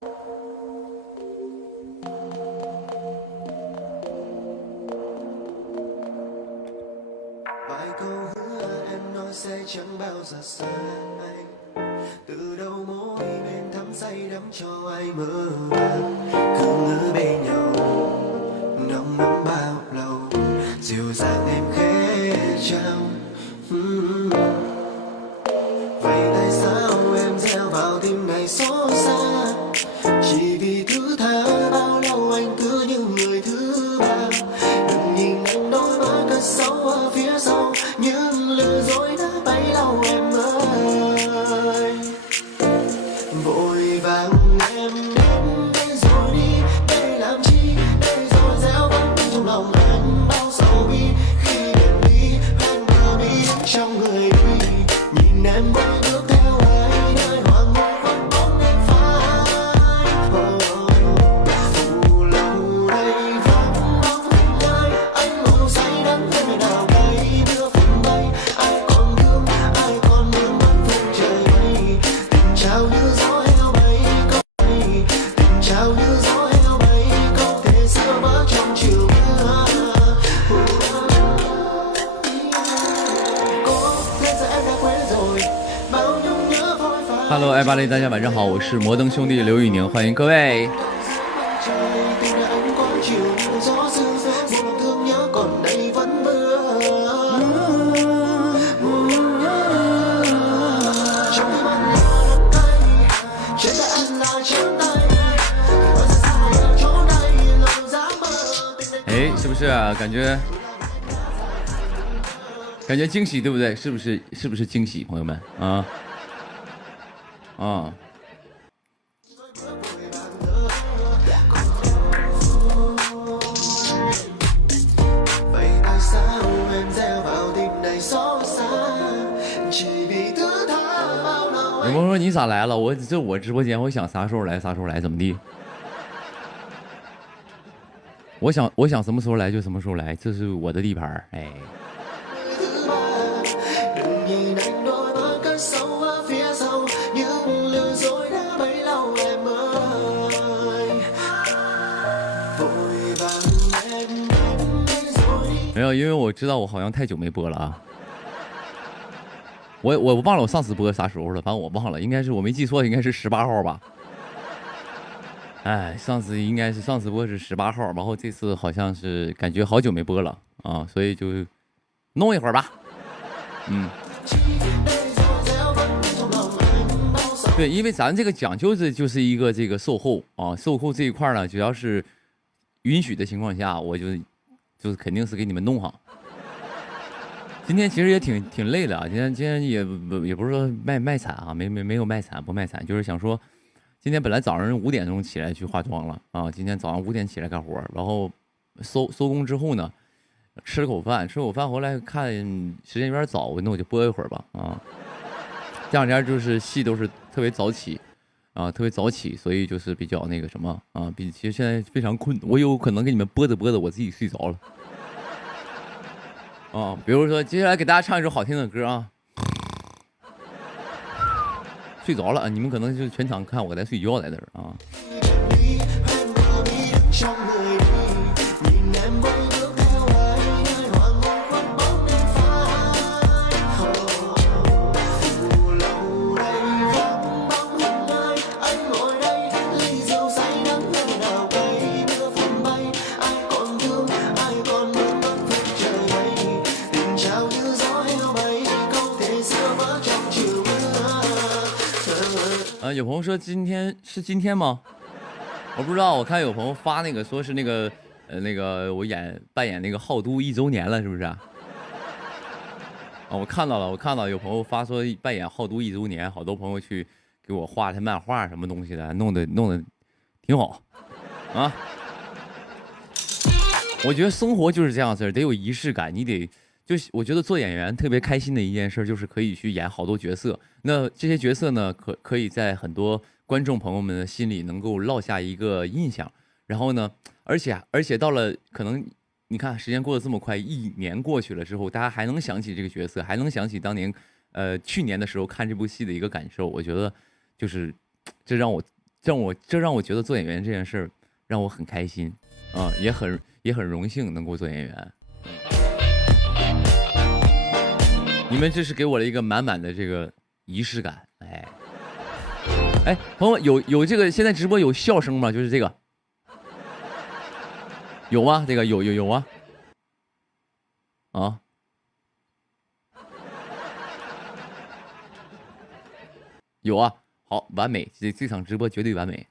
Vài câu hứa em nói sẽ chẳng bao giờ xa anh. Từ đầu môi bên thắm say đắm cho ai mơ màng. Cứ ngỡ bên nhau nồng nắm bao lâu. Dịu dàng em khẽ trao. Vậy tại sao em gieo vào tim này xót xa? Chỉ vì thứ tha bao lâu anh cứ như người thứ ba. Đừng nhìn anh đôi mắt cất sâu ở phía sau. Nhưng lừa dối đã bấy lâu em ơi. Vội vàng em đến đây rồi đi. Đây làm chi? Đây rồi gieo vắng trong lòng anh bao sầu bi. Khi em đi anh vừa biết trong người đi. Nhìn em quay bước theo ai nơi hoàng hôn khuất bóng em phai. Phù lâu đây vắng bóng hình ai. Anh ngủ say đắm thế nào đây đưa phần bay. Ai còn thương ai còn nước mắt phương trời mây. Tình trao như gió heo bay câu bay. Tình trao như gió heo bay câu thể xưa vỡ trong chiều mưa. Hello， 爱巴雷，大家晚上好，我是摩登兄弟刘宇宁，欢迎各位。哎，是不是啊？感觉惊喜，对不对？是不是惊喜，朋友们啊？啊！有朋友说你咋来了？我直播间，我想啥时候来啥时候来，怎么地？我想什么时候来就什么时候来，这是我的地盘，哎。没有，因为我知道我好像太久没播了啊。我忘了我上次播啥时候了，反正我忘了，应该是我没记错，应该是18号吧。哎，上次播是18号，然后这次好像是感觉好久没播了啊，所以就弄一会儿吧。嗯。对，因为咱这个讲究的就是一个这个售后啊，售后这一块呢，只要是允许的情况下，我就是肯定是给你们弄好。今天其实也挺累的啊，今天也不是说卖惨啊，没有卖惨不卖惨，就是想说，今天本来早上5点钟起来去化妆了啊，今天早上5点起来干活，然后收工之后呢，吃了口饭回来看时间有点早，那我就播一会儿吧啊。这两天就是戏都是特别早起。啊，特别早起，所以就是比较那个什么啊，其实现在非常困，我有可能给你们播着我自己睡着了。啊，比如说接下来给大家唱一首好听的歌啊，睡着了啊，你们可能就全场看我在睡觉在这儿啊。有朋友说今天是今天吗？我不知道，我看有朋友发那个说是那个我扮演那个浩都1周年了，是不是啊？啊，我看到了，有朋友发说扮演浩都1周年，好多朋友去给我画他漫画什么东西的，弄得挺好啊。我觉得生活就是这样子，得有仪式感，你得。就是我觉得做演员特别开心的一件事，就是可以去演好多角色。那这些角色呢，可以在很多观众朋友们的心里能够烙下一个印象。然后呢，而且到了可能你看时间过得这么快，1年过去了之后，大家还能想起这个角色，还能想起当年去年的时候看这部戏的一个感受。我觉得就是这让我这让我觉得做演员这件事儿让我很开心啊，也很荣幸能够做演员。你们这是给我了一个满满的这个仪式感，哎，朋友们有这个现在直播有笑声吗？就是这个有吗？这个有吗？啊？有啊，好，完美，这场直播绝对完美。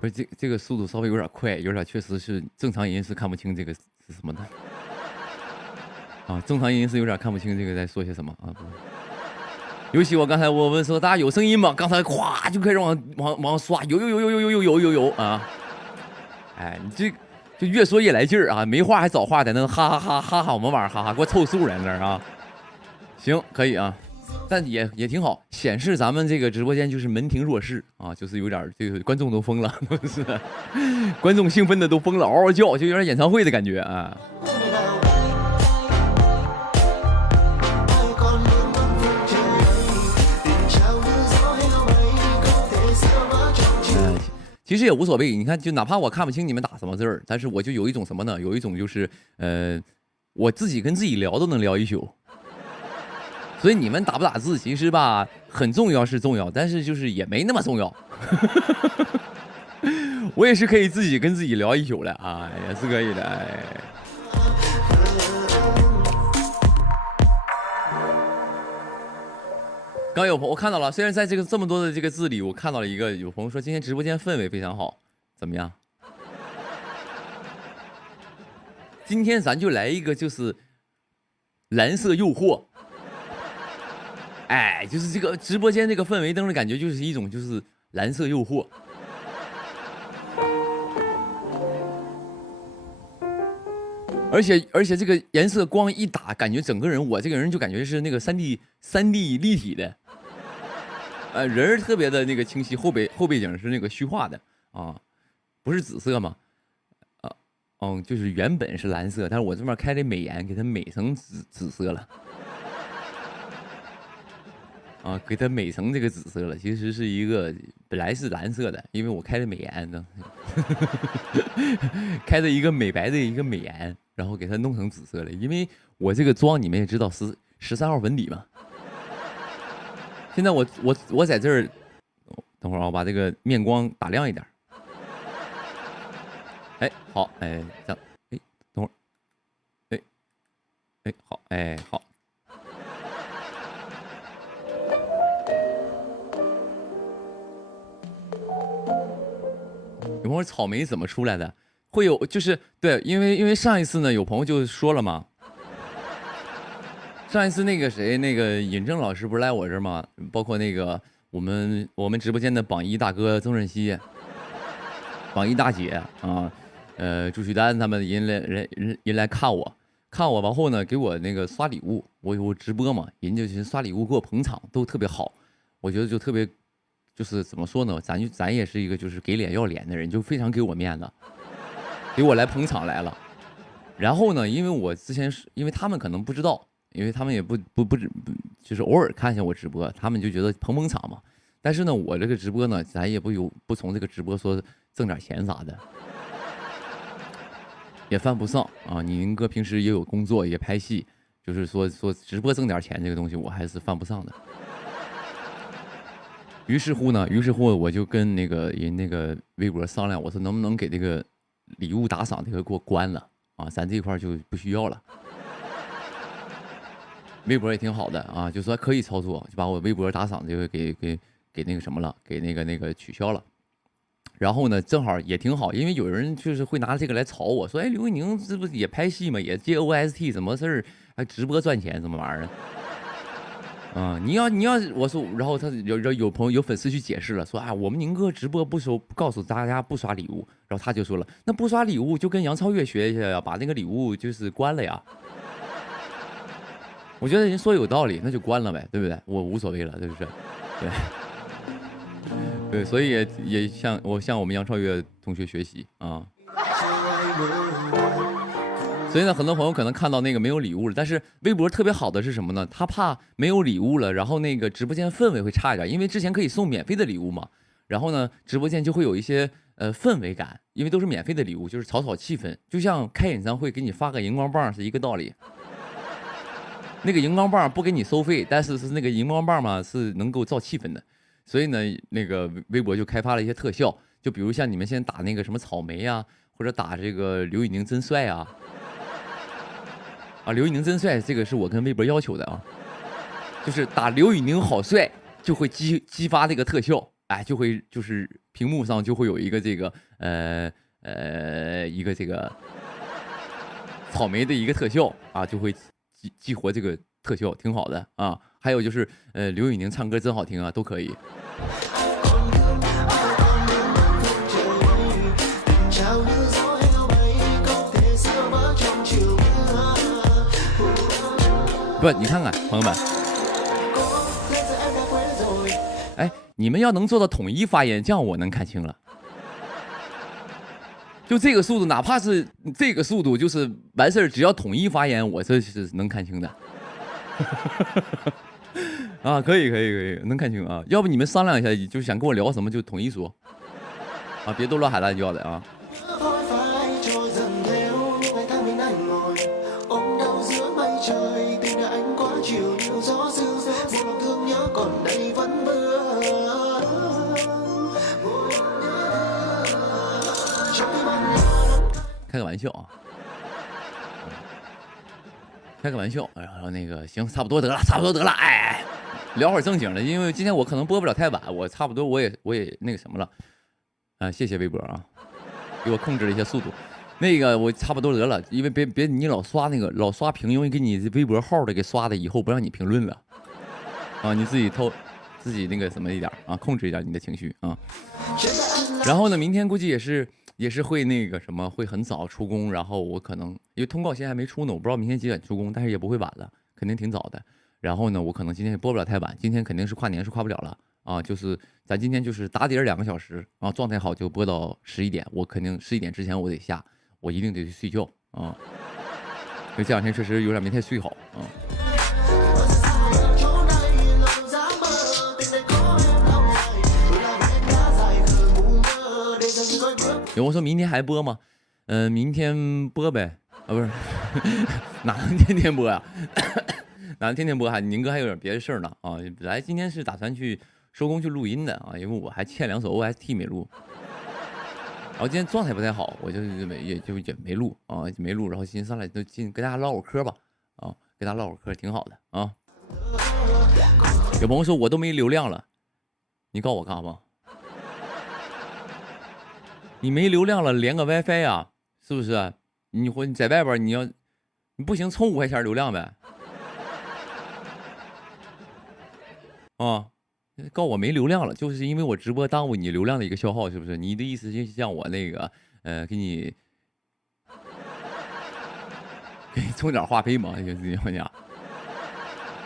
不是这个速度稍微有点快，有点确实是正常人是看不清这个是什么的啊，正常人是有点看不清这个在说些什么啊。尤其我刚才我问说大家有声音吗？刚才咵就开始往上刷，有啊！哎，你这就越说越来劲儿啊，没话还找话，在那哈哈我们晚上哈哈给我凑数在那儿啊。行，可以啊。但也挺好，显示咱们这个直播间就是门庭若市啊，就是有点这个观众都疯了，是观众兴奋的都疯了，嗷嗷叫，就有点演唱会的感觉啊。其实也无所谓，你看，就哪怕我看不清你们打什么字儿，但是我就有一种什么呢？有一种就是我自己跟自己聊都能聊一宿。所以你们打不打字其实吧很重要是重要，但是就是也没那么重要。我也是可以自己跟自己聊一宿的啊，也是可以的。哎，刚有朋友我看到了，虽然在这么多的这个字里，我看到了一个有朋友说今天直播间氛围非常好，怎么样？今天咱就来一个就是蓝色诱惑。哎，就是这个直播间这个氛围灯的感觉，就是一种就是蓝色诱惑。而且这个颜色光一打，感觉整个人我这个人就感觉是那个3D立体的，人特别的那个清晰，后背景是那个虚化的啊，不是紫色吗？就是原本是蓝色，但是我这边开的美颜，给它美成紫色了。啊，给它美成这个紫色了，其实是一个本来是蓝色的，因为我开的美颜呢，开的一个美白的一个美颜，然后给它弄成紫色了，因为我这个妆你们也知道13号粉底嘛。现在我在这儿，等会儿我把这个面光打亮一点。哎，好，哎，这样，哎，等会儿，哎，好，哎，好。有朋友草莓怎么出来的？会有就是对，因为上一次呢，有朋友就说了嘛，上一次那个谁，那个尹正老师不是来我这儿吗？包括那个我们直播间的榜一大哥曾润熙，榜一大姐啊，朱旭丹他们人来看我完后呢，给我那个刷礼物，我直播嘛，人家刷礼物给我捧场，都特别好，我觉得就特别。就是怎么说呢，咱也是一个就是给脸要脸的人，就非常给我面子，给我来捧场来了。然后呢，因为我之前是因为他们可能不知道，因为他们也不就是偶尔看一下我直播，他们就觉得捧场嘛。但是呢，我这个直播呢，咱也不从这个直播说挣点钱啥的，也犯不上啊。您哥平时也有工作，也拍戏，就是说直播挣点钱这个东西，我还是犯不上的。于是乎我就跟那个人那个微博商量，我说能不能给这个礼物打赏这个给我关了啊，咱这块就不需要了。微博也挺好的啊，就说可以操作，就把我微博打赏这个给那个什么了，给那个取消了。然后呢，正好也挺好，因为有人就是会拿这个来炒我说，哎，刘宇宁这不也拍戏吗？也接 OST， 怎么事儿还直播赚钱，什么玩意儿？啊、你要我说，然后他有朋友有粉丝去解释了，说啊，我们宁哥直播不告诉大家不刷礼物，然后他就说了，那不刷礼物就跟杨超越学一下呀，把那个礼物就是关了呀。我觉得人说有道理，那就关了呗，对不对？我无所谓了，对不对？对。对，所以也向我们杨超越同学学习啊。所以呢，很多朋友可能看到那个没有礼物了，但是微博特别好的是什么呢？他怕没有礼物了，然后那个直播间氛围会差一点，因为之前可以送免费的礼物嘛，然后呢，直播间就会有一些氛围感，因为都是免费的礼物，就是炒炒气氛，就像开演唱会给你发个荧光棒是一个道理。那个荧光棒不给你收费，但是那个荧光棒嘛是能够造气氛的，所以呢，那个微博就开发了一些特效，就比如像你们现在打那个什么草莓啊，或者打这个刘宇宁真帅啊。刘宇宁真帅，这个是我跟微博要求的啊，就是打刘宇宁好帅，就会激发这个特效，哎，就会就是屏幕上就会有一个这个一个这个草莓的一个特效啊，就会激活这个特效，挺好的啊。还有就是刘宇宁唱歌真好听啊，都可以。不，你看看朋友们，哎，你们要能做到统一发言，这样我能看清了。就这个速度，哪怕是这个速度，就是完事儿，只要统一发言，我这是能看清的。啊，可以，能看清啊。要不你们商量一下，就想跟我聊什么就统一说，啊，别都乱喊乱叫的啊。开个玩笑啊，开个玩笑，然后那个行，差不多得了，哎，聊会儿正经的，因为今天我可能播不了太晚，我差不多我也那个什么了，啊，谢谢微博啊，给我控制了一些速度，那个我差不多得了，因为别你老刷那个老刷屏，容易给你微博号的给刷的，以后不让你评论了，啊，你自己那个什么一点啊，控制一点你的情绪啊，然后呢，明天估计也是会那个什么，会很早出工，然后我可能因为通告现在还没出呢，我不知道明天几点出工，但是也不会晚了，肯定挺早的。然后呢，我可能今天也播不了太晚，今天肯定是跨年是跨不了了啊，就是咱今天就是打底2个小时啊，状态好就播到11点，我肯定11点之前我得下，我一定得去睡觉啊，因为这2天确实有点没太睡好啊。有人说明天还播吗？明天播呗，啊不是，哪能天天播呀、哪能天天播？还宁哥还有点别的事儿呢啊！本来今天是打算去收工去录音的啊，因为我还欠2首 OST 没录，然后今天状态不太好，我就也没录啊，没录，然后今天上来就跟大家唠会嗑吧啊，跟大家唠会嗑挺好的啊。有朋友说我都没流量了，你告诉我干嘛？你没流量了，连个 WiFi 啊，是不是？你在外边，你不行，充5块钱流量呗。啊，告我没流量了，就是因为我直播耽误你流量的一个消耗，是不是？你的意思就像我那个，给你充点话费嘛？就是我讲，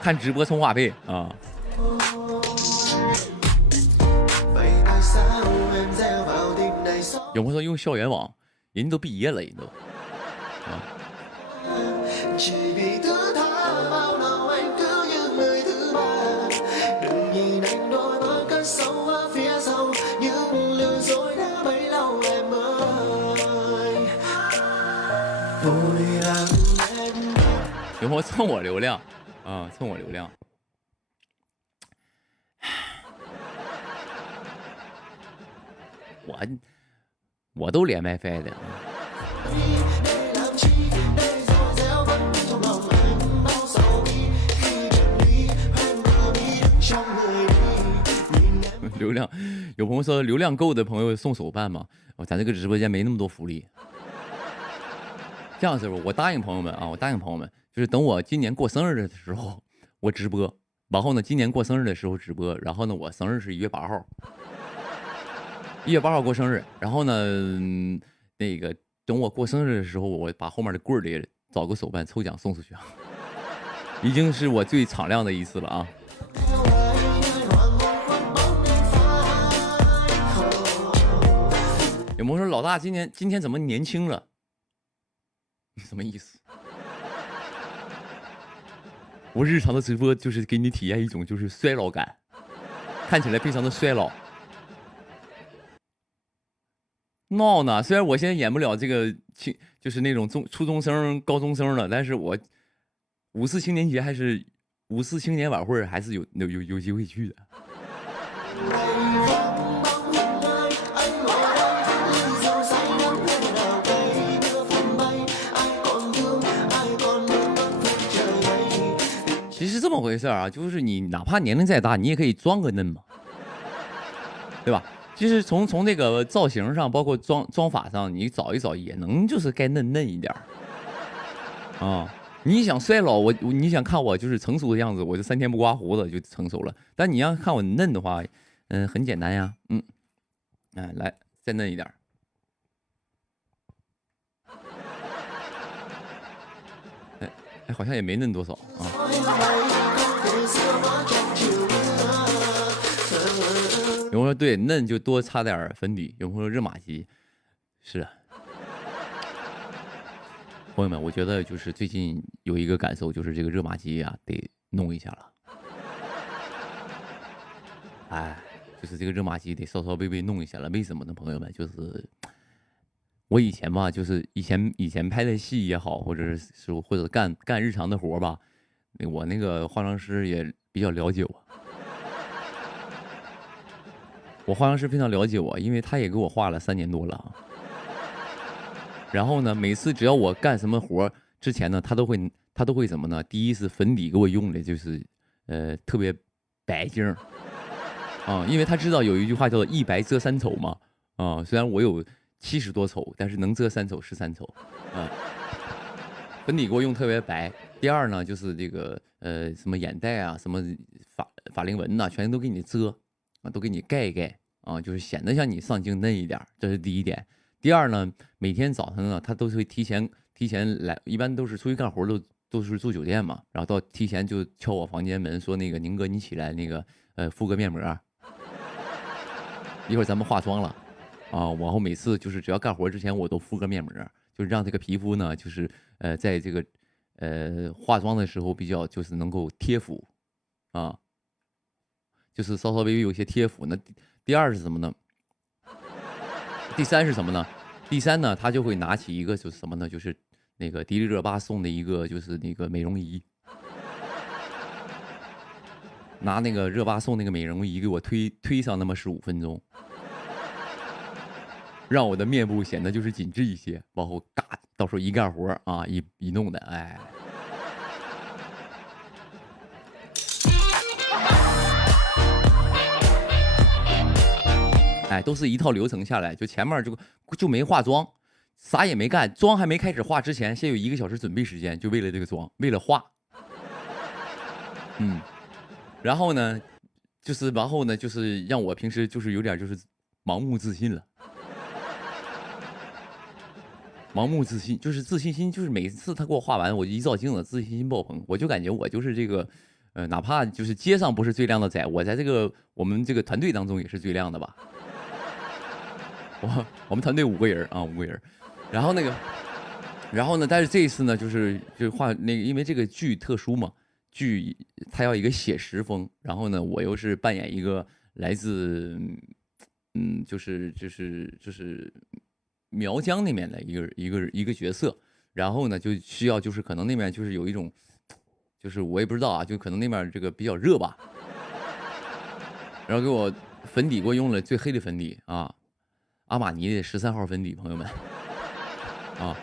看直播充话费啊。有朋友说用校园网，人家都毕业了，人都啊。有朋友蹭我流量啊，蹭我流量。我都连 WiFi 的。流量，有朋友说流量够的朋友送手办吗？咱这个直播间没那么多福利。这样是不是？我答应朋友们啊，就是等我今年过生日的时候，我直播。然后呢，今年过生日的时候直播。然后呢，我生日是1月8号。1月8号过生日，然后呢，那个等我过生日的时候，我把后面的柜里找个手办抽奖送出去啊，已经是我最敞亮的一次了啊。有人说老大今天怎么年轻了？什么意思？我日常的直播就是给你体验一种就是衰老感，看起来非常的衰老。闹呢，虽然我现在演不了这个就是那种初中生、高中生了，但是我5·4青年节还是5·4青年晚会还是有机会去的。其实这么回事啊，就是你哪怕年龄再大，你也可以装个嫩嘛，对吧？其实从这个造型上，包括妆法上，你找一找也能就是该嫩一点啊。你想衰老，你想看我就是成熟的样子，我就3天不刮胡子就成熟了。但你要看我嫩的话，很简单呀，来再嫩一点。哎，好像也没嫩多少啊。有人说对，嫩就多擦点粉底。有人说热玛吉，是啊。朋友们，我觉得就是最近有一个感受，就是这个热玛吉啊，得弄一下了。哎，就是这个热玛吉得稍微弄一下了。为什么呢？朋友们，就是我以前吧，就是以前拍的戏也好，或者干日常的活吧，我那个化妆师也比较了解我。我化妆师非常了解我，因为他也给我画了3年多了。然后呢，每次只要我干什么活之前呢，他都会怎么呢？第一是粉底给我用的就是特别白净啊，因为他知道有一句话叫做一白遮三丑嘛啊，虽然我有70多丑，但是能遮3丑是3丑啊。粉底给我用特别白。第二呢，就是这个什么眼袋啊，什么法令纹呐，全都给你遮啊，都给你盖一盖啊，就是显得像你上镜嫩一点，这是第一点。第二呢，每天早上呢，他都是会提前来，一般都是出去干活都是住酒店嘛，然后提前就敲我房间门，说那个宁哥你起来，那个敷个面膜，一会儿咱们化妆了啊。往后每次就是只要干活之前，我都敷个面膜，就是让这个皮肤呢，就是在这个化妆的时候比较就是能够贴服啊，就是稍微有些贴服。那第二是什么呢？第三是什么呢？第三呢，他就会拿起一个就是什么呢？就是那个迪丽热巴送的一个就是那个美容仪，拿那个热巴送那个美容仪给我推上那么15分钟，让我的面部显得就是紧致一些，往后嘎，到时候一干活啊，一弄的，哎，都是一套流程下来，就前面就没化妆，啥也没干，妆还没开始化之前，先有1个小时准备时间，就为了这个妆，为了化。然后呢，就是让我平时就是有点就是盲目自信了，盲目自信就是自信心，就是每次他给我画完，我就一照镜子，自信心爆棚，我就感觉我就是这个，哪怕就是街上不是最靓的仔，我在我们这个团队当中也是最靓的吧。我们团队5个人啊，5个人，然后呢，但是这一次呢，就是画那个，因为这个剧特殊嘛，剧它要一个写实风，然后呢，我又是扮演一个来自就是苗疆那边的一个角色，然后呢就需要就是可能那边就是有一种，就是我也不知道啊，就可能那边这个比较热吧，然后给我粉底给我用了最黑的粉底啊。阿玛尼的13号粉底，朋友们，啊，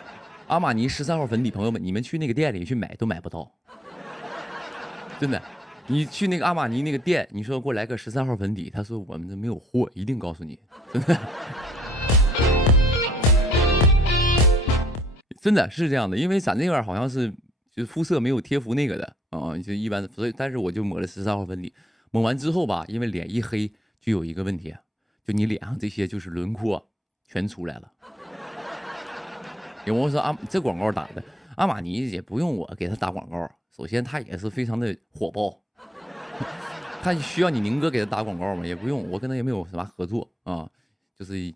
阿玛尼13号粉底，朋友们，你们去那个店里去买都买不到，真的，你去那个阿玛尼那个店，你说给我来个13号粉底，他说我们这没有货，一定告诉你，真的，真的是这样的，因为咱那边好像是就肤色没有贴服那个的啊，就一般，所以但是我就抹了13号粉底，抹完之后吧，因为脸一黑，就有一个问题啊。就你脸上这些就是轮廓全出来了。有人说这广告打的，阿玛尼也不用我给他打广告。首先他也是非常的火爆，他需要你宁哥给他打广告吗？也不用，我跟他也没有什么合作啊，就是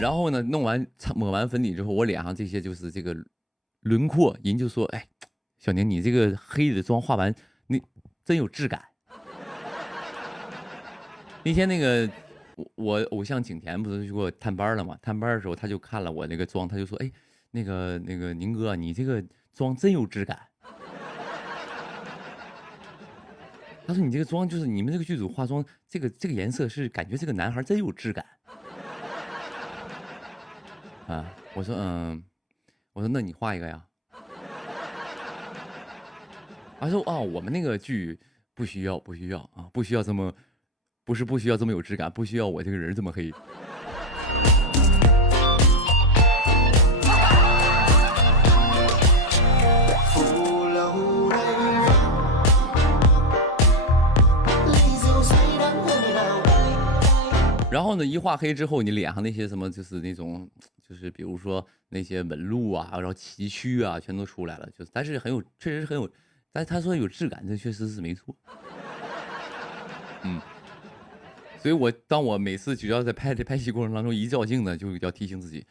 然后呢，抹完粉底之后，我脸上这些就是这个轮廓，人就说：“哎，小宁，你这个黑的妆化完，你真有质感。”那天那个我偶像景甜不是去给我探班了吗？探班的时候，他就看了我那个妆，他就说：“哎，那个宁哥，你这个妆真有质感。”他说：“你这个妆就是你们这个剧组化妆，这个颜色是感觉这个男孩真有质感。”啊，我说：“我说那你画一个呀。”他说：“哦，我们那个剧不需要啊，不需要这么，不需要这么有质感，不需要我这个人这么黑。”然后呢，一画黑之后，你脸上那些什么就是那种，就是比如说那些纹路啊，然后崎岖啊，全都出来了。就是，但是确实很有，但他说有质感，这确实是没错。所以当我每次只要在拍戏过程当中一照镜子，就要提醒自己，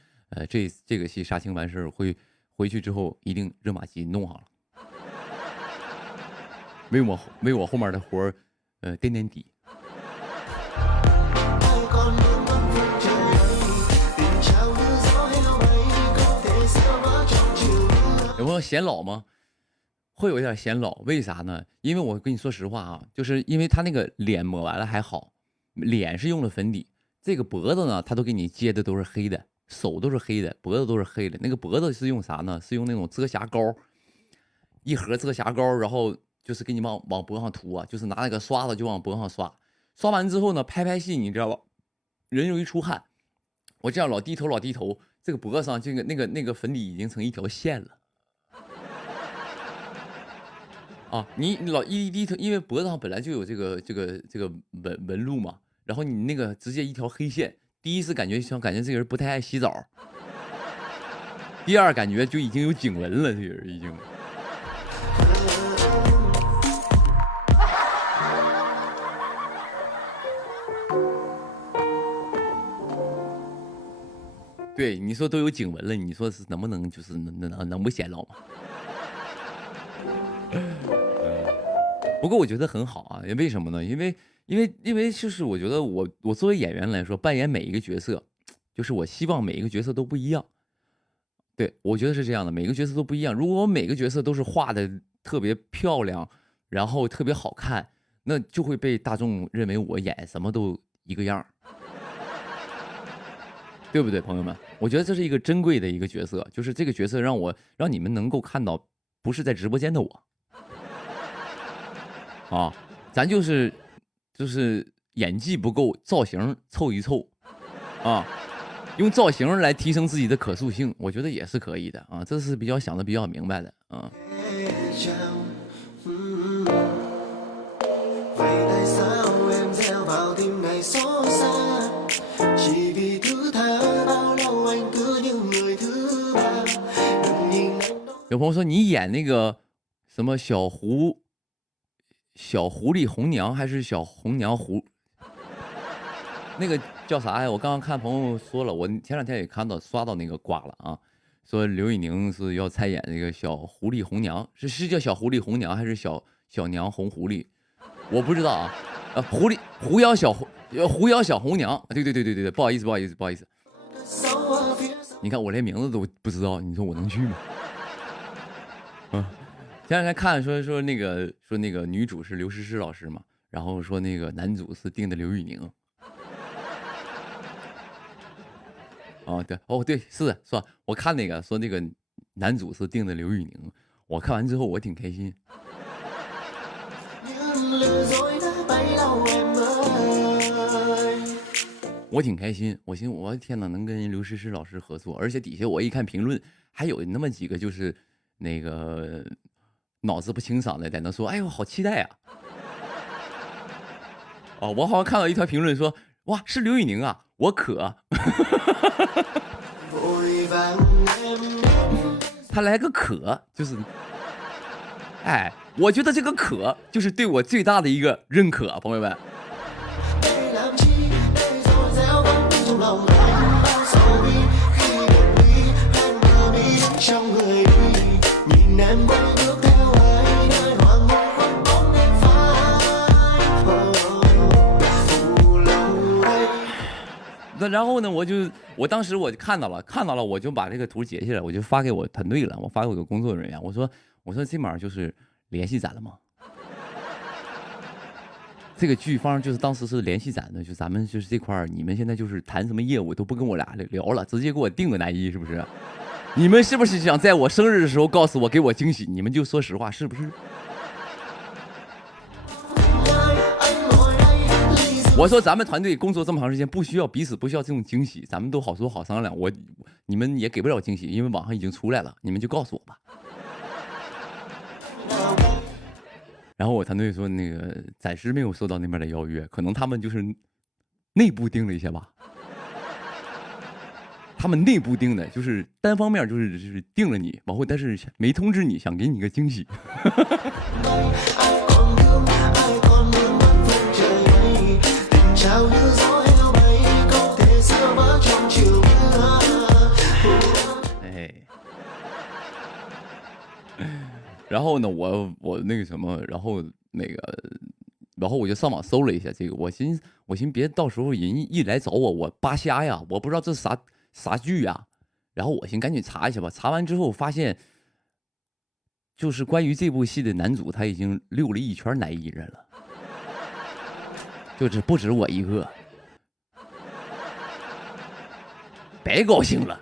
这个戏杀青完事儿回去之后一定热玛吉弄好了，为我后面的活儿垫底。有朋友显老吗？会有一点显老，为啥呢？因为我跟你说实话啊，就是因为他那个脸抹完了还好，脸是用了粉底，这个脖子呢，他都给你接的都是黑的，手都是黑的，脖子都是黑的。那个脖子是用啥呢？是用那种遮瑕膏，一盒遮瑕膏，然后就是给你往脖上涂啊，就是拿那个刷子就往脖上刷，刷完之后呢，拍戏你知道吧？人容易出汗，我这样老低头，这个脖子上这个那个粉底已经成一条线了。啊，你老一低头，因为脖子上本来就有这个纹路嘛，然后你那个直接一条黑线，第一次感觉这个人不太爱洗澡，第二感觉就已经有颈纹了，这个人已经。对，你说都有颈纹了，你说是能不能就是能不显老吗？不过我觉得很好啊，为什么呢？因为就是我觉得我作为演员来说，扮演每一个角色，就是我希望每一个角色都不一样。对，我觉得是这样的，每个角色都不一样。如果我每个角色都是画的特别漂亮，然后特别好看，那就会被大众认为我演什么都一个样，对不对，朋友们？我觉得这是一个珍贵的一个角色，就是这个角色让你们能够看到，不是在直播间的我。啊，咱就是演技不够，造型凑一凑，啊，用造型来提升自己的可塑性，我觉得也是可以的啊，这是想的比较明白的啊。有朋友说你演那个什么小狐狸红娘还是小红娘那个叫啥呀？我刚刚看朋友说了，我前两天也刷到那个挂了啊，说刘宇宁是要参演那个小狐狸红娘，是叫小狐狸红娘还是小娘红狐狸？我不知道啊。狐妖小红娘，对，不好意思。你看我连名字都不知道，你说我能去吗？前两天看说那个女主是刘诗诗老师嘛，然后说那个男主是定的刘宇宁。哦对，是吧？我看那个说那个男主是定的刘宇宁，我看完之后我挺开心。我挺开心，我寻思我的天哪，能跟刘诗诗老师合作，而且底下我一看评论，还有那么几个就是那个脑子不清爽的在那说，哎呦好期待啊！哦，我好像看到一条评论说，哇是刘宇宁啊，我可。他来个可就是，哎，我觉得这个可就是对我最大的一个认可，朋友们。然后呢，我当时我就看到了，我就把这个图截下来，我就发给我团队了，我发给我的工作人员，我说这码就是联系咱了吗？这个剧方就是当时是联系咱的，就咱们就是这块儿，你们现在就是谈什么业务都不跟我俩聊了，直接给我订个男一，是不是？你们是不是想在我生日的时候告诉我，给我惊喜？你们就说实话，是不是？我说咱们团队工作这么长时间，不需要彼此不需要这种惊喜，咱们都好说好商量。你们也给不了惊喜，因为网上已经出来了，你们就告诉我吧。然后我团队说，那个暂时没有收到那边的邀约，可能他们就是内部定了一下吧。他们内部定的，就是单方面就是定了你，往后但是没通知你，想给你个惊喜。哎，然后呢，我那个什么，然后我就上网搜了一下这个，我寻别到时候人一来找我扒瞎呀，我不知道这是啥剧呀，然后我寻赶紧查一下吧。查完之后发现，就是关于这部戏的男主他已经溜了一圈男艺人了，不止我一个，白高兴了。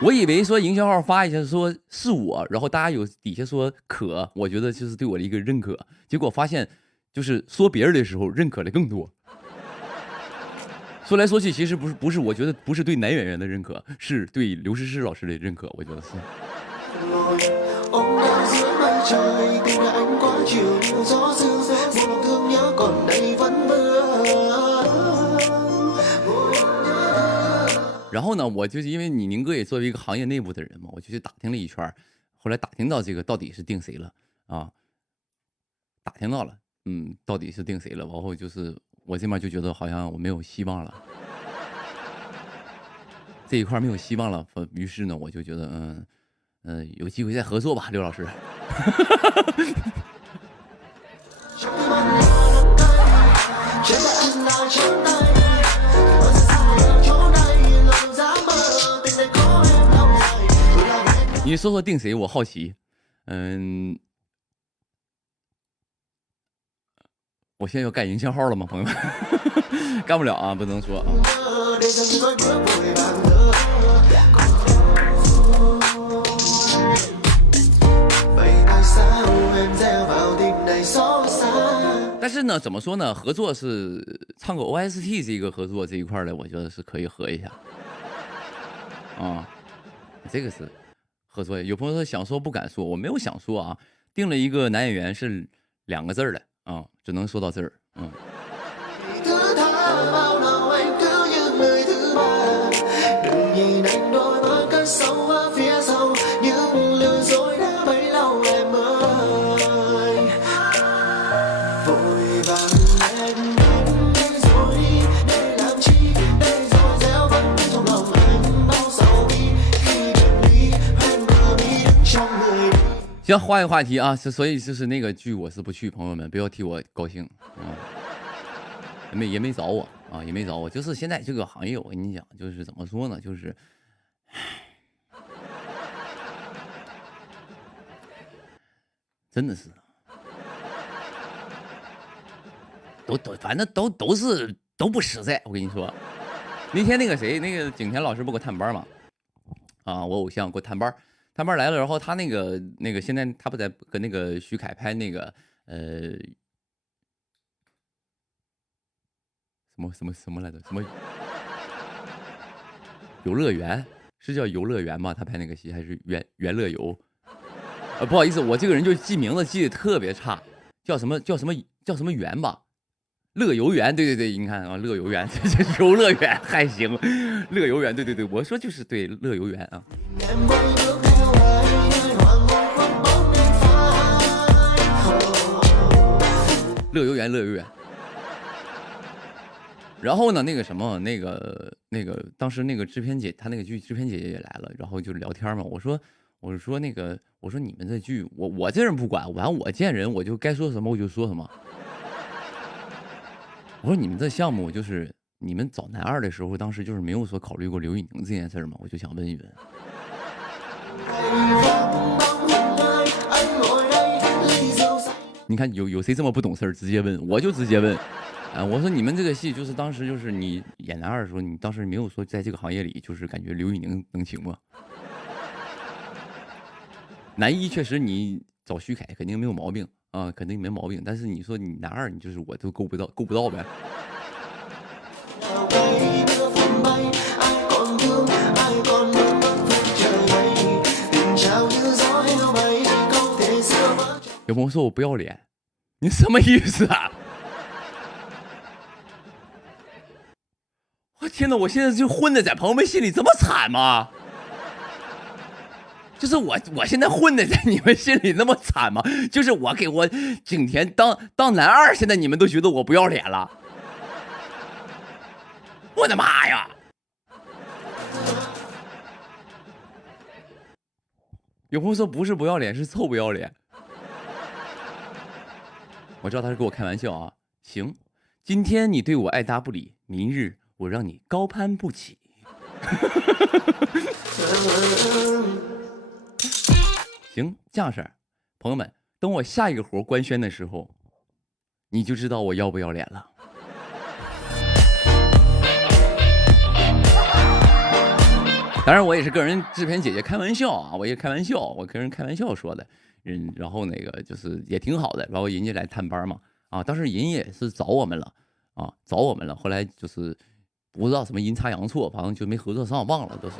我以为说营销号发一下说是我，然后大家有底下说可，我觉得就是对我的一个认可。结果发现就是说别人的时候认可的更多。说来说去，其实不是，我觉得不是对男演员的认可，是对刘诗诗老师的认可，我觉得是。然后呢，我就是因为宁哥也作为一个行业内部的人嘛，我就去打听了一圈，后来打听到这个到底是定谁了啊？打听到了，到底是定谁了？然后就是我这边就觉得好像我没有希望了，这一块没有希望了。于是呢，我就觉得有机会再合作吧，刘老师。你说说定谁？我好奇。我现在要干营销号了吗，朋友们？干不了啊，不能说啊。但是呢，怎么说呢？合作是唱个 OST 这个合作这一块的，我觉得是可以合一下。啊，这个是合作。有朋友说想说不敢说，我没有想说啊。定了一个男演员是2个字的啊，只能说到这儿。行，换一个话题啊，所以就是那个剧我是不去，朋友们不要替我高兴啊，也没找我啊，也没找我，就是现在这个行业，我跟你讲，就是怎么说呢，就是真的是，反正都不实在，我跟你说，那天那个谁，那个景甜老师不给我探班嘛，啊，我偶像给我探班。探班来了，然后他那个现在他不在跟那个徐凯拍那个什么来着？什么游乐园？是叫游乐园吗？他拍那个戏还是园乐游？不好意思，我这个人就记名字记得特别差，叫什么园吧？乐游园，对，你看啊，乐游园，这游乐园还行，乐游园，对，我说就是对乐游园啊。乐游园。然后呢，那个什么，当时那个制片姐，她那个剧制片姐姐也来了，然后就聊天嘛。我说我说那个，我说你们这剧，我这人不管，完我见人我就该说什么我就说什么。我说你们这项目就是你们找男二的时候，当时就是没有说考虑过刘宇宁这件事吗？我就想问一问。你看有谁这么不懂事儿，直接问，我就直接问。我说你们这个戏就是当时就是你演男二的时候，你当时没有说在这个行业里就是感觉刘宇宁能行吗？男一确实你找徐凯肯定没有毛病啊，肯定没毛病。但是你说你男二，你就是我都够不到呗。有朋友说我不要脸，你什么意思啊？我天哪！我现在就混的在朋友们心里这么惨吗？就是我现在混的在你们心里那么惨吗？就是我给我景甜当男二，现在你们都觉得我不要脸了？我的妈呀！有朋友说不是不要脸，是臭不要脸。我知道他是跟我开玩笑啊。行，今天你对我爱答不理，明日我让你高攀不起。行，这样式儿，朋友们，等我下一个活官宣的时候，你就知道我要不要脸了。当然，我也是个人制片姐姐开玩笑啊，我也开玩笑，我跟人开玩笑说的。然后那个就是也挺好的，然后人家来探班嘛，啊，当时人也是找我们了，啊，找我们了，后来就是不知道什么阴差阳错，反正就没合作上，忘了都是，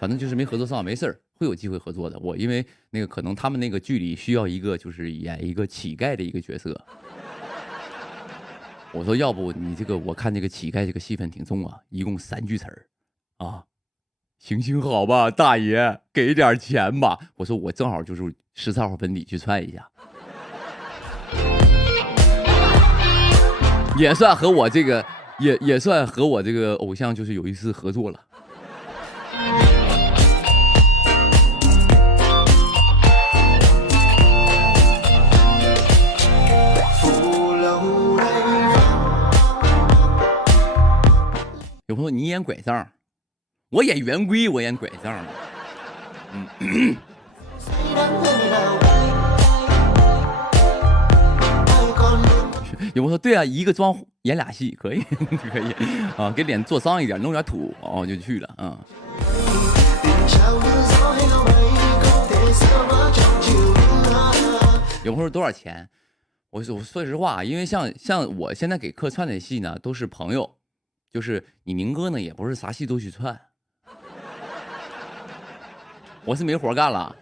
反正就是没合作上，没事儿，会有机会合作的。我因为那个可能他们那个剧里需要一个就是演一个乞丐的一个角色，我说要不你这个我看这个乞丐这个戏份挺重啊，一共3句词儿，啊。行好吧，大爷，给点钱吧。我说我正好就是14号粉底去串一下，也算和我这个也算和我这个偶像就是有一次合作了。有朋友你演拐杖。我演圆规，我演拐杖。有朋友说对啊，一个妆演俩戏可以，可以啊，给脸做脏一点，弄点土哦，就去了啊。有朋友说多少钱？我说实话，因为像我现在给客串的戏呢，都是朋友，就是你明哥呢，也不是啥戏都去串。我是没活干了，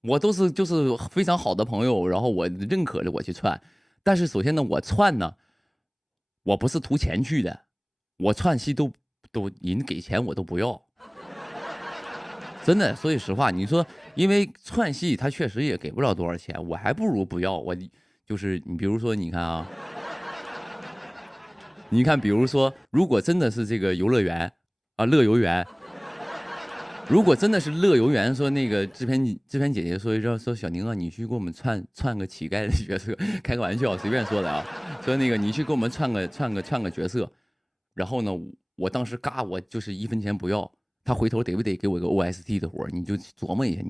我都是就是非常好的朋友，然后我认可着我去串，但是首先呢，我串呢，我不是图钱去的，我串戏都人给钱我都不要，真的，说句实话，你说因为串戏他确实也给不了多少钱，我还不如不要，我就是你比如说你看啊，你看比如说如果真的是这个游乐园啊乐游园。如果真的是乐游园，说那个制片姐姐说小宁啊，你去给我们串个乞丐的角色，开个玩笑，随便说的啊。说那个你去给我们串个角色，然后呢，我当时嘎，我就是1分钱不要，他回头得不得给我个 OST 的活？你就琢磨一下，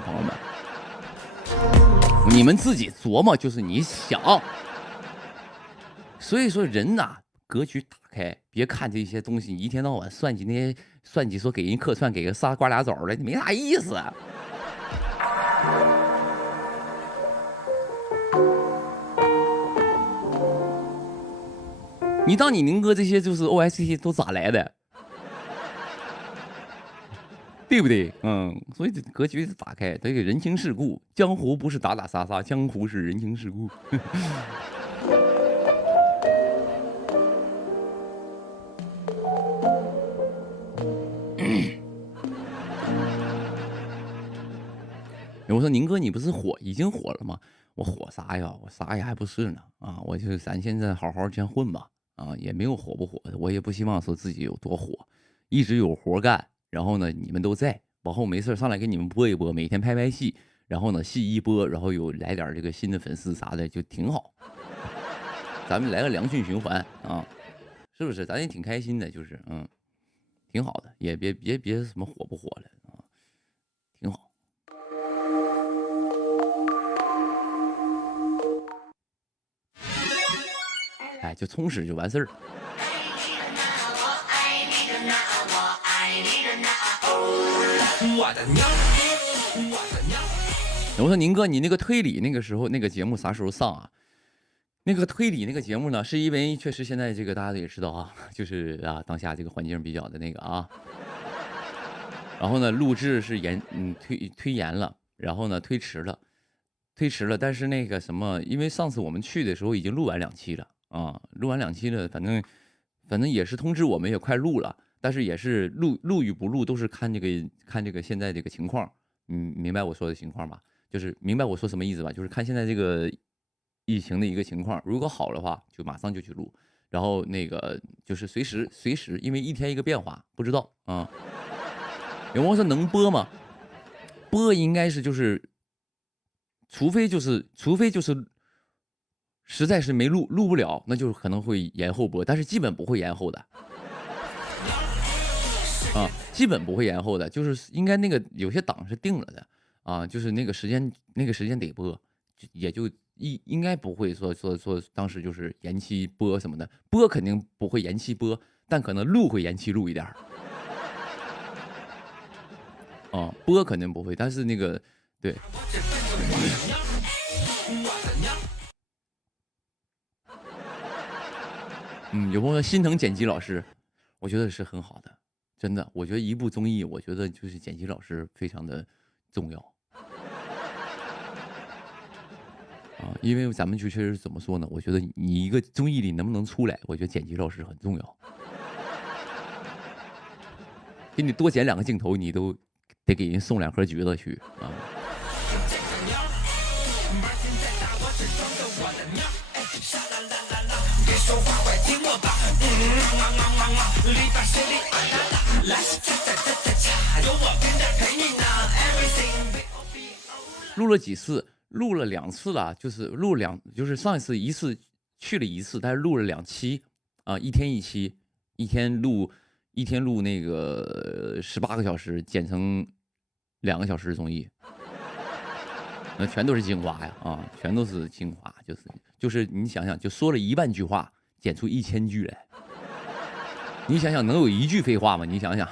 朋友们，你们自己琢磨，就是你想。所以说人呐，格局打开，别看这些东西，你一天到晚算计那些算计，说给人客串给个仨瓜俩枣的，没啥意思。你当你宁哥这些就是 OST 都咋来的？对不对？所以这格局打开，得给人情世故。江湖不是打打杀杀，江湖是人情世故。我说宁哥，你不是已经火了吗？我火啥呀？我啥也还不是呢啊！我就咱现在好好先混吧啊，也没有火不火的，我也不希望说自己有多火，一直有活干。然后呢，你们都在往后没事上来给你们播一播，每天拍戏，然后呢戏一播，然后有来点这个新的粉丝啥的，就挺好。咱们来个良性循环啊，是不是？咱也挺开心的，就是挺好的，也别什么火不火了啊，挺好。哎，就充实就完事儿。我说宁哥，你那个推理那个时候那个节目啥时候上啊？那个推理那个节目呢，是因为确实现在这个大家也知道啊，就是啊当下这个环境比较的那个啊，然后呢录制是推延了，然后呢推迟了，但是那个什么，因为上次我们去的时候已经录完2期了啊，录完2期了，反正也是通知我们也快录了，但是也是录与不录都是看这个现在这个情况，明白我说的情况吧？就是明白我说什么意思吧？就是看现在这个疫情的一个情况，如果好的话就马上就去录，然后那个就是随时，因为一天一个变化，不知道啊。有朋友说能播吗？播应该是就是。除非就是实在是没录不了，那就可能会延后播，但是基本不会延后的啊，基本不会延后的，就是应该那个有些档是定了的啊，就是那个时间得播，也就应该不会说当时就是延期播什么的，播肯定不会延期播，但可能录会延期录一点啊，播肯定不会，但是那个对。有朋友说心疼剪辑老师，我觉得是很好的，真的，我觉得一部综艺，我觉得就是剪辑老师非常的重要啊，因为咱们就确实怎么说呢？我觉得你一个综艺里能不能出来，我觉得剪辑老师很重要，给你多剪2个镜头，你都得给人送2盒橘子去啊。录了几次？录了2次了，就是上一次去了1次，但是录了2期啊，一天1期，一天录那个18个小时，剪成2个小时的综艺，那全都是精华呀啊，全都是精华，就是你想想，就说了1万句话，剪出1000句来，你想想能有1句废话吗？你想想，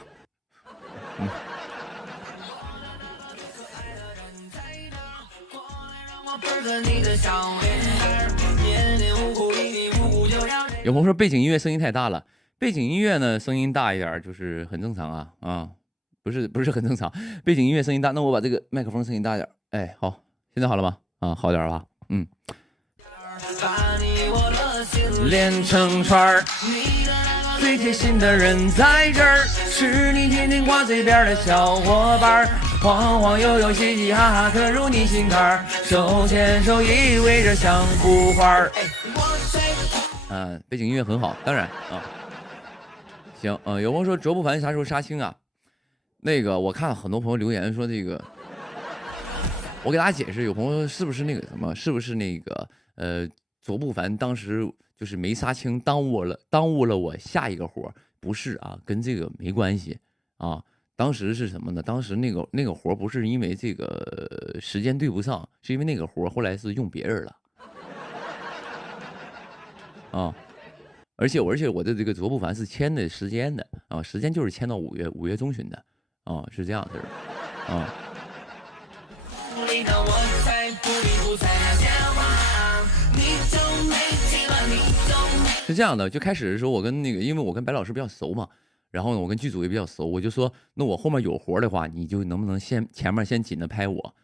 有朋友说背景音乐声音太大了，背景音乐呢声音大一点就是很正常啊，不是很正常，背景音乐声音大，那我把这个麦克风声音大点，哎，好，现在好了吗？啊，好点吧，连成串，最贴心的人在这儿，是你天天挂嘴边的小伙伴，晃晃悠悠嘻嘻哈哈刻入你心坎，手牵手依偎着像幅画。背景音乐很好，当然啊，行，有朋友说卓不凡啥时候杀青啊？那个我看很多朋友留言说这个，我给大家解释，有朋友说是不是那个什么，是不是那个卓不凡当时就是没杀青，耽误了我下一个活，不是啊，跟这个没关系啊。当时是什么呢？当时那个活不是因为这个时间对不上，是因为那个活后来是用别人了啊。而且我的这个卓不凡是签的时间的啊，时间就是签到5月中旬的啊，是这样的啊。是这样的，就开始的时候我跟因为我跟白老师比较熟嘛，然后呢我跟剧组也比较熟，我就说那我后面有活的话，你就能不能前面先紧的拍我，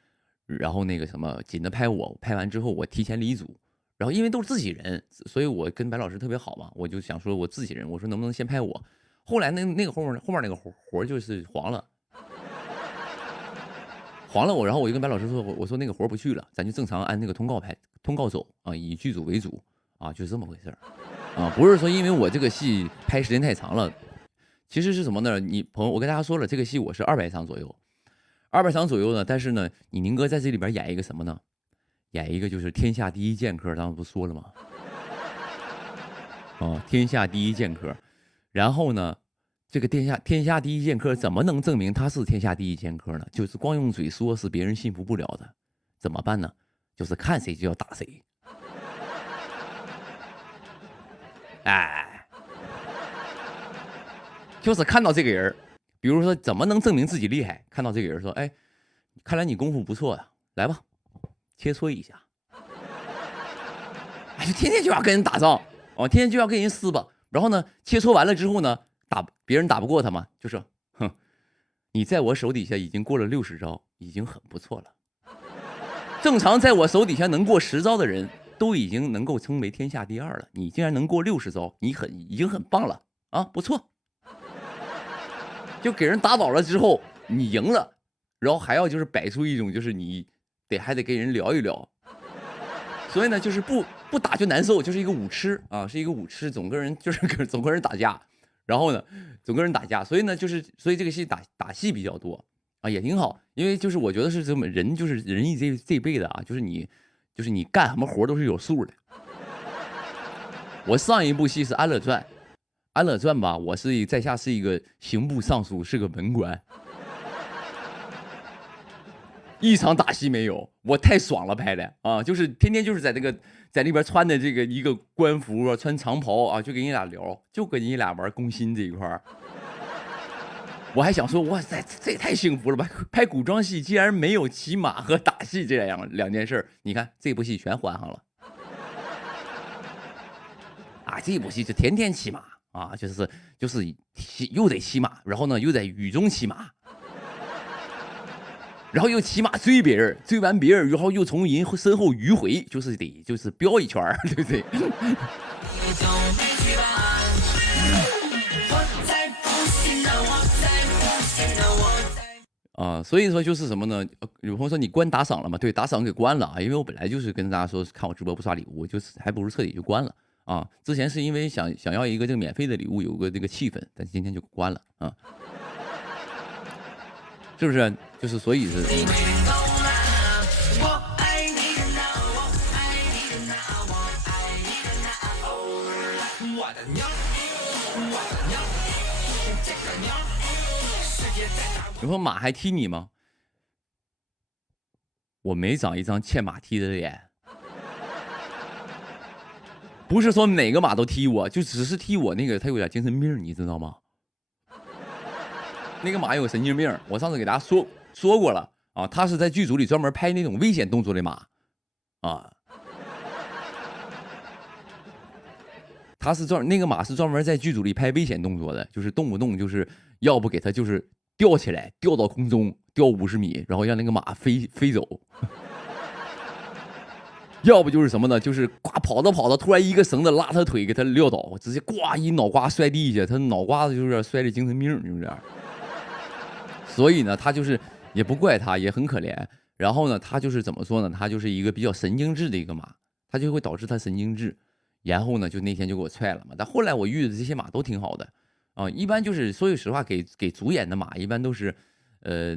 然后那个什么紧的拍我，拍完之后我提前离组。然后因为都是自己人，所以我跟白老师特别好嘛，我就想说我自己人，我说能不能先拍我。后来那个后面那个活就是黄了，我，然后我就跟白老师说，我说那个活不去了，咱就正常按那个通告走啊，以剧组为主啊，就是这么回事啊，不是说因为我这个戏拍时间太长了，其实是什么呢？我跟大家说了，这个戏我是200场左右， 200场左右呢。但是呢，你宁哥在这里边演一个什么呢？演一个就是天下第一剑客，当时不说了吗？天下第一剑客。然后呢，这个天下第一剑客怎么能证明他是天下第一剑客呢？就是光用嘴说是别人信服不了的。怎么办呢？就是看谁就要打谁。哎，就是看到这个人，比如说怎么能证明自己厉害？看到这个人说，哎，看来你功夫不错呀，来吧，切磋一下。哎，就天天就要跟人打仗，天天就要跟人撕吧。然后呢，切磋完了之后呢，别人打不过他嘛，就说，哼，你在我手底下已经过了60招，已经很不错了。正常在我手底下能过10招的人，都已经能够称为天下第2了。你竟然能过60招，你已经很棒了啊，不错。就给人打倒了之后，你赢了，然后还要就是摆出一种就是你还得跟人聊一聊。所以呢，就是不打就难受，就是一个武痴啊，是一个武痴，总跟人打架，然后呢，总跟人打架，所以呢，所以这个戏打戏比较多啊，也挺好，因为就是我觉得是这么人，就是人这辈子啊，就是你干什么活都是有数的。我上一部戏是《安乐传》，《安乐传》吧，我在下是一个刑部尚书，是个文官。一场打戏没有，我太爽了拍的啊！就是天天就是在那边穿的这个一个官服啊，穿长袍啊，就跟你俩聊，就跟你俩玩攻心这一块儿。我还想说，哇塞，这也太幸福了吧！拍古装戏竟然没有骑马和打戏这样2件事，你看这部戏全还上了。啊，这部戏就天天骑马啊，就是又得骑马，然后呢又在雨中骑马。然后又骑马追别人，追完别人，然后又从人身后迂回，就是飙一圈，对不对？啊，所以说就是什么呢？有朋友说你关打赏了吗？对，打赏给关了啊，因为我本来就是跟大家说，看我直播不刷礼物，就是还不如彻底就关了啊。之前是因为想要一个这个免费的礼物，有个这个气氛，但今天就关了啊。是不是？就是所以是。有说马还踢你吗？我没长一张欠马踢的脸，不是说哪个马都踢我，就只是踢我那个他有点精神病，你知道吗？那个马有神经病，我上次给大家说过了啊，他是在剧组里专门拍那种危险动作的马啊，那个马是专门在剧组里拍危险动作的，就是动不动就是要不给他就是吊起来，吊到空中，吊50米，然后让那个马飞走，要不就是什么呢？就是跑着，突然一个绳子拉他腿给他撂倒，直接呱一脑瓜摔地下，他脑瓜子就是摔的精神病，就是这样。所以呢，他就是也不怪他，也很可怜。然后呢，他就是怎么说呢？他就是一个比较神经质的一个马，他就会导致他神经质。然后呢，就那天就给我踹了嘛。但后来我遇的这些马都挺好的啊，一般就是说句实话，给主演的马一般都是，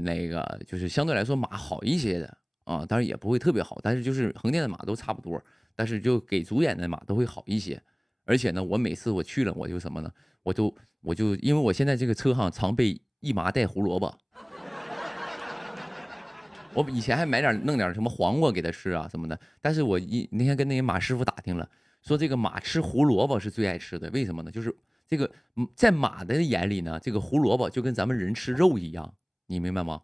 那个就是相对来说马好一些的啊，当然也不会特别好，但是就是横店的马都差不多，但是就给主演的马都会好一些。而且呢，我每次我去了，我就什么呢？我就因为我现在这个车上常备一麻袋胡萝卜。我以前还弄点什么黄瓜给他吃啊什么的，但是我那天跟那个马师傅打听了，说这个马吃胡萝卜是最爱吃的，为什么呢？就是这个在马的眼里呢，这个胡萝卜就跟咱们人吃肉一样，你明白吗？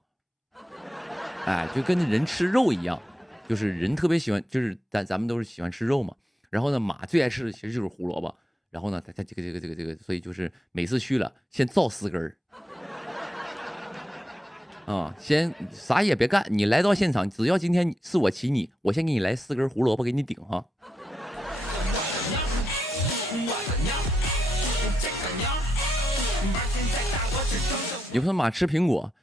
哎，就跟人吃肉一样，就是人特别喜欢，就是咱们都是喜欢吃肉嘛。然后呢，马最爱吃的其实就是胡萝卜。然后呢，他这个，所以就是每次去了先造4根儿。啊，先啥也别干，你来到现场，只要今天是我骑你，我先给你来4根胡萝卜给你顶哈。有说马吃苹果，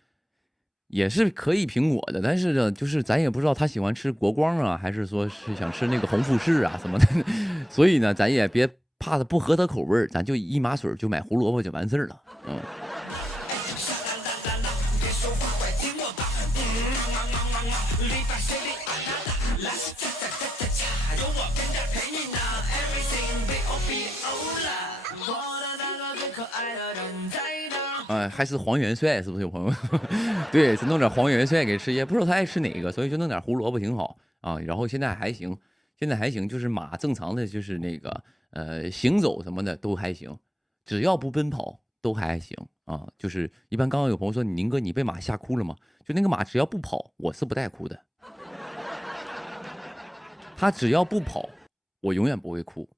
也是可以苹果的，但是呢，就是咱也不知道他喜欢吃国光啊，还是说是想吃那个红富士啊什么的，所以呢，咱也别怕他不合他口味，咱就一麻水就买胡萝卜就完事儿了，嗯。还是黄元帅，是不是有朋友？对，是弄点黄元帅给吃，也不知道他爱吃哪个，所以就弄点胡萝卜挺好啊。然后现在还行，现在还行，就是马正常的就是那个行走什么的都还行，只要不奔跑都还行啊。就是一般刚刚有朋友说宁哥你被马吓哭了吗？就那个马只要不跑，我是不带哭的。他只要不跑，我永远不会哭，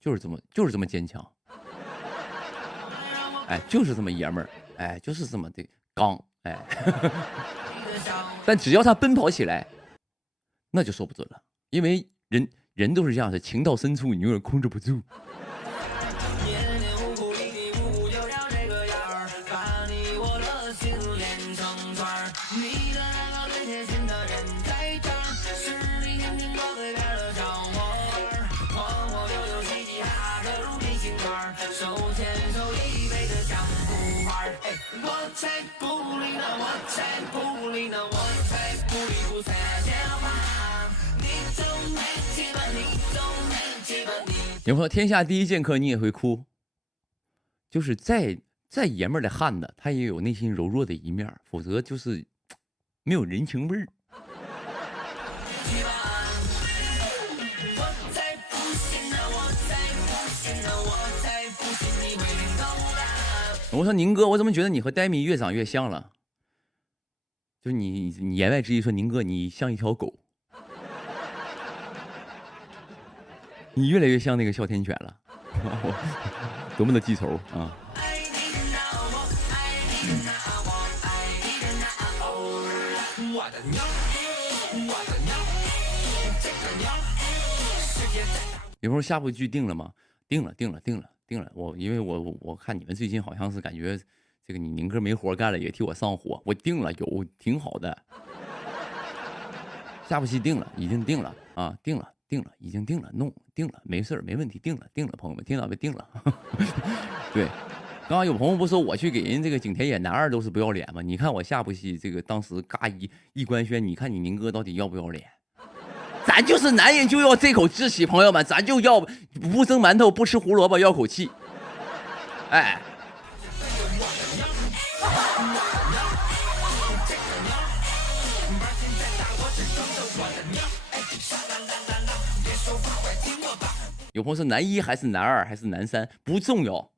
就是这么坚强。哎，就是这么爷们儿，哎，就是这么的刚，哎。但只要他奔跑起来，那就说不准了，因为人都是这样的，情到深处你永远控制不住。有朋友天下第一剑客你也会哭，就是再爷们儿的汉子，他也有内心柔弱的一面，否则就是没有人情味儿。我说宁哥，我怎么觉得你和戴米越长越像了？就是你言外之意说宁哥你像一条狗，你越来越像那个哮天犬了，多么的记仇啊！有朋友下部剧定了吗？定了。因为我看你们最近好像是感觉这个你宁哥没活干了，也替我上火。我定了，挺好的。下部戏定了，已经定了啊，定了，已经定了，定了，没事儿，没问题，定了，朋友们听到没？定了。对，刚刚有朋友不说我去给人这个景甜演男二都是不要脸吗？你看我下部戏这个当时嘎一官宣，你看你宁哥到底要不要脸？咱就是男人就要这口志气，朋友们，咱就要不蒸馒头不吃胡萝卜要口气。哎，有朋友说男一还是男二还是男三不重要，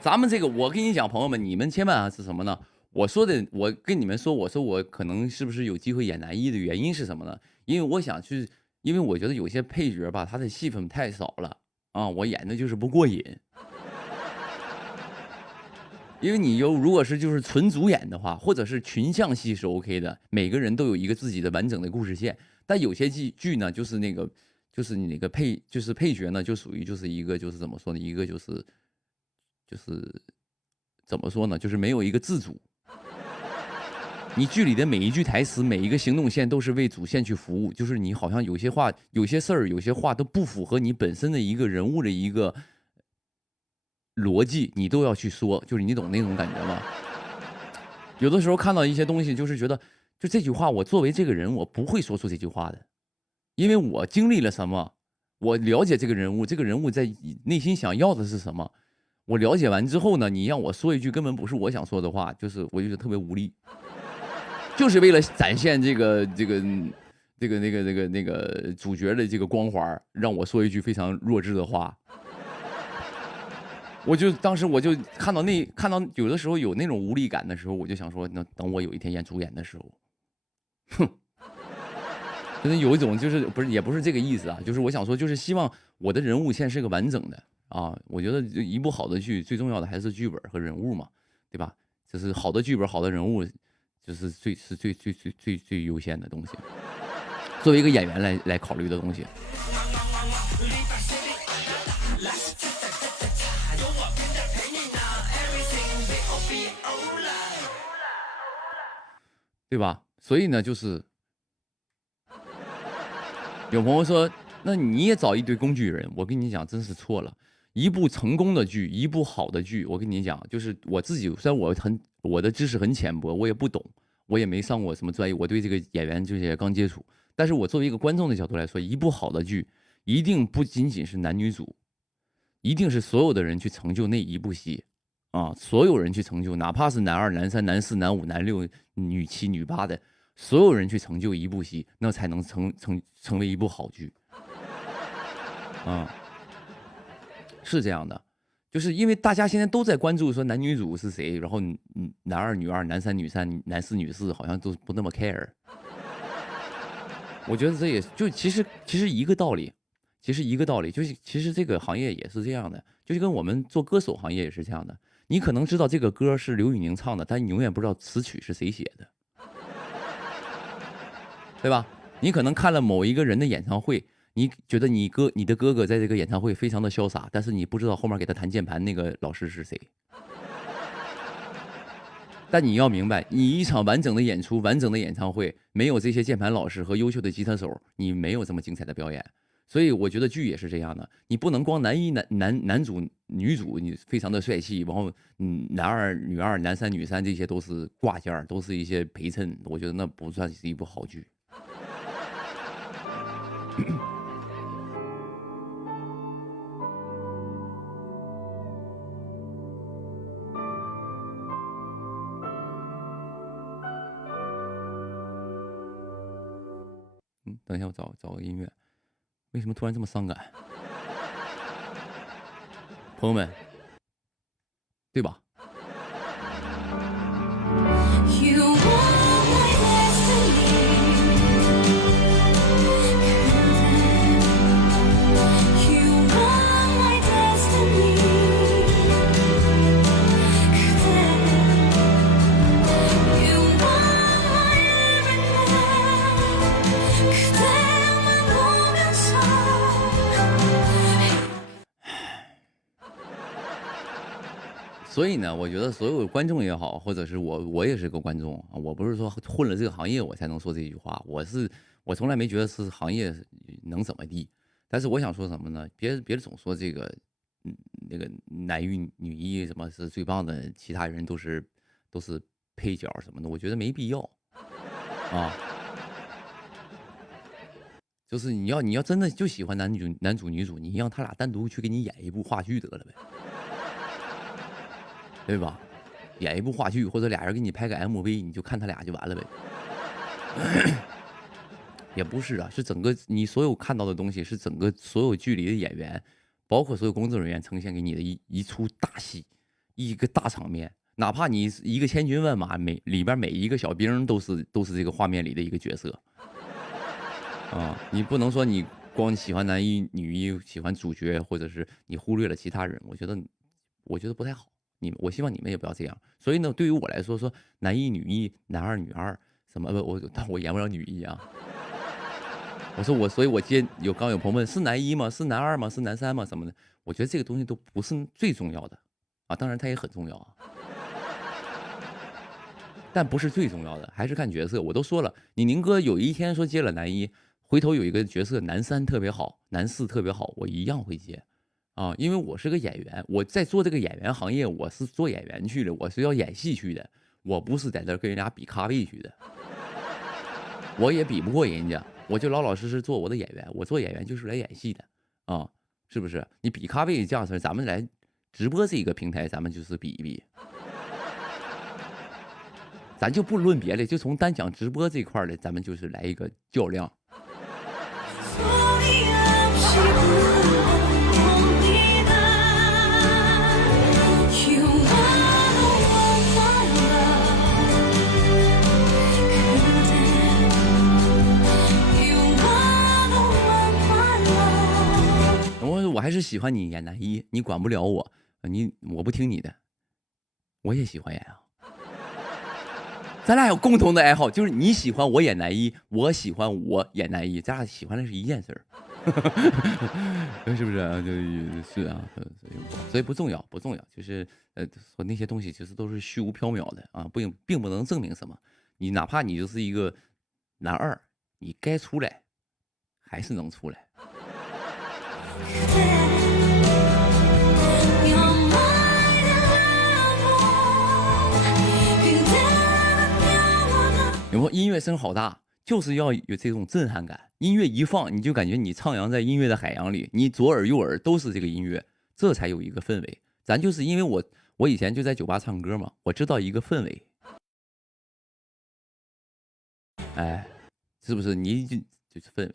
咱们这个我跟你讲，朋友们，你们千万是什么呢？我说的，我跟你们说，我说我可能是不是有机会演男一的原因是什么呢？因为我想去，因为我觉得有些配角吧，他的戏份太少了啊，我演的就是不过瘾。因为你如果是就是纯主演的话，或者是群像戏是 OK 的，每个人都有一个自己的完整的故事线。但有些剧呢，就是那个就是你那个配角呢，就属于就是一个就是怎么说呢，一个就是怎么说呢，就是没有一个自主。你剧里的每一句台词，每一个行动线都是为主线去服务，就是你好像有些话、有些事儿、有些话都不符合你本身的一个人物的一个逻辑，你都要去说，就是你懂那种感觉吗？有的时候看到一些东西，就是觉得，就这句话，我作为这个人，我不会说出这句话的，因为我经历了什么，我了解这个人物，这个人物在内心想要的是什么。我了解完之后呢，你让我说一句根本不是我想说的话，就是我就觉得特别无力。就是为了展现这个主角的这个光环，让我说一句非常弱智的话。当时我就看到有的时候有那种无力感的时候，我就想说，那等我有一天演主演的时候，哼，真的有一种就是也不是这个意思啊，就是我想说，就是希望我的人物线是个完整的啊。我觉得一部好的剧最重要的还是剧本和人物嘛，对吧？就是好的剧本、好的人物。就是最优先的东西，作为一个演员来考虑的东西，对吧？所以呢，就是有朋友说，那你也找一堆工具人，我跟你讲，真是错了。一部成功的剧，一部好的剧，我跟你讲，就是我自己，虽然我的知识很浅薄，我也不懂，我也没上过什么专业，我对这个演员这些刚接触。但是我作为一个观众的角度来说，一部好的剧，一定不仅仅是男女主，一定是所有的人去成就那一部戏，啊，所有人去成就，哪怕是男二、男三、男四、男五、男六、女七、女八的，所有人去成就一部戏，那才能成为一部好剧。啊，是这样的，就是因为大家现在都在关注说男女主是谁，然后男二、女二、男三、女三、男四、女四，好像都不那么 care。我觉得这也就其实一个道理，就是其实这个行业也是这样的，就是跟我们做歌手行业也是这样的。你可能知道这个歌是刘宇宁唱的，但你永远不知道词曲是谁写的，对吧？你可能看了某一个人的演唱会，你觉得你的哥哥在这个演唱会非常的潇洒，但是你不知道后面给他弹键盘那个老师是谁。但你要明白，你一场完整的演出、完整的演唱会，没有这些键盘老师和优秀的吉他手，你没有这么精彩的表演。所以我觉得剧也是这样的，你不能光男一、男主、女主，你非常的帅气，然后男二、女二、男三、女三这些都是挂件，都是一些陪衬，我觉得那不算是一部好剧。等一下，我找个音乐。为什么突然这么伤感？朋友们，对吧？所以呢，我觉得所有观众也好，或者是我也是个观众啊，我不是说混了这个行业我才能说这句话，我从来没觉得是行业能怎么地，但是我想说什么呢？别总说这个，那个男一女一什么是最棒的，其他人都是配角什么的，我觉得没必要啊。就是你要真的就喜欢男主女主，你让他俩单独去给你演一部话剧得了呗。对吧？演一部话剧，或者俩人给你拍个 MV，你就看他俩就完了呗。也不是啊，是整个你所有看到的东西，是整个所有剧里的演员，包括所有工作人员呈现给你的一出大戏，一个大场面。哪怕你一个千军万马，里边每一个小兵都是这个画面里的一个角色啊。你不能说你光喜欢男一女一，喜欢主角，或者是你忽略了其他人，我觉得不太好。我希望你们也不要这样。所以呢，对于我来说，男一女一、男二女二什么但我演不了女一啊。所以我刚有朋友问是男一吗？是男二吗？是男三吗？什么的？我觉得这个东西都不是最重要的啊，当然它也很重要啊，但不是最重要的，还是看角色。我都说了，你宁哥有一天说接了男一，回头有一个角色男三特别好，男四特别好，我一样会接。啊，因为我是个演员，我在做这个演员行业，我是做演员去的，我是要演戏去的，我不是在这跟人家比咖位去的，我也比不过人家，我就老老实实做我的演员，我做演员就是来演戏的，啊，是不是？你比咖位这样式儿，咱们来直播这个平台，咱们就是比一比，咱就不论别的，就从单讲直播这块儿的，咱们就是来一个较量。我还是喜欢你演男一，你管不了我，我不听你的，我也喜欢演啊。咱俩有共同的爱好，就是你喜欢我演男一，我喜欢我演男一，咱俩喜欢的是一件事儿，是不是啊？是啊，所以不重要，就是说那些东西其实都是虚无缥缈的啊，并不能证明什么。你哪怕你就是一个男二，你该出来还是能出来。有没有音乐声好大，就是要有这种震撼感。音乐一放，你就感觉你徜徉在音乐的海洋里，你左耳右耳都是这个音乐，这才有一个氛围。咱就是因为我以前就在酒吧唱歌嘛，我知道一个氛围。哎，是不是？你就是氛围。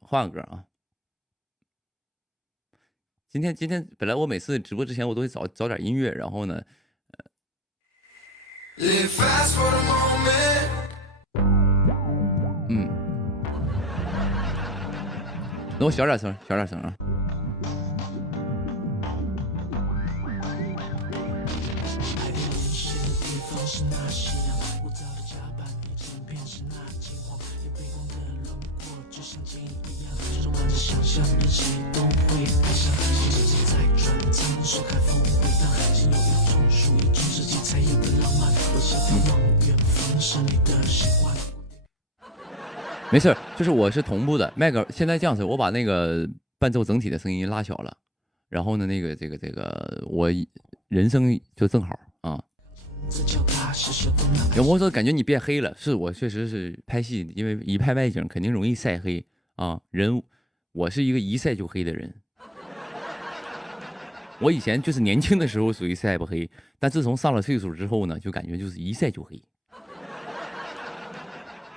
换个歌啊！今天本来我每次直播之前我都会找点音乐，然后呢，那我小点声，小点声啊！没事，就是我是同步的，麦克现在这样子，我把那个伴奏整体的声音拉小了，然后呢，这个我人声就正好啊。有朋友说感觉你变黑了，是我确实是拍戏，因为一拍外景肯定容易晒黑啊。我是一个一晒就黑的人。我以前就是年轻的时候属于晒不黑，但自从上了岁数之后呢，就感觉就是一晒就黑。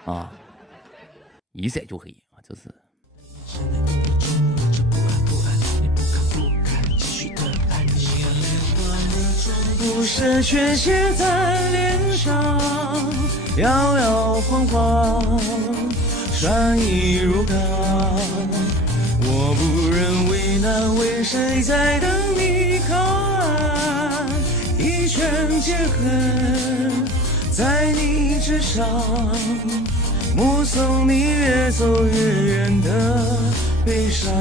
啊，一晒就黑啊，这是。不是却写在脸上，摇摇晃晃，善意如刚。我不认为难为谁在等你靠岸，一拳解恨在你之上，目送你越走越远的悲伤。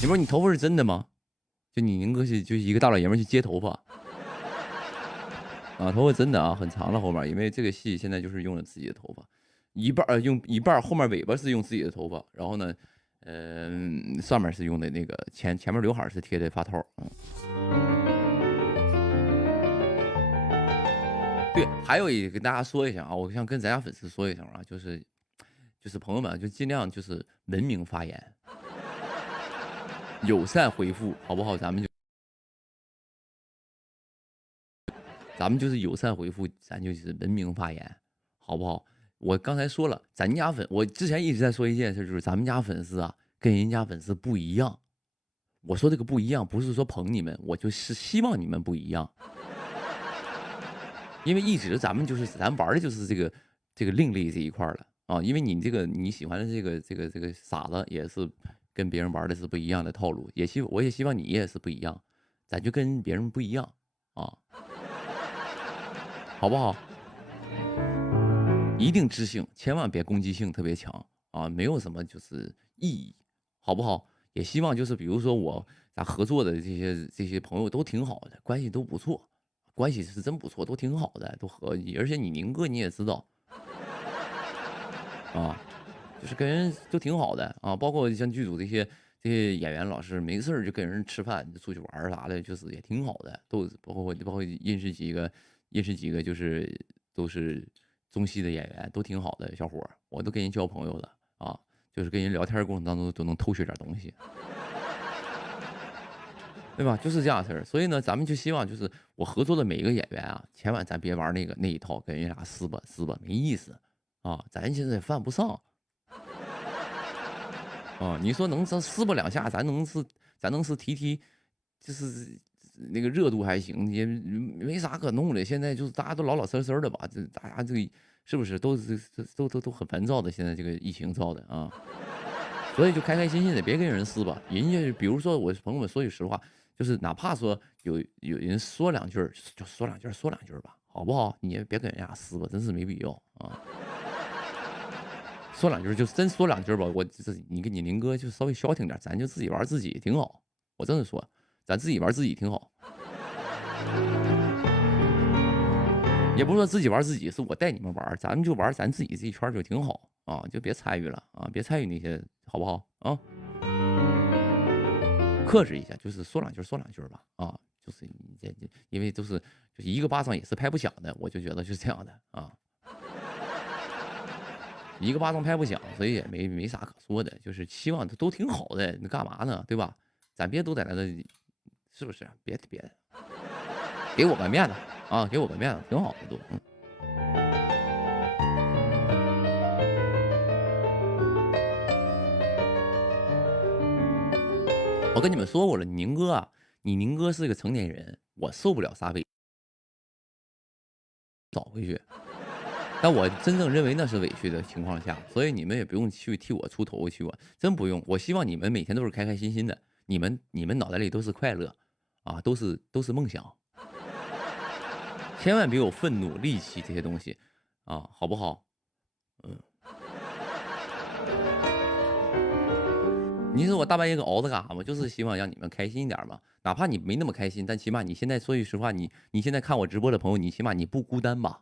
你不是你头发是真的吗？就你宁哥是就一个大老爷们去接头发啊，头发真的啊，很长了后面，因为这个戏现在就是用了自己的头发，用一半，后面尾巴是用自己的头发，然后呢，上面是用的那个前面刘海是贴的发套，对，还有跟大家说一下啊，我想跟咱家粉丝说一声啊，就是朋友们就尽量就是文明发言。友善回复好不好？咱们就是友善回复，咱就是文明发言，好不好？我刚才说了，咱家我之前一直在说一件事，就是咱们家粉丝啊，跟人家粉丝不一样。我说这个不一样，不是说捧你们，我就是希望你们不一样。因为一直咱玩的就是这个另类这一块了啊。因为你喜欢的这个傻子也是。跟别人玩的是不一样的套路，我也希望你也是不一样，咱就跟别人不一样啊，好不好？一定知性，千万别攻击性特别强啊，没有什么就是意义，好不好？也希望就是比如说咱合作的这些朋友都挺好的，关系都不错，关系是真不错，都挺好的，而且你宁哥你也知道啊。就是跟人都挺好的啊，包括像剧组这些演员老师，没事就跟人吃饭、出去玩啥的，就是也挺好的，都包括认识几个就是都是中戏的演员，都挺好的小伙，我都跟人交朋友了啊，就是跟人聊天过程当中都能偷学点东西，对吧？就是这样事儿，所以呢，咱们就希望就是我合作的每一个演员啊，千万咱别玩那一套，跟人俩撕吧，没意思啊，咱现在也犯不上。啊，你说能撕吧两下，咱能是提，就是那个热度还行，也没啥可弄的。现在就是大家都老实实的吧，大家这个是不是都很烦躁的？现在这个疫情造的啊，所以就开开心心的，别跟人撕吧。人家比如说我朋友们说句实话，就是哪怕说有人说两句，就说两句吧，好不好？你也别跟人家撕吧，真是没必要啊。说两句就真说两句吧，你跟你宁哥就稍微消停点，咱就自己玩自己挺好。我真的说，咱自己玩自己挺好。也不是说自己玩自己，是我带你们玩，咱们就玩咱自己这一圈就挺好啊，就别参与了啊，别参与那些，好不好啊？克制一下，就是说两句吧啊，就是因为就是一个巴掌也是拍不响的，我就觉得是这样的啊。一个巴掌拍不响，所以也没啥可说的，就是希望都挺好的，你干嘛呢？对吧？咱别都在那，是不是？别给我个面子啊，给我个面子，挺好的都。我跟你们说过了，宁哥啊，宁哥是个成年人，我受不了撒委找回去。但我真正认为那是委屈的情况下，所以你们也不用去替我出头去，我真不用。我希望你们每天都是开开心心的，你们脑袋里都是快乐啊，都是梦想，千万别有愤怒、戾气这些东西啊，好不好？你说我大半夜个熬着干啥嘛？就是希望让你们开心一点嘛。哪怕你没那么开心，但起码你现在说句实话，你现在看我直播的朋友，你起码你不孤单吧？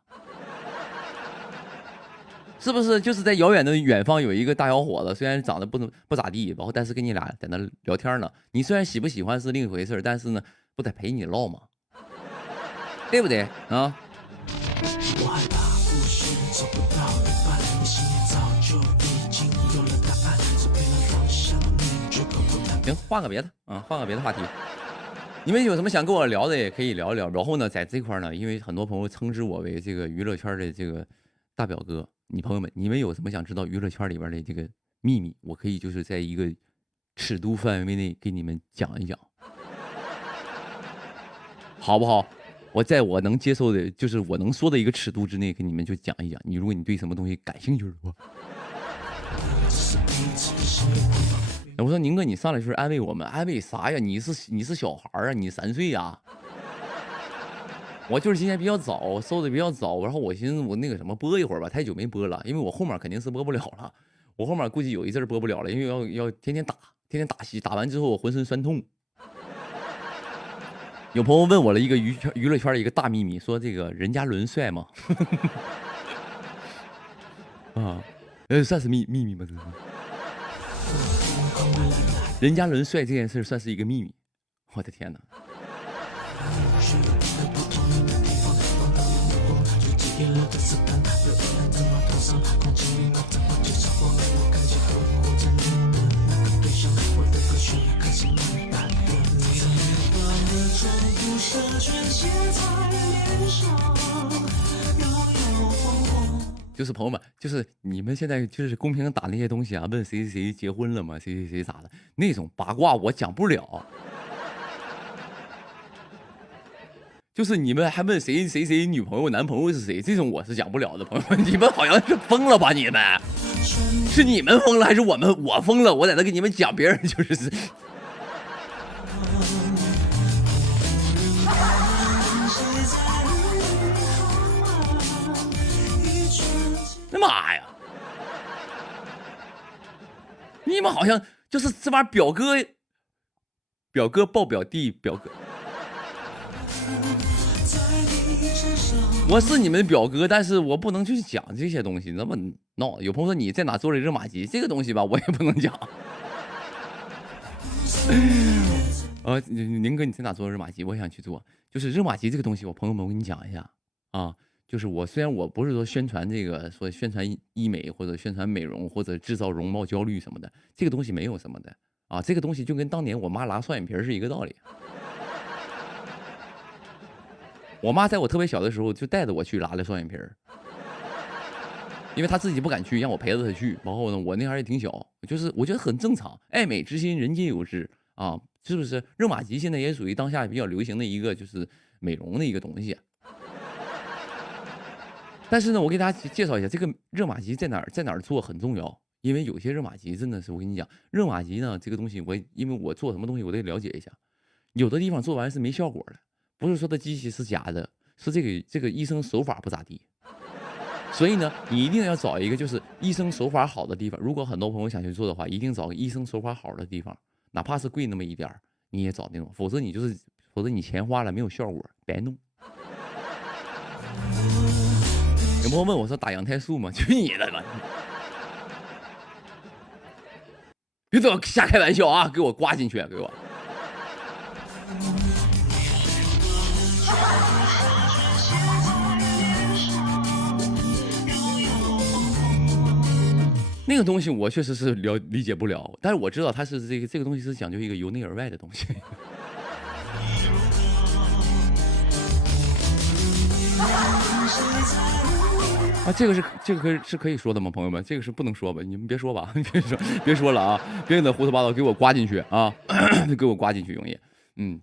是不是？就是在遥远的远方有一个大小伙子，虽然长得不咋地，然后但是跟你俩在那聊天呢。你虽然喜不喜欢是另一回事，但是呢，不得陪你唠吗？对不对啊？我害怕故事走不到一半，你心里早就已经有了答案，走偏了方向，你这个不坦。行，换个别的啊，换个别的话题。你们有什么想跟我聊的，也可以聊一聊。然后呢，在这块呢，因为很多朋友称之我为这个娱乐圈的这个大表哥。你朋友们，你们有什么想知道娱乐圈里边的这个秘密？我可以就是在一个尺度范围内给你们讲一讲，好不好？我在我能接受的，就是我能说的一个尺度之内，给你们就讲一讲。如果你对什么东西感兴趣的话，我说宁哥，你上来就是安慰我们，安慰啥呀？你是小孩啊，你3岁呀。我就是今天比较早，收的比较早，然后我寻思我那个什么播一会儿吧，太久没播了，因为我后面肯定是播不了了，我后面估计有一阵播不了了，因为要天天打戏，打完之后我浑身酸痛。有朋友问我了一个娱乐圈的一个大秘密，说这个任嘉伦帅吗？啊，算是秘密吗？这是任嘉伦帅这件事算是一个秘密，我的天哪！就是朋友们，就是你们现在就是公屏打那些东西啊，问谁结婚了吗？谁咋的？那种八卦我讲不了。就是你们还问谁女朋友男朋友是谁，这种我是讲不了的，朋友们，你们好像是疯了吧？你们是你们疯了还是我疯了？我在那给你们讲别人就是那妈呀！你们好像就是这玩意儿，表哥抱表弟，表哥。我是你们表哥，但是我不能去讲这些东西，那么闹。有朋友说你在哪做了热玛吉，这个东西吧，我也不能讲。宁哥你在哪做热玛吉？我想去做，就是热玛吉这个东西，我朋友们我跟你讲一下啊，就是虽然我不是说宣传这个，说宣传医美或者宣传美容或者制造容貌焦虑什么的，这个东西没有什么的啊，这个东西就跟当年我妈拉双眼皮是一个道理。我妈在我特别小的时候就带着我去拉了双眼皮儿，因为她自己不敢去，让我陪着她去。然后呢，我那还也挺小，就是我觉得很正常，爱美之心人皆有之啊，是不是？热玛吉现在也属于当下比较流行的一个就是美容的一个东西。但是呢，我给大家介绍一下，这个热玛吉在哪儿做很重要，因为有些热玛吉真的是我跟你讲，热玛吉呢这个东西因为我做什么东西我得了解一下，有的地方做完是没效果的。不是说的机器是假的，是这个医生手法不咋地，所以呢，你一定要找一个就是医生手法好的地方。如果很多朋友想去做的话，一定找个医生手法好的地方，哪怕是贵那么一点你也找那种，否则你钱花了没有效果，白弄。有朋友问我说打羊胎素吗？去你的吧！别跟我瞎开玩笑啊！给我刮进去，给我。那个东西我确实是理解不了，但是我知道它是这个东西是讲究一个由内而外的东西。啊，这个是可以说的吗，朋友们？这个是不能说吧？你们别说吧，别说了啊！别的胡说八道给我刮进去啊！给我刮进去，永业。嗯。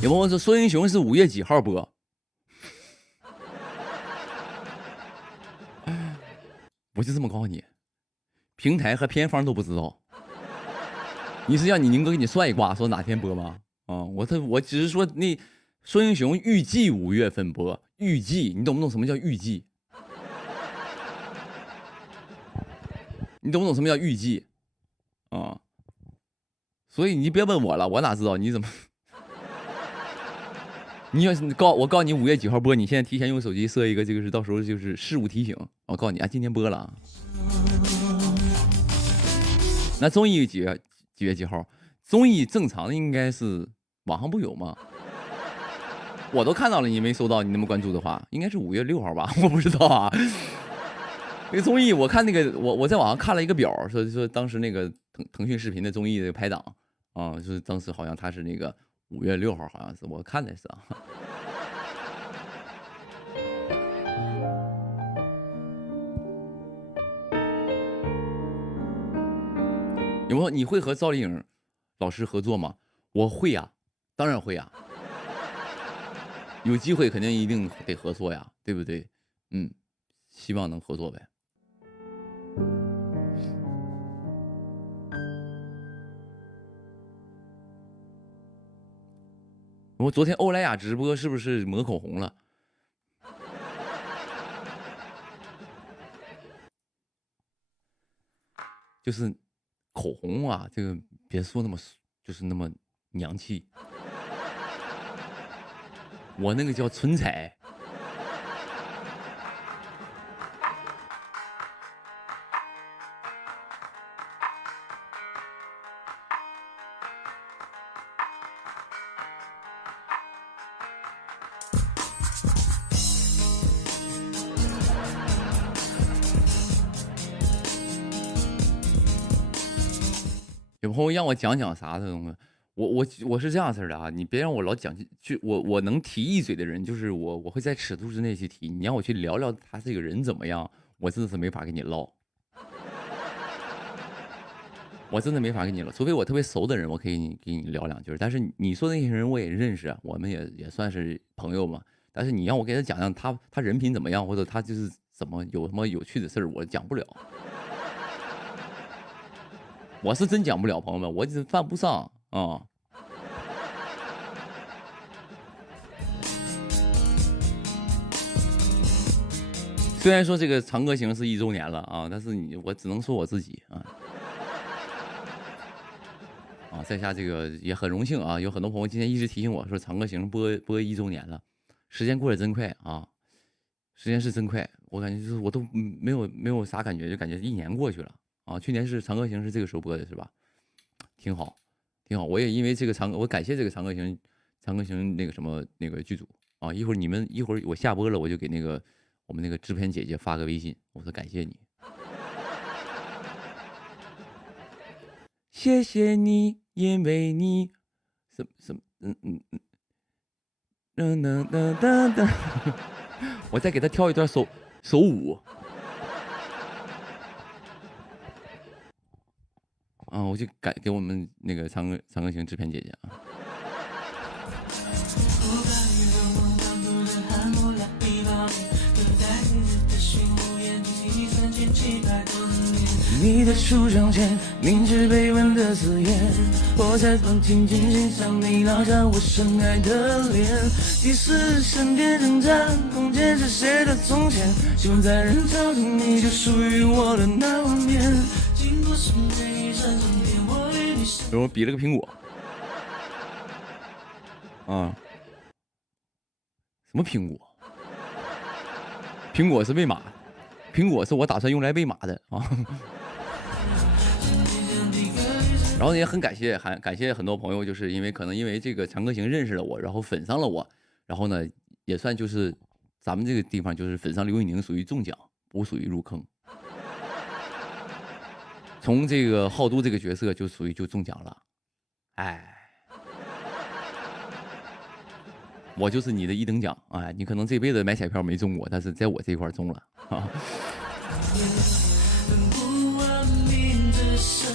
有朋友说说英雄是5月几号播？我就这么告诉你，平台和偏方都不知道。你是让你宁哥给你算一卦，说哪天播吗？啊，我只是说那说英雄预计5月份播，预计你懂不懂什么叫预计？你懂不懂什么叫预计？啊，所以你别问我了，我哪知道你怎么？你要是我告诉你5月几号播，你现在提前用手机设一个，这个是到时候就是事务提醒。我告诉你啊，今天播了啊。那综艺几月几号？综艺正常的应该是网上不有吗？我都看到了，你没收到？你那么关注的话，应该是5月6号吧？我不知道啊。那个综艺我看那个我在网上看了一个表，说当时那个腾讯视频的综艺的排档啊，就是当时好像他是那个5月6号，好像是我看的是啊。有没有你会和赵丽颖老师合作吗？我会呀，当然会呀，有机会肯定一定得合作呀，对不对？嗯，希望能合作呗。我昨天欧莱雅直播是不是抹口红了？就是口红啊，这个别说那么就是那么娘气，我那个叫唇彩。有朋友让我讲讲啥的东西，我是这样式的啊，你别让我老讲去，我能提一嘴的人，就是我会在尺度之内去提。你让我去聊聊他这个人怎么样，我真的是没法跟你唠，我真的没法跟你唠，除非我特别熟的人，我可以给你聊两句。但是你说的那些人我也认识，我们也算是朋友嘛。但是你让我给他讲讲他人品怎么样，或者他就是怎么有什么有趣的事儿，我讲不了。我是真讲不了，朋友们，我只犯不上啊。虽然说这个长歌行是1周年了啊，但是我只能说我自己啊。啊，在下这个也很荣幸啊，有很多朋友今天一直提醒我说长歌行播1周年了，时间过得真快啊，时间是真快，我感觉就是我都没有啥感觉，就感觉1年过去了。啊，去年是长歌行是这个时候播的是吧？挺好，挺好。我也因为这个我感谢这个长歌行那个什么那个剧组啊。一会儿我下播了，我就给那个我们那个制片姐姐发个微信，我说感谢你，谢谢你，因为你什么我再给他跳一段手舞。啊，我就给我们那个长歌行制片姐姐啊。你的出生前凝脂被吻的字眼，我才放轻轻欣赏你那张我深爱的脸。第四身边挣扎，空间是谁的从前？希望在人潮中，你就属于我的那碗面。经过身边一扇窗边，我与你。然后比了个苹果。啊？什么苹果？苹果是喂马，苹果是我打算用来喂马的啊。然后也很感谢很多朋友，就是因为这个长歌行认识了我，然后粉上了我，然后呢也算就是咱们这个地方就是粉上刘宇宁属于中奖，不属于入坑。从这个浩都这个角色就属于就中奖了，哎，我就是你的一等奖，哎，你可能这辈子买彩票没中过，但是在我这块中了啊。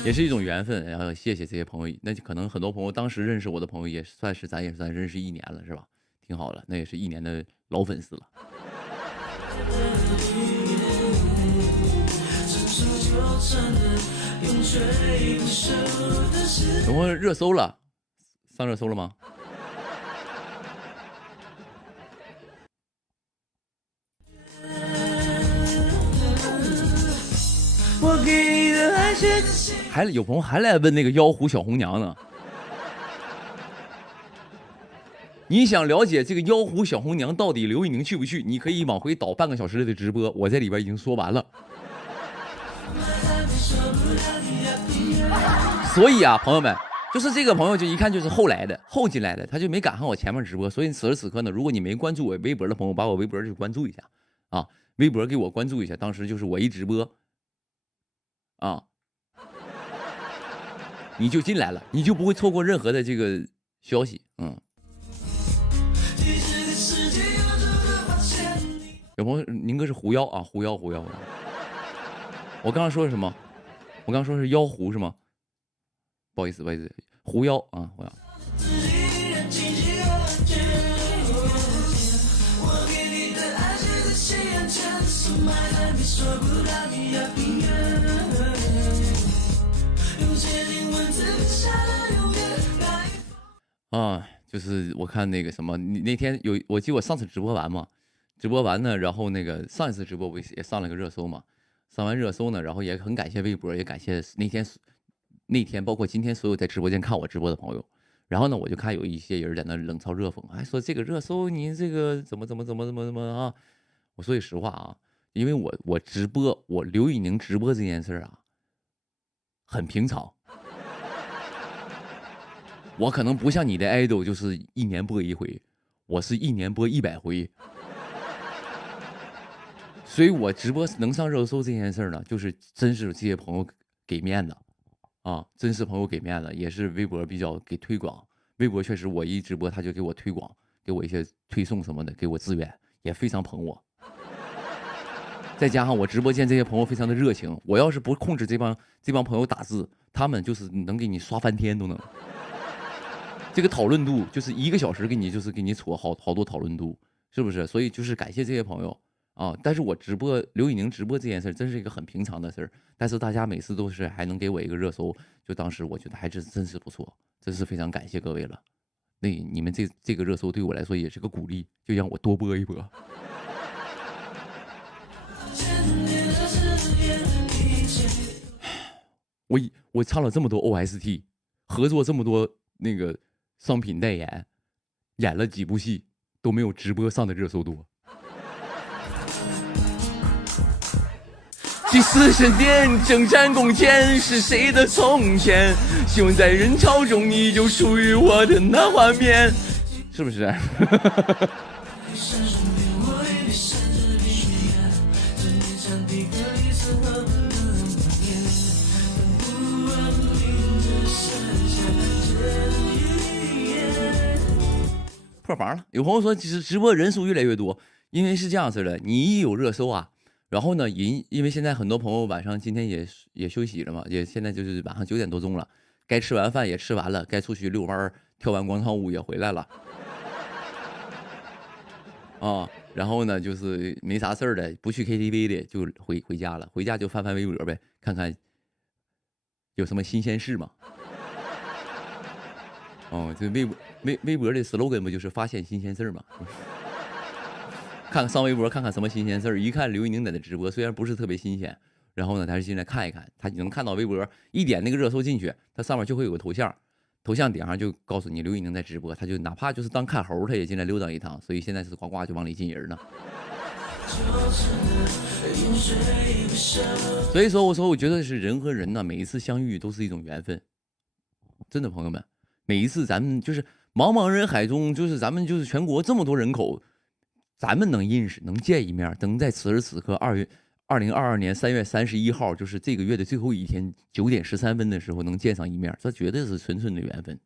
也是一种缘分，然后谢谢这些朋友。那可能很多朋友当时认识我的朋友，咱也算认识1年了，是吧？挺好了，那也是1年的老粉丝了。有没有热搜了？上热搜了吗？我给你的爱还有朋友还来问那个妖狐小红娘呢。你想了解这个妖狐小红娘到底刘宇宁去不去？你可以往回倒半个小时的直播，我在里边已经说完了。所以啊，朋友们，就是这个朋友就一看就是后进来的，他就没赶上我前面直播。所以此时此刻呢，如果你没关注我微博的朋友，把我微博去关注一下啊，微博给我关注一下。当时就是我一直播。啊，你就进来了，你就不会错过任何的这个消息。有朋友，宁哥是狐妖啊，狐妖。我刚刚说的什么？我刚刚说是妖狐是吗？不好意思，狐妖啊，狐妖。啊，就是我看那个什么，你那天我记得我上次直播完嘛，直播完呢，然后那个上一次直播我也上了个热搜嘛，上完热搜呢，然后也很感谢微博，也感谢那天包括今天所有在直播间看我直播的朋友。然后呢，我就看有一些人在那冷嘲热讽，还说这个热搜你这个怎么啊？我说句实话啊，因为我直播，我刘宇宁直播这件事啊，很平常。我可能不像你的 idol， 就是1年播1回，我是1年播100回。所以我直播能上热搜这件事呢，就是真是这些朋友给面子啊，真是朋友给面子，也是微博比较给推广。微博确实我一直播他就给我推广，给我一些推送什么的，给我资源，也非常捧我。再加上我直播间这些朋友非常的热情，我要是不控制这帮朋友打字，他们就是能给你刷翻天都能。这个讨论度就是1个小时给你戳好多讨论度，是不是？所以就是感谢这些朋友啊。但是我直播刘宇宁直播这件事真是一个很平常的事儿，但是大家每次都是还能给我一个热搜，就当时我觉得还真是不错，真是非常感谢各位了。那你们这个热搜对我来说也是个鼓励，就让我多播一播。我唱了这么多 OST， 合作这么多那个商品代言，演了几部戏，都没有直播上的热搜多。第4神殿征战宫前是谁的从前？希望在人潮中依旧属于我的那画面，是不是？破防了。有朋友说，其实直播人数越来越多，因为是这样子的，你一有热搜啊，然后呢，因为现在很多朋友晚上今天也休息了嘛，也现在就是晚上9点多钟了，该吃完饭也吃完了，该出去遛弯跳完广场舞也回来了，啊，然后呢就是没啥事儿的，不去 KTV 的就回家了，回家就翻翻微博呗，看看有什么新鲜事嘛。哦，这微博的 slogan 不就是发现新鲜事儿吗？上微博看看什么新鲜事儿，一看刘宇宁在那直播，虽然不是特别新鲜，然后呢，他是进来看一看，他能看到微博，一点那个热搜进去，他上面就会有个头像，头像顶上就告诉你刘宇宁在直播，他就哪怕就是当看猴，他也进来溜达一趟，所以现在是呱呱就往里进人呢。所以说，我觉得是人和人呢，每一次相遇都是一种缘分。真的朋友们，每一次咱们就是茫茫人海中，就是咱们就是全国这么多人口，咱们能认识能见一面，能在此时此刻2022年3月31号，就是这个月的最后一天9点13分的时候能见上一面，这绝对是纯纯的缘分，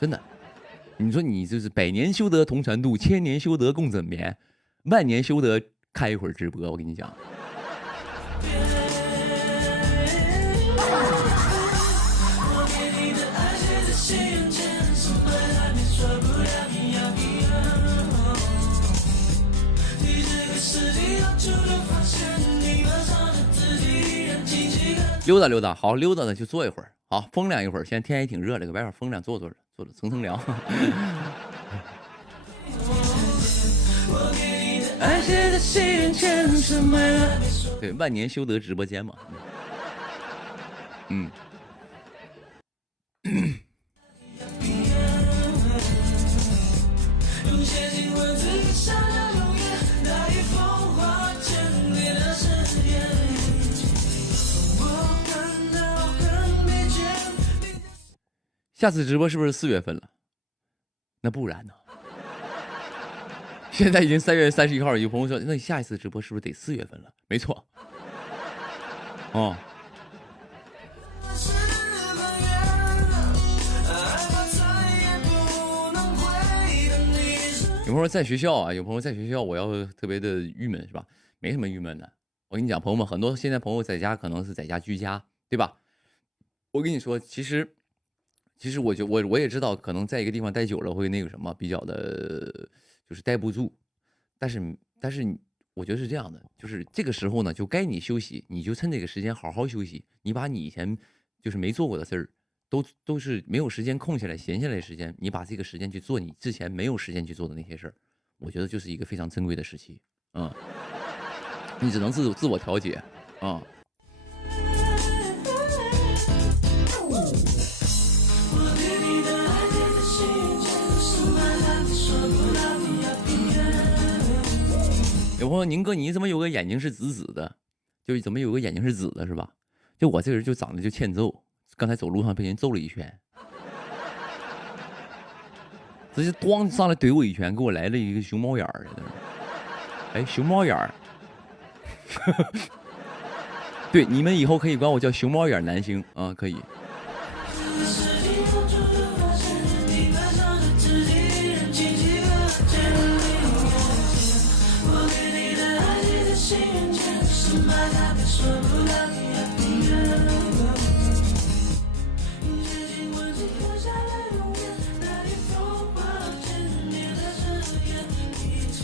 真的。你说你就是百年修得同船渡，千年修得共枕眠，万年修得开一会儿直播。我跟你讲，溜达溜达，好溜达的就坐一会儿，好风凉一会儿。现在天也挺热的，搁外边风凉坐着，乘乘凉。对，万年修得直播间嘛。嗯。下次直播是不是4月份了？那不然呢？现在已经3月31号，有朋友说，那下一次直播是不是得4月份了？没错。哦。有朋友在学校啊，有朋友在学校，我要特别的郁闷是吧？没什么郁闷的。我跟你讲，朋友们，很多现在朋友在家可能是在家居家，对吧？我跟你说，其实我也知道，可能在一个地方待久了会那个什么，比较的，就是待不住。但是我觉得是这样的，就是这个时候呢，就该你休息，你就趁这个时间好好休息。你把你以前就是没做过的事儿，都是没有时间空下来、闲下来的时间，你把这个时间去做你之前没有时间去做的那些事儿，我觉得就是一个非常珍贵的时期。嗯，你只能自我调节啊。有朋友，宁哥，你怎么有个眼睛是紫紫的？就是怎么有个眼睛是紫的，是吧？就我这个人就长得就欠揍，刚才走路上被人揍了一拳，直接咣上来怼我一拳，给我来了一个熊猫眼儿。哎，熊猫眼儿。对，你们以后可以管我叫熊猫眼男星啊，可以。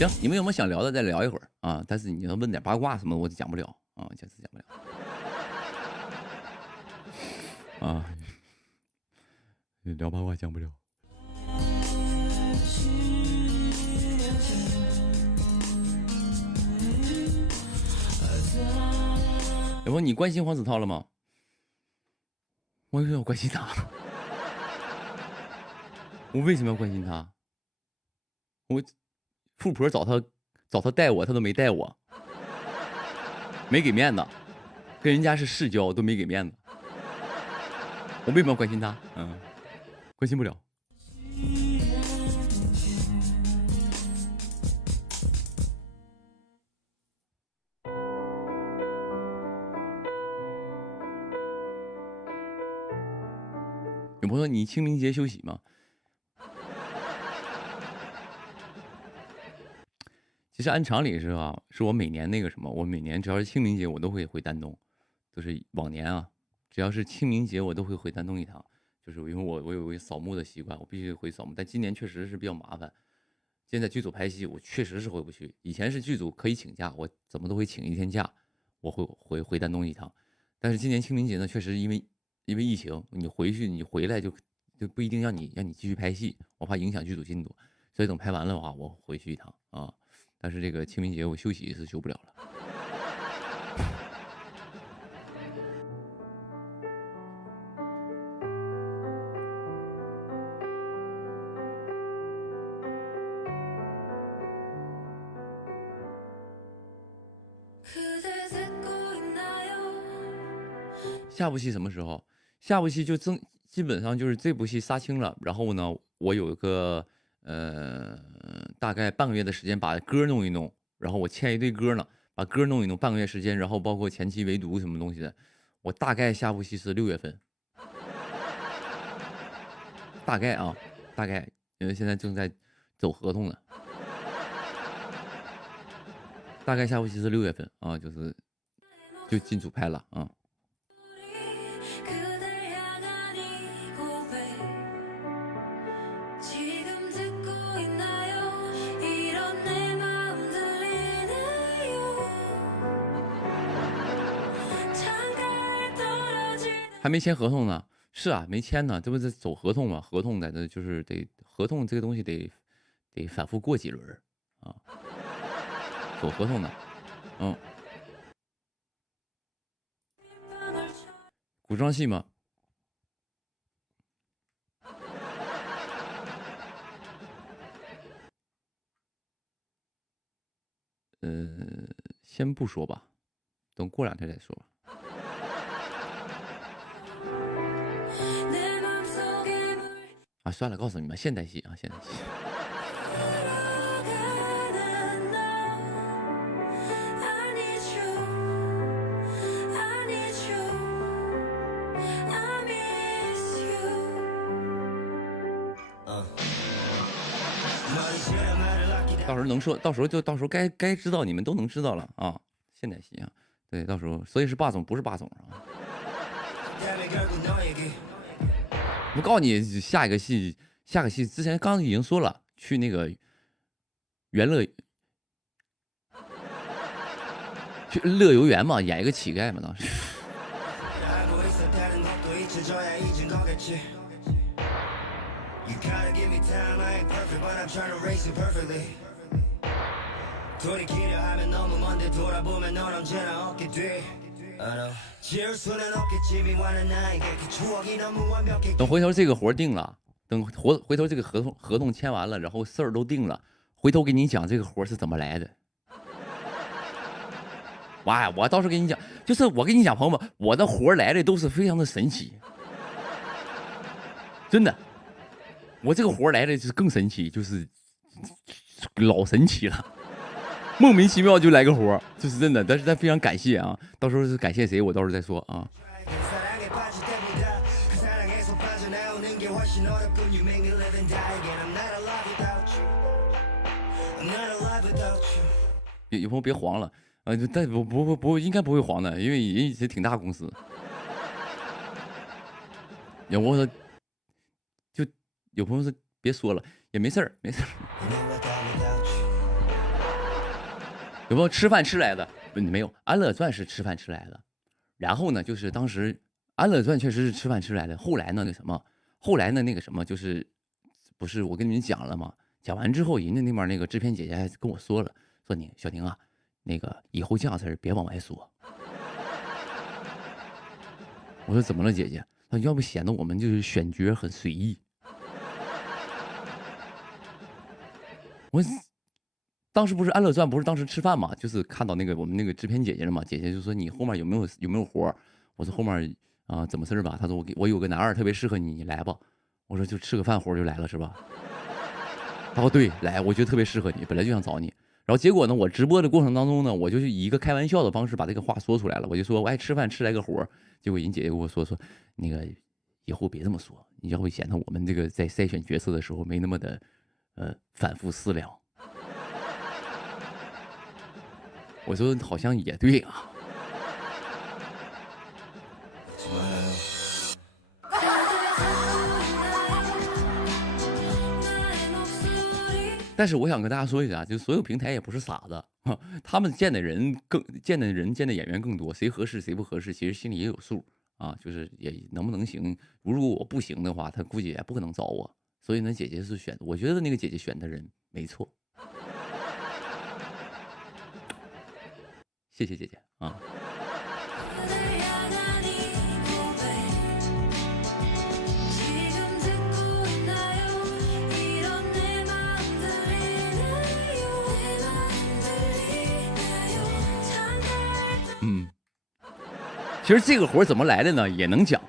行，你们有没有想聊的再聊一会儿啊？但是你要问点八卦什么，我就讲不了啊，下次讲不了。啊，聊八卦讲不了。有没有你关心黄子韬了吗？我为什么要关心他？我为什么要关心他？我富婆找他带我，他都没带我，没给面子，跟人家是世交都没给面子，我为什么要关心他？嗯，关心不了。有朋友说你清明节休息吗？其实按常理是啊，是我每年那个什么，我每年只要是清明节，我都会回丹东，都是往年啊，只要是清明节，我都会回丹东一趟，就是因为我有个扫墓的习惯，我必须回扫墓。但今年确实是比较麻烦，现在剧组拍戏，我确实是回不去。以前是剧组可以请假，我怎么都会请1天假，我会回丹东一趟。但是今年清明节呢，确实因为疫情，你回去你回来就不一定让你继续拍戏，我怕影响剧组进度，所以等拍完了的话，我回去一趟啊。但是这个清明节我休息是休不了了。下部戏什么时候？下下部戏就基本上就是这部戏杀青了，然后呢，我有一个大概半个月的时间把歌弄一弄，然后我欠一堆歌呢，把歌弄一弄，半个月时间，然后包括前期围读什么东西的，我大概下部戏是6月份，大概啊，大概，因为现在正在走合同呢，大概下部戏是6月份啊，就进组拍了啊。还没签合同呢，是啊，没签呢，这不是走合同吗？合同在这就是得合同这个东西得反复过几轮啊，走合同呢，嗯，古装戏吗？先不说吧，等过2天再说吧。啊，算了，告诉你们，现代戏啊，现代戏。到时候能说，到时候该知道，你们都能知道了啊。现代戏啊，对，到时候所以是霸总，不是霸总啊。我告诉你，下个戏之前刚已经说了，去那个去乐游园嘛，演一个乞丐嘛，当时。等回头这个活定了，等回头这个合同签完了，然后事儿都定了，回头给你讲这个活是怎么来的。哇，我到时候给你讲，就是我跟你讲，朋友们，我的活来的都是非常的神奇，真的，我这个活来的就是更神奇，就是老神奇了。莫名其妙就来个活，就是真的，但是非常感谢啊！到时候是感谢谁，我到时候再说啊。有朋友别黄了啊！但不，应该不会黄的，因为也是挺大公司。有朋友说，就有朋友说别说了，也没事儿，没事儿。有没有吃饭吃来的？没有，《安乐传》是吃饭吃来的。然后呢，就是当时《安乐传》确实是吃饭吃来的。后来呢，那个什么，就是不是我跟你们讲了吗？讲完之后，人家那边那个制片姐姐还跟我说了，说你小宁啊，那个以后这样事儿别往外说。我说怎么了，姐姐？她要不显得我们就是选角很随意。我。当时不是《安乐传》，不是当时吃饭嘛，就是看到那个我们那个制片姐姐了嘛，姐姐就说你后面有没有活？我说后面啊怎么事吧？她说我有个男二特别适合你，你来吧。我说就吃个饭活就来了是吧？她说对，来，我觉得特别适合你，本来就想找你。然后结果呢，我直播的过程当中呢，我就是以一个开玩笑的方式把这个话说出来了，我就说我爱吃饭吃来个活。结果人姐姐跟我说那个以后别这么说，你要会显得我们这个在筛选角色的时候没那么的反复思量。我说好像也对啊，但是我想跟大家说一下，就所有平台也不是傻子，他们见的演员更多，谁合适谁不合适，其实心里也有数啊，就是也能不能行。如果我不行的话，他估计也不可能找我。所以呢，姐姐是我觉得那个姐姐选的人没错。谢谢姐姐啊！其实这个活怎么来的呢？也能讲，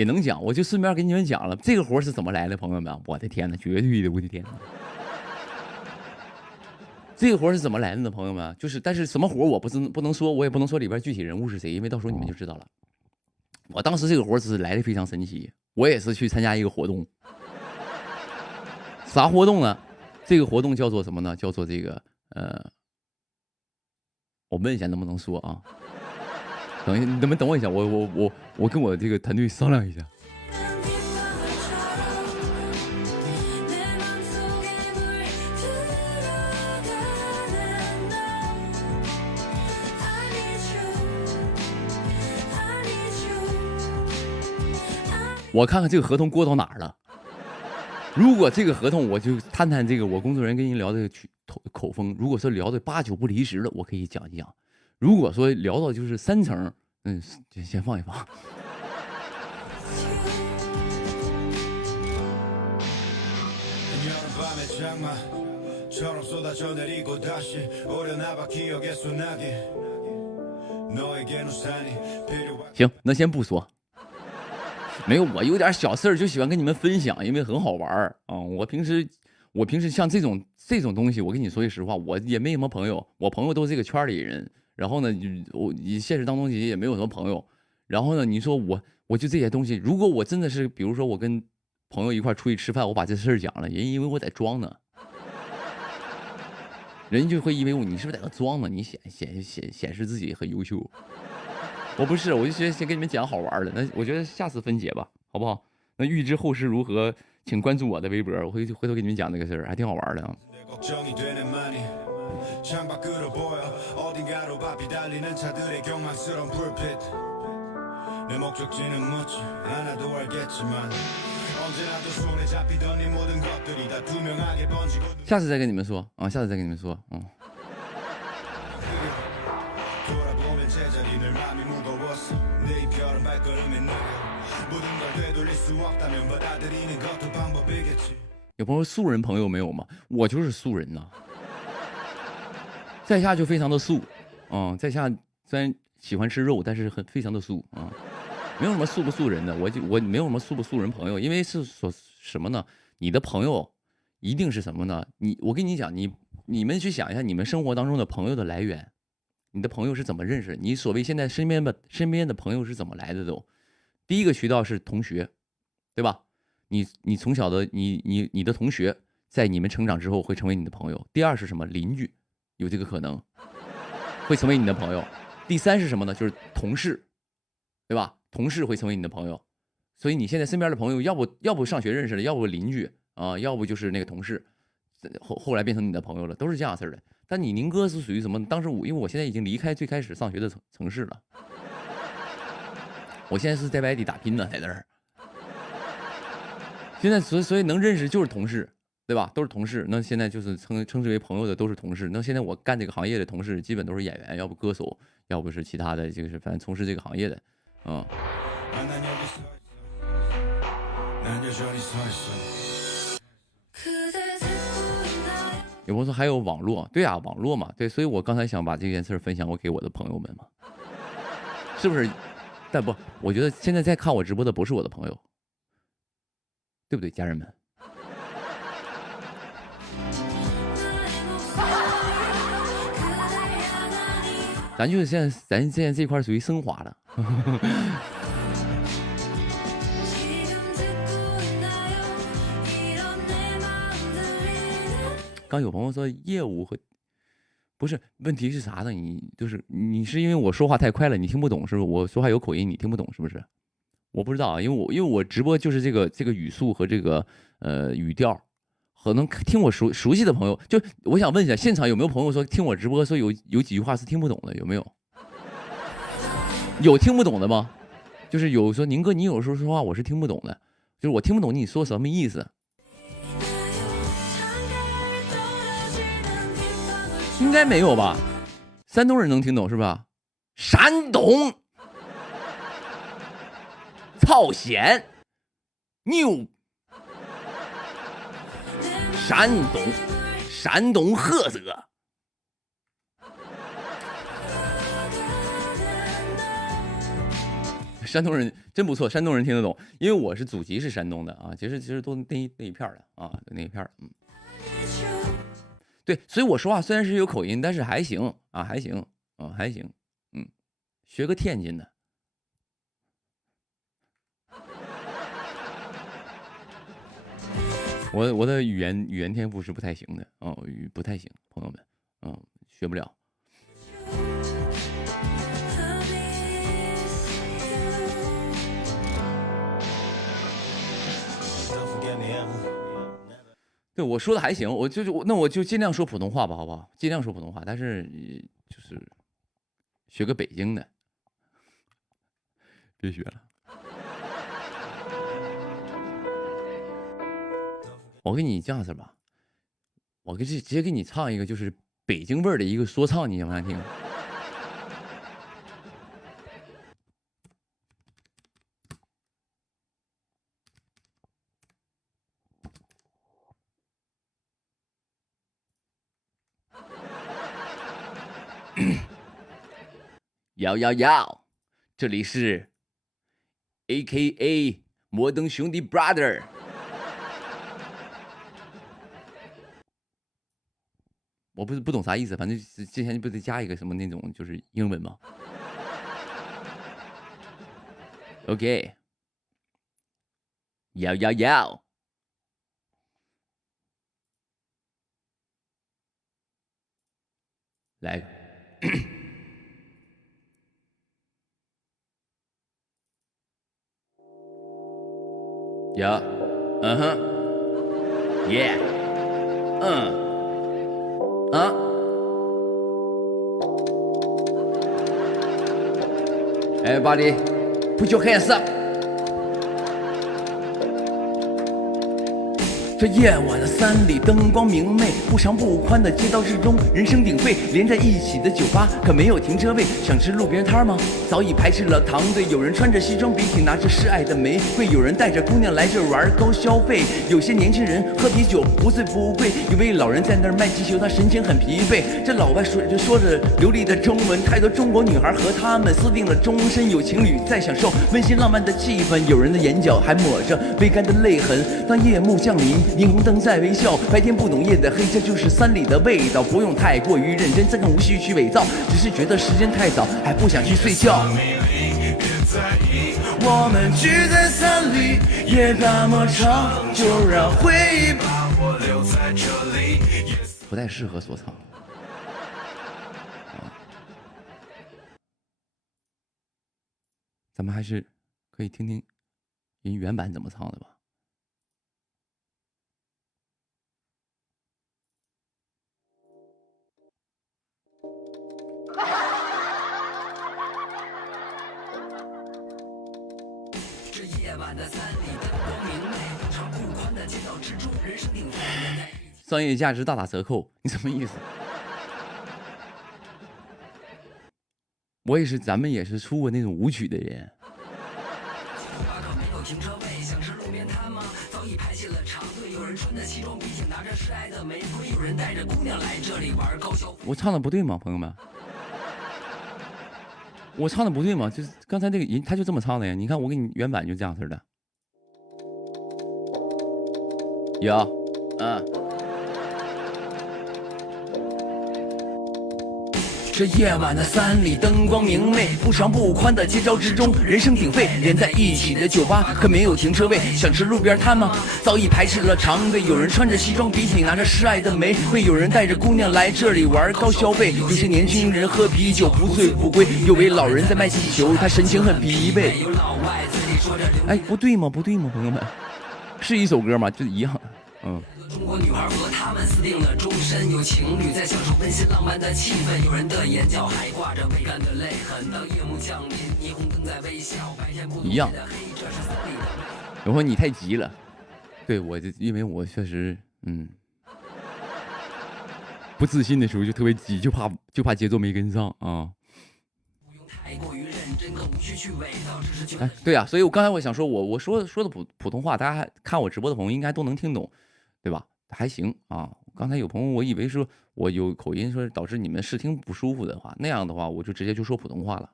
也能讲，我就顺便给你们讲了这个活是怎么来的，朋友们，我的天哪，绝对的，我的天哪！这个活是怎么来的呢，朋友们？就是，但是什么活我不能说，我也不能说里边具体人物是谁，因为到时候你们就知道了。我当时这个活是来的非常神奇，我也是去参加一个活动，啥活动呢？这个活动叫做什么呢？叫做这个我问一下能不能说啊？等一下，你们等我一下，我跟我这个团队商量一下。我看看这个合同过到哪儿了。如果这个合同，我就探探这个我工作人员跟您聊的口风。如果说聊的8、9不离十的，我可以讲一讲；如果说聊到就是3层，先放一放。行，那先不说。没有，我有点小事儿就喜欢跟你们分享，因为很好玩儿啊。我平时像这种东西，我跟你说句实话，我也没什么朋友，我朋友都是这个圈里人。然后呢，我现实当中也没有什么朋友。然后呢，你说我就这些东西，如果我真的是，比如说我跟朋友一块出去吃饭，我把这事儿讲了，人以为我在装呢，人就会以为你是不是在那装呢？你显示自己很优秀。我不是，我就先跟你们讲好玩的。那我觉得下次分解吧，好不好？那预知后事如何，请关注我的微博，我回头给你们讲这个事儿，还挺好玩的啊。下次再跟你们说啊，下次再跟你们说，有朋友素人朋友没有吗？我就是素人呐，在下就非常的素，在下虽然喜欢吃肉，但是非常的素啊，没有什么素不素人的，我没有什么素不素人朋友，因为是说什么呢？你的朋友一定是什么呢？我跟你讲，你们去想一下，你们生活当中的朋友的来源，你的朋友是怎么认识？你所谓现在身边的朋友是怎么来的都？第一个渠道是同学，对吧？你从小的你的同学，在你们成长之后会成为你的朋友。第二是什么？邻居，有这个可能会成为你的朋友。第三是什么呢？就是同事，对吧？同事会成为你的朋友。所以你现在身边的朋友，要不上学认识的，要不邻居啊，要不就是那个同事，后来变成你的朋友了，都是这样式的。但您哥是属于什么？当时因为我现在已经离开最开始上学的城市了，我现在是在外地打拼呢，在这儿。现在所以能认识就是同事，对吧？都是同事。那现在就是称之为朋友的都是同事。那现在我干这个行业的同事，基本都是演员，要不歌手，要不是其他的，就是反正从事这个行业的，有朋友说还有网络，对啊，网络嘛，对，所以我刚才想把这件事分享给我的朋友们嘛，是不是？但不，我觉得现在在看我直播的不是我的朋友，对不对，家人们？咱就是现在这块属于升华了。刚有朋友说业务和不是问题是啥呢？你是因为我说话太快了，你听不懂是不是？我说话有口音，你听不懂是不是？我不知道啊，因为我直播就是这个语速和这个语调，可能听我熟悉的朋友，就我想问一下，现场有没有朋友说听我直播说有几句话是听不懂的？有没有？有听不懂的吗？就是有说宁哥，你有时候说话我是听不懂的，就是我听不懂你说什么意思。应该没有吧？山东人能听懂是吧？山东，操闲，牛，山东菏泽。山东人真不错，山东人听得懂，因为我是祖籍是山东的啊，其实都那一片的啊，那一片嗯。对，所以我说话虽然是有口音，但是还行啊，还行啊，还行，嗯，学个天津的。我的语言天赋是不太行的，不太行，朋友们，学不了。对，我说的还行，那我就尽量说普通话吧，好不好？尽量说普通话，但是就是学个北京的，别学了。我给你这样子吧，我直接给你唱一个就是北京味儿的一个说唱，你想不想听？要，这里是 AKA 摩登兄弟 brother。我不懂啥意思，反正之前不得加一个什么那种就是英文吗 ？OK， 要，来个呀，嗯哼，Yeah，Everybody, put your hands up。这夜晚的山里灯光明媚，不长不宽的街道之中，人声鼎沸，连在一起的酒吧可没有停车位。想吃路边摊吗？早已排斥了堂队。有人穿着西装笔挺，拿着示爱的玫瑰；有人带着姑娘来这玩高消费。有些年轻人喝啤酒不醉不归，有位老人在那儿卖气球，他神情很疲惫。这老外说着流利的中文，太多中国女孩和他们私定了终身。有情侣在享受温馨浪漫的气氛，有人的眼角还抹着未干的泪痕。当夜幕降临，霓虹灯在微笑，白天不懂夜的黑，这就是山里的味道。不用太过于认真，这更无需去伪造，只是觉得时间太早，还不想去睡觉。我们聚在山里，夜那么长，就让回忆把我留在这里。不太适合说唱。咱们还是可以听听人原版怎么唱的吧。这夜晚的山里灯光明媚，不长不宽的街道之中，人声鼎沸。商业价值大打折扣，你什么意思？咱们也是出过那种舞曲的人。没有停车位，想吃路边摊吗？早已排起了长队，有人穿着西装笔挺，拿着示爱的玫瑰，有人带着姑娘来这里玩高消费。我唱的不对吗，朋友们？我唱的不对吗？就是刚才那个人他就这么唱的呀。你看我给你原版就这样式的。有，这夜晚的山里灯光明媚，不长不宽的街道之中，人声鼎沸，连在一起的酒吧可没有停车位。想吃路边摊吗？早已排斥了长队。有人穿着西装笔挺，拿着示爱的玫瑰，有人带着姑娘来这里玩高消费。有些年轻人喝啤酒不醉不归，有位老人在卖气球，他神情很疲惫。哎，不对吗？不对吗，朋友们？是一首歌吗？就一样。中国女孩和他们私定了终身，有情侣在享受温馨浪漫的气氛，有人的眼角还挂着未干的泪痕。当夜幕降临，霓虹灯在微笑，白天不懂夜的黑，这是森林的美。有时候你太急了，对我因为我确实不自信的时候就特别急，就怕节奏没跟上啊。不用太过于认真，更无需去伪造，只是觉得对呀，所以我刚才我想说，我说的普通话，大家看我直播的朋友应该都能听懂。对吧？还行啊。刚才有朋友，我以为说我有口音，说导致你们视听不舒服的话，那样的话我就直接就说普通话了。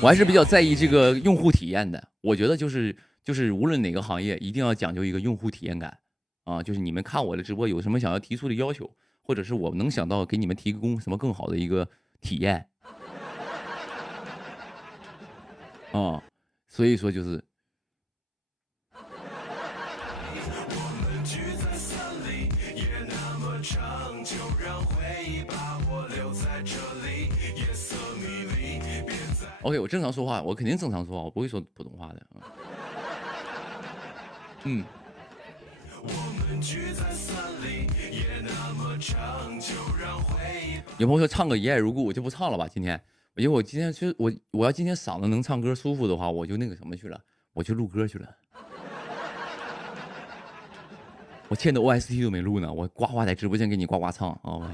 我还是比较在意这个用户体验的。我觉得就是无论哪个行业，一定要讲究一个用户体验感啊。就是你们看我的直播有什么想要提出的要求，或者是我能想到给你们提供什么更好的一个体验啊。所以说就是。OK， 我正常说话，我肯定正常说话，我不会说普通话的。嗯。有朋友说唱个一爱如故，我就不唱了吧。今天，因为我今天就我要今天嗓子能唱歌舒服的话，我就那个什么去了，我去录歌去了。我欠的 OST 都没录呢，我呱呱在直播间给你呱呱唱啊！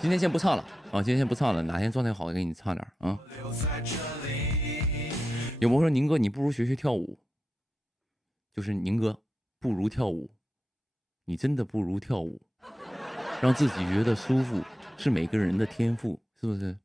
今天先不唱了啊，今天先不唱了，哪天状态好给你唱点啊。有朋友说宁哥，你不如学学跳舞，就是宁哥不如跳舞，你真的不如跳舞，让自己觉得舒服是每个人的天赋，是不是？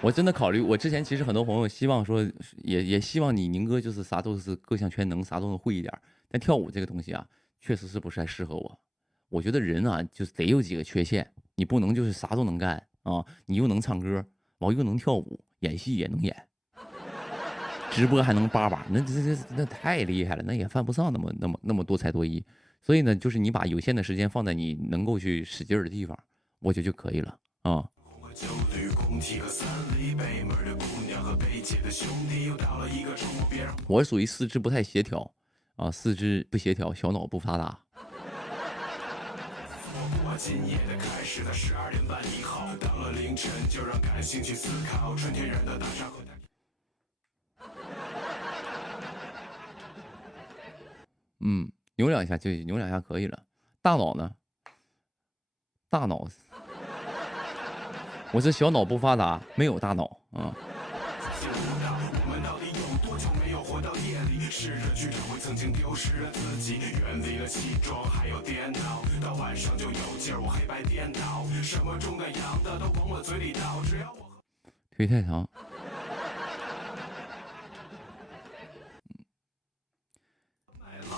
我真的考虑，我之前其实很多朋友希望说，也希望你宁哥就是啥都是各项全能，啥都能会一点。但跳舞这个东西啊，确实是不太适合我。我觉得人啊，就是得有几个缺陷，你不能就是啥都能干啊，你又能唱歌，完又能跳舞，演戏也能演，直播还能叭叭，那太厉害了，那也犯不上那么多才多艺。所以呢，就是你把有限的时间放在你能够去使劲的地方，我觉得就可以了啊。我是属于四肢不太协调啊，四肢不协调，小脑不发达。扭两下就扭两下可以了。大脑呢？大脑，我是小脑不发达，没有大脑啊。腿太长。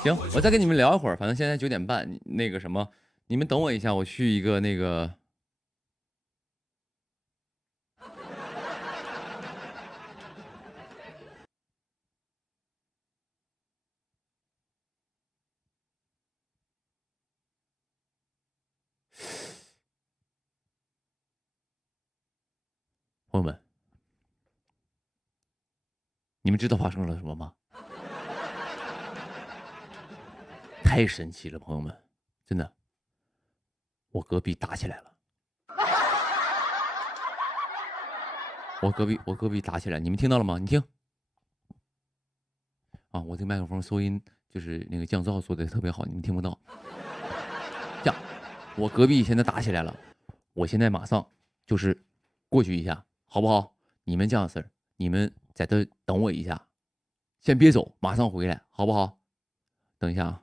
行，我再跟你们聊一会儿，反正现在9点半，那个什么，你们等我一下，我去一个那个。朋友们，你们知道发生了什么吗？太神奇了，朋友们，真的，我隔壁打起来了。我隔壁打起来，你们听到了吗？你听，啊，我这个麦克风收音就是那个降噪做的特别好，你们听不到。这样，我隔壁现在打起来了，我现在马上就是过去一下，好不好？你们这样式儿，你们在这等我一下，先别走，马上回来，好不好？等一下啊。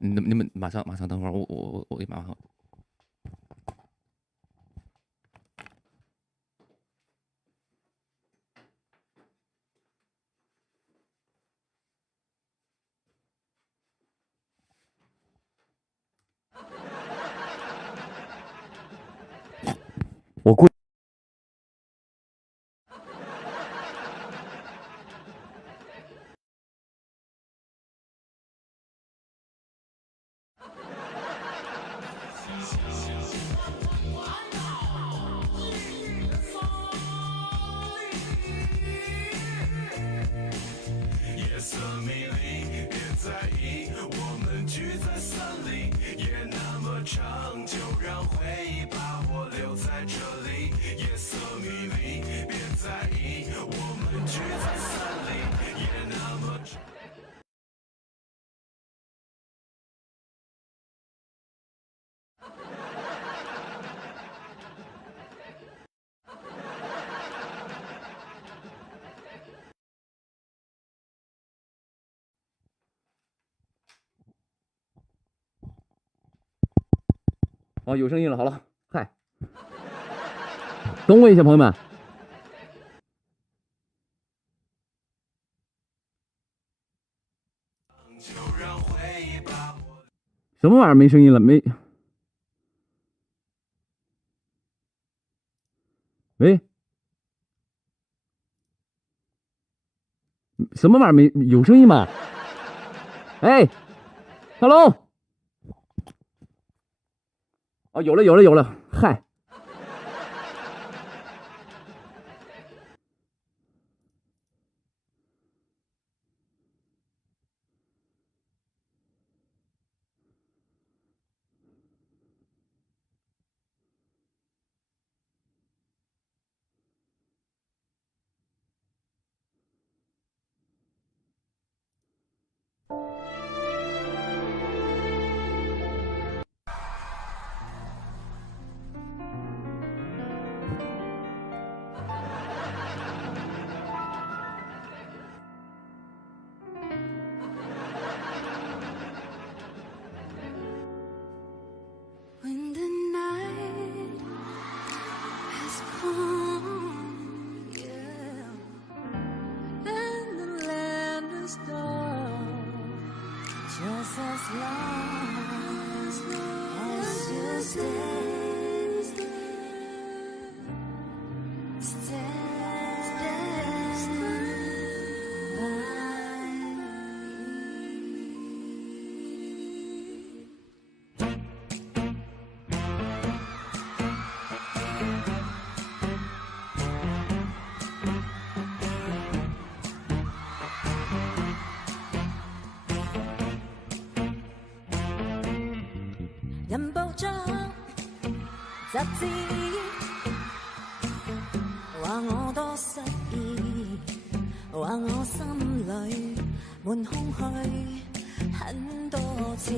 你们马上等会儿，我给马上。我过。哦，有声音了，好了，嗨，等我一下，朋友们。什么玩意儿没声音了？没？喂？什么玩意儿没有声音吗？哎 ，Hello。哦，有了，嗨。人報章雜誌話我多失意，話我心裏滿空虛很多次，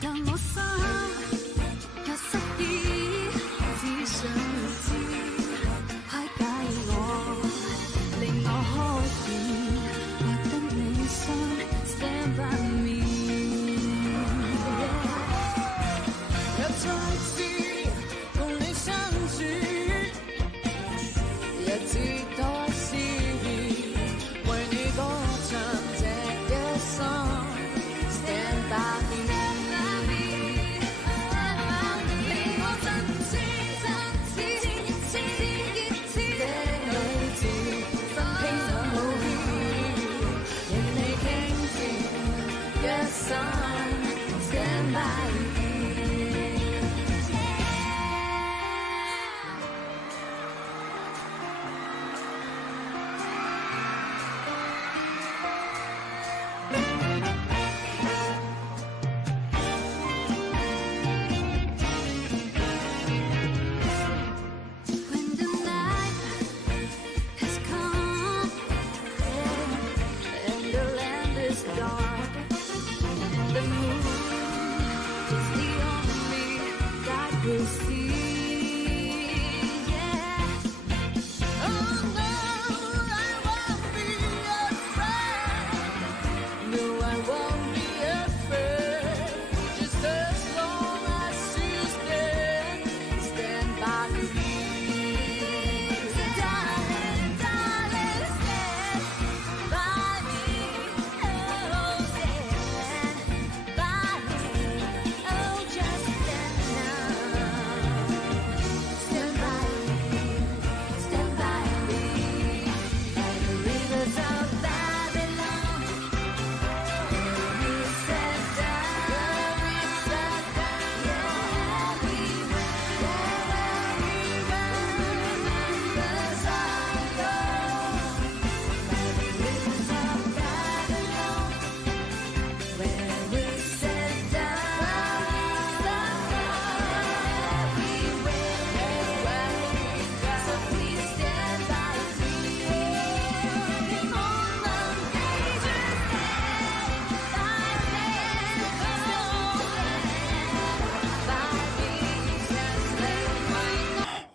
但我心卻失意，只想知開解我，令我可以獲得你心 Stand by me。再次共你相處，日子多思念，為你歌唱這一生 Stand by me， 令我真摯的女子，分披上無語，令你傾聽一生 Stand by me。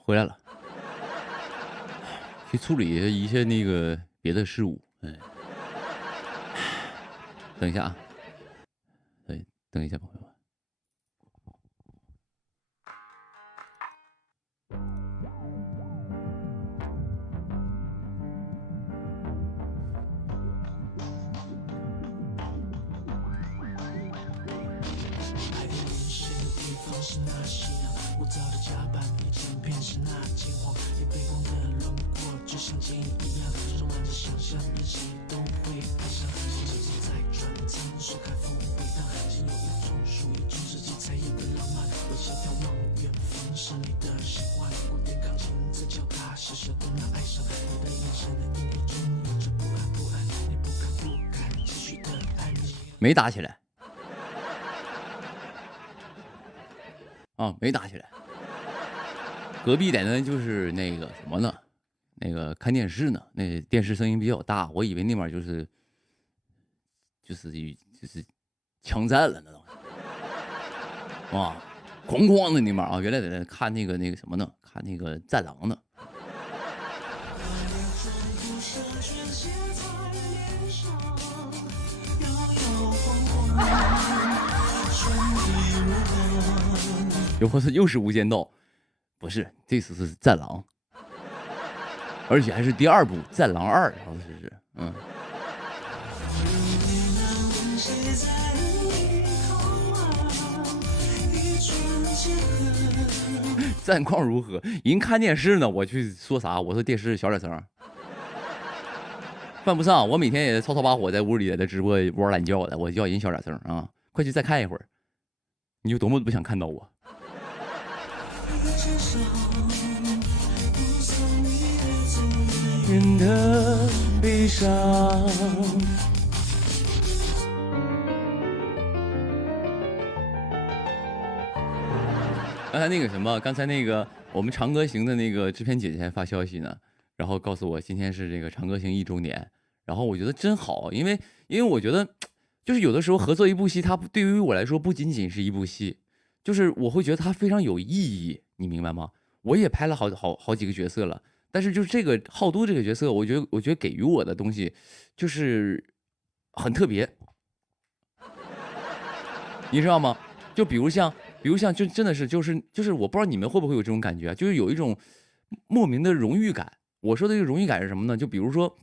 回来了，去处理一些那个别的事务。等一下啊，对，等一下，朋友们。没打起来啊，没打起来。隔壁在那就是那个什么呢？那个看电视呢，那电视声音比较大，我以为那边就是枪战了那东西。哇，哐哐的那边啊，原来在那看那个什么呢？看那个战狼呢。有朋友说又是无间道，不是，这次是战狼，而且还是第二部《战狼2》，好像是，战况如何？人看电视呢，我去说啥？我说电视小点声，犯不上。我每天也吵吵把火在屋里在直播窝懒觉的，我叫人小点声啊！快去再看一会儿，你有多么不想看到我？人的悲伤。刚才那个什么，刚才那个我们长歌行的那个制片姐姐还发消息呢，然后告诉我今天是这个长歌行1周年，然后我觉得真好，因为我觉得就是有的时候合作一部戏，它对于我来说不仅仅是一部戏，就是我会觉得它非常有意义，你明白吗？我也拍了好几个角色了，但是就是这个浩都这个角色，我觉得给予我的东西就是很特别，你知道吗？就比如像就真的是就是我不知道你们会不会有这种感觉啊，就是有一种莫名的荣誉感。我说的这个荣誉感是什么呢？就比如说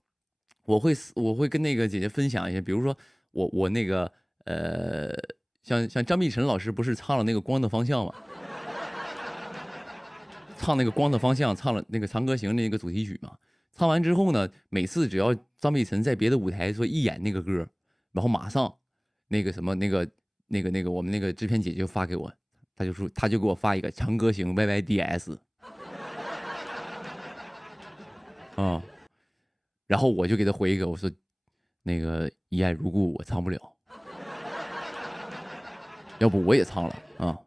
我会跟那个姐姐分享一些，比如说我那个像张碧晨老师不是唱了那个《光的方向》吗？唱那个《光的方向》，唱了那个《长歌行》那个主题曲嘛。唱完之后呢，每次只要张碧晨在别的舞台说一演那个歌，然后马上那个什么那个我们那个制片姐就发给我，他就给我发一个《长歌行》YYDS 啊，然后我就给他回一个，我说那个一爱如故我唱不了，要不我也唱了啊。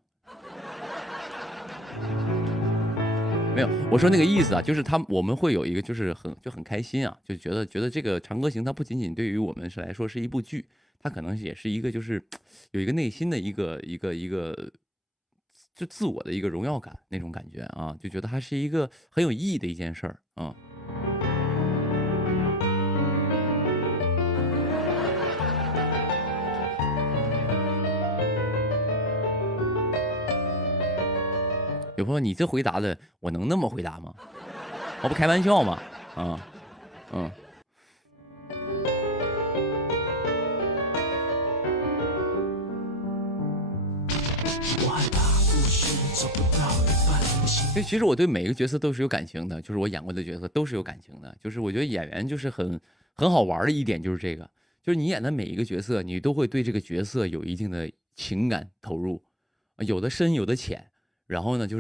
没有，我说那个意思啊，就是我们会有一个就是很开心啊，就觉得这个《长歌行》它不仅仅对于我们来说是一部剧，它可能也是一个就是有一个内心的一个就自我的一个荣耀感那种感觉啊，就觉得它是一个很有意义的一件事儿啊。有朋友，你这回答的，我能那么回答吗？我不开玩笑吗？啊，其实我对每个角色都是有感情的，就是我演过的角色都是有感情的。就是我觉得演员就是很好玩的一点就是这个，就是你演的每一个角色，你都会对这个角色有一定的情感投入，有的深有的浅。然后呢，就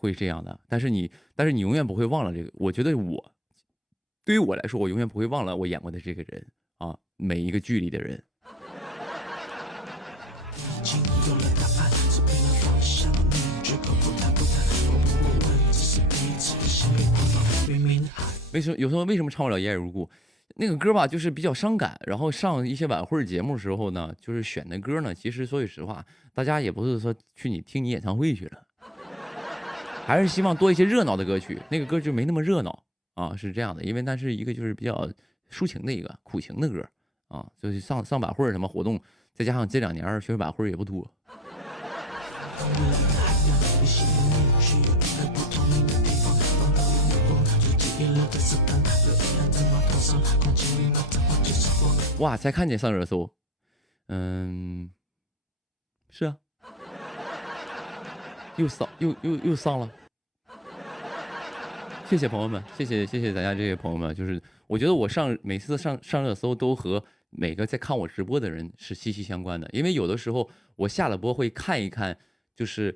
会这样的，但是你永远不会忘了这个。我觉得对于我来说，我永远不会忘了我演过的这个人啊，每一个剧里的人。为什么唱不了《一爱如故》？那个歌吧，就是比较伤感。然后上一些晚会节目的时候呢，就是选的歌呢，其实说句实话，大家也不是说去听你演唱会去了，还是希望多一些热闹的歌曲。那个歌就没那么热闹啊，是这样的，因为那是一个就是比较抒情的一个苦情的歌啊，就是上晚会什么活动，再加上这2年学晚会也不多。哇，才看见上热搜，是啊，又上了。谢谢朋友们，谢谢大家这些朋友们，就是我觉得我每次上热搜都和每个在看我直播的人是息息相关的，因为有的时候我下了播会看一看，就是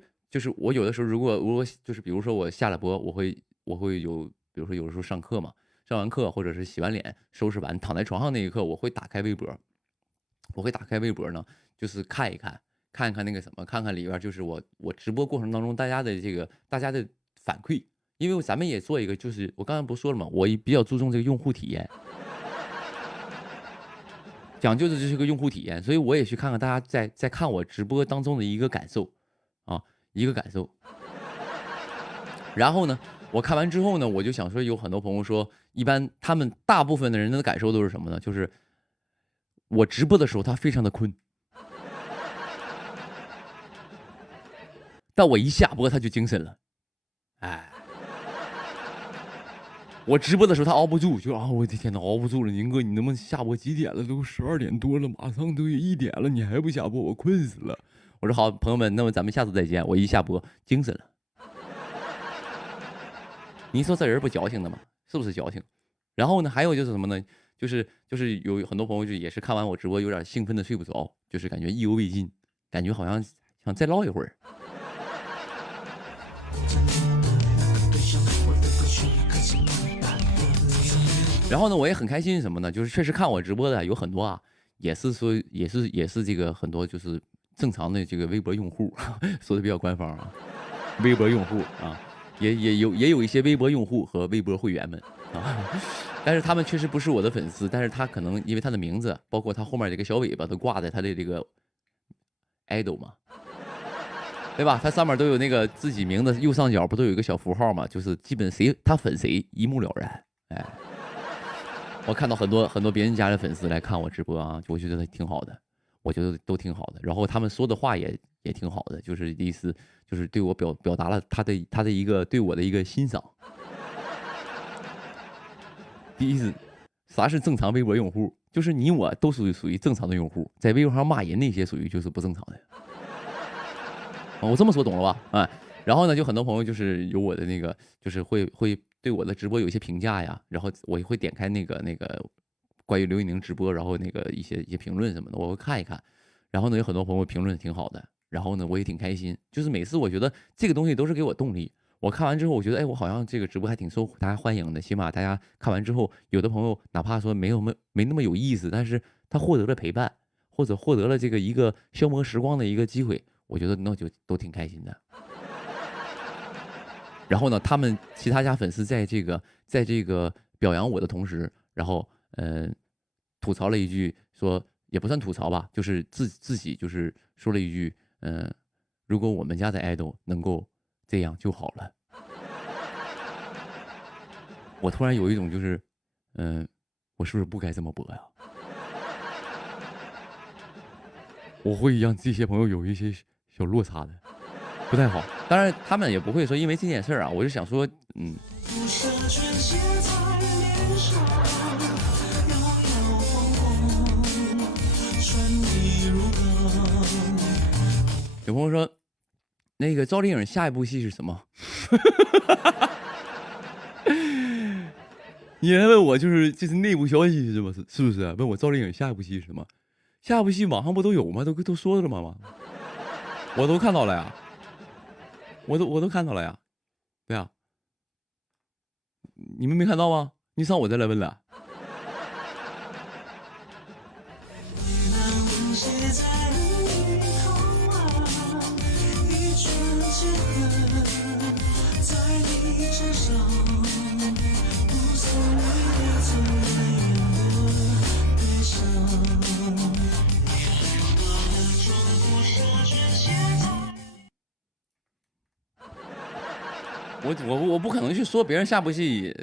我有的时候如果就是比如说我下了播，我会有比如说有的时候上课嘛，上完课或者是洗完脸收拾完躺在床上那一刻，我会打开微博，呢，就是看一看那个什么，看看里边就是我直播过程当中大家的反馈。因为咱们也做一个，就是我刚才不说了吗？我比较注重这个用户体验，讲究的就是个用户体验，所以我也去看看大家在看我直播当中的一个感受，一个感受。然后呢，我看完之后呢，我就想说，有很多朋友说，一般他们大部分的人的感受都是什么呢？就是我直播的时候他非常的困，但我一下播他就精神了，哎。我直播的时候他熬不住，就我的天哪，熬不住了！宁哥，你能不能下播？几点了？都12点多了，马上都1点了，你还不下播？我困死了。我说好，朋友们，那么咱们下次再见。我一下播精神了。你说这人不矫情的吗？是不是矫情？然后呢，还有就是什么呢？就是有很多朋友就也是看完我直播有点兴奋的睡不着，就是感觉意犹未尽，感觉好像想再唠一会儿。然后呢，我也很开心什么呢？就是确实看我直播的有很多也是这个很多就是正常的这个微博用户，说的比较官方微博用户也有一些微博用户和微博会员们但是他们确实不是我的粉丝，但是他可能因为他的名字，包括他后面这个小尾巴都挂在他的这个 idol 嘛，对吧？他上面都有那个自己名字，右上角不都有一个小符号嘛？就是基本他粉谁一目了然，哎。我看到很多别人家的粉丝来看我直播我觉得挺好的，我觉得都挺好的。然后他们说的话也挺好的，就是意思就是对我表达了他的一个对我的一个欣赏。第一次，啥是正常微博用户？就是你我都属于正常的用户，在微博上骂人那些属于就是不正常的。我这么说懂了吧？然后呢，就很多朋友就是有我的那个，就是会对我的直播有一些评价呀，然后我会点开那个关于刘宇宁直播，然后那个一些评论什么的，我会看一看。然后呢，有很多朋友评论挺好的，然后呢，我也挺开心。就是每次我觉得这个东西都是给我动力。我看完之后，我觉得我好像这个直播还挺受大家欢迎的，起码大家看完之后，有的朋友哪怕说没那么有意思，但是他获得了陪伴，或者获得了这个一个消磨时光的一个机会，我觉得那就都挺开心的。然后呢，他们其他家粉丝在这个表扬我的同时，然后吐槽了一句，说也不算吐槽吧，就是自己就是说了一句，如果我们家的 idol 能够这样就好了。我突然有一种就是，我是不是不该这么播呀？我会让这些朋友有一些小落差的。不太好，当然他们也不会说因为这件事我就想说，有朋友说，那个赵丽颖下一部戏是什么？你还问我就是内部消息是吗？是不是？问我赵丽颖下一部戏是什么？下一部戏网上不都有吗？都说了吗？我都看到了呀。我都看到了呀，对啊，你们没看到吗？你上我这来问了。我不可能去说别人下部戏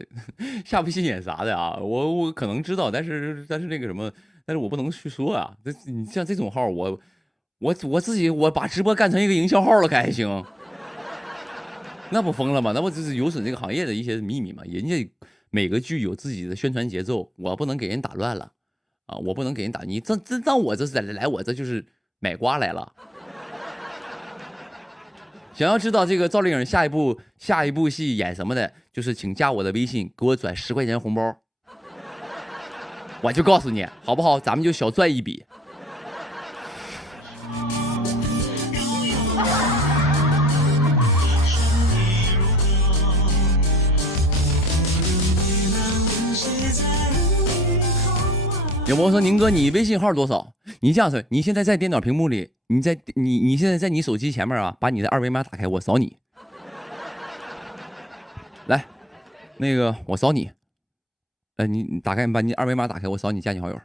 演啥的啊，我可能知道，但是那个什么，但是我不能去说啊。你像这种号，我自己把直播干成一个营销号了，可还行？那不疯了吗？那不就是有损这个行业的一些秘密吗？人家每个剧有自己的宣传节奏，我不能给人打乱了我不能给人打你这让我这是来我这就是买瓜来了。想要知道这个赵丽颖下一部戏演什么的，就是请加我的微信，给我转10块钱红包，我就告诉你，好不好？咱们就小赚一笔。有朋友说：“宁哥，你微信号多少？你这样式，你现在在电脑屏幕里，你现在在你手机前面啊，把你的二维码打开，我扫你。来，那个我扫你。你打开，把你二维码打开，我扫你，加你好友。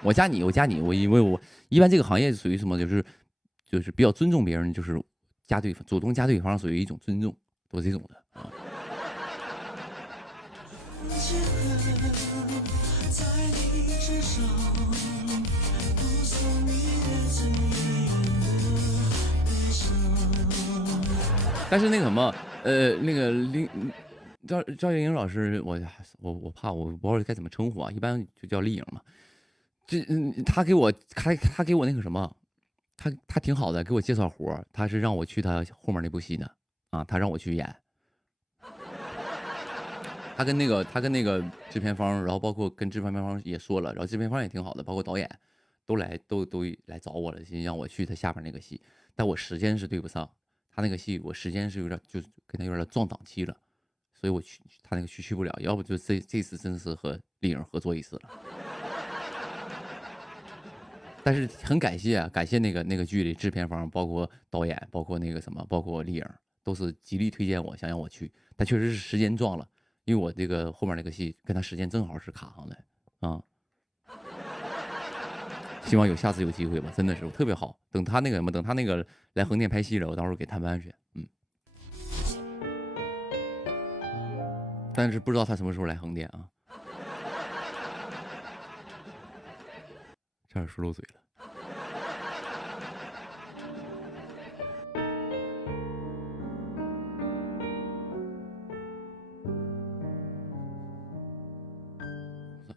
我加你，因为我一般这个行业属于什么，就是比较尊重别人，就是加对方，主动加对方属于一种尊重，都是这种的啊。”但是那个什么，那个赵丽颖老师，我怕我不知道该怎么称呼啊，一般就叫丽颖嘛。他给我那个什么，他挺好的，给我介绍活，他是让我去他后面那部戏的啊，他让我去演。他跟那个制片方，然后包括跟制片方也说了，然后制片方也挺好的，包括导演都来找我了，让我去他下边那个戏，但我时间是对不上。他那个戏我时间是有点就跟他有点撞档期了，所以我他那个去不了，要不就这次真是和丽颖合作一次了。但是很感谢那个剧里制片方，包括导演，包括那个什么，包括丽颖，都是极力推荐我，想让我去。但确实是时间撞了，因为我这个后面那个戏跟他时间正好是卡上的啊。希望下次有机会吧，真的是特别好。等他那个来横店拍戏了，我到时候给探班去。但是不知道他什么时候来横店啊。差点说漏嘴了。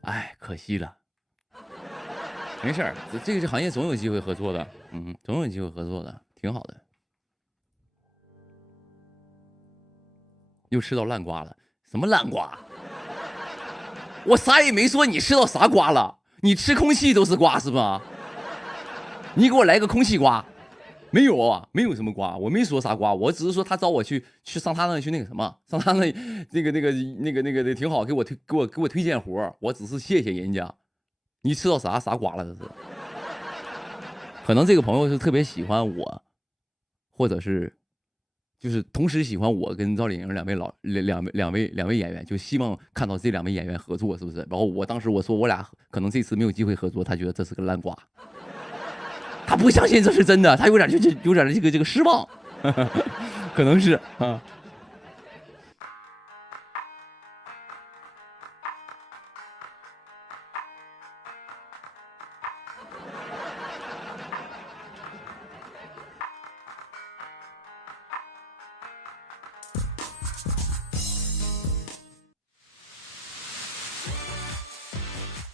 哎，可惜了。没事儿，这个行业总有机会合作的，总有机会合作的，挺好的。又吃到烂瓜了，什么烂瓜？我啥也没说，你吃到啥瓜了？你吃空气都是瓜是吧？你给我来个空气瓜，没有啊，没有什么瓜，我没说啥瓜，我只是说他找我去上他那去那个什么，上他那挺好，给我推荐活，我只是谢谢人家。你吃到啥瓜了？这是，可能这个朋友是特别喜欢我，或者是就是同时喜欢我跟赵丽颖两位演员，就希望看到这2位演员合作，是不是？然后我当时我说我俩可能这次没有机会合作，他觉得这是个烂瓜，他不相信这是真的，他有点这个失望，可能是啊。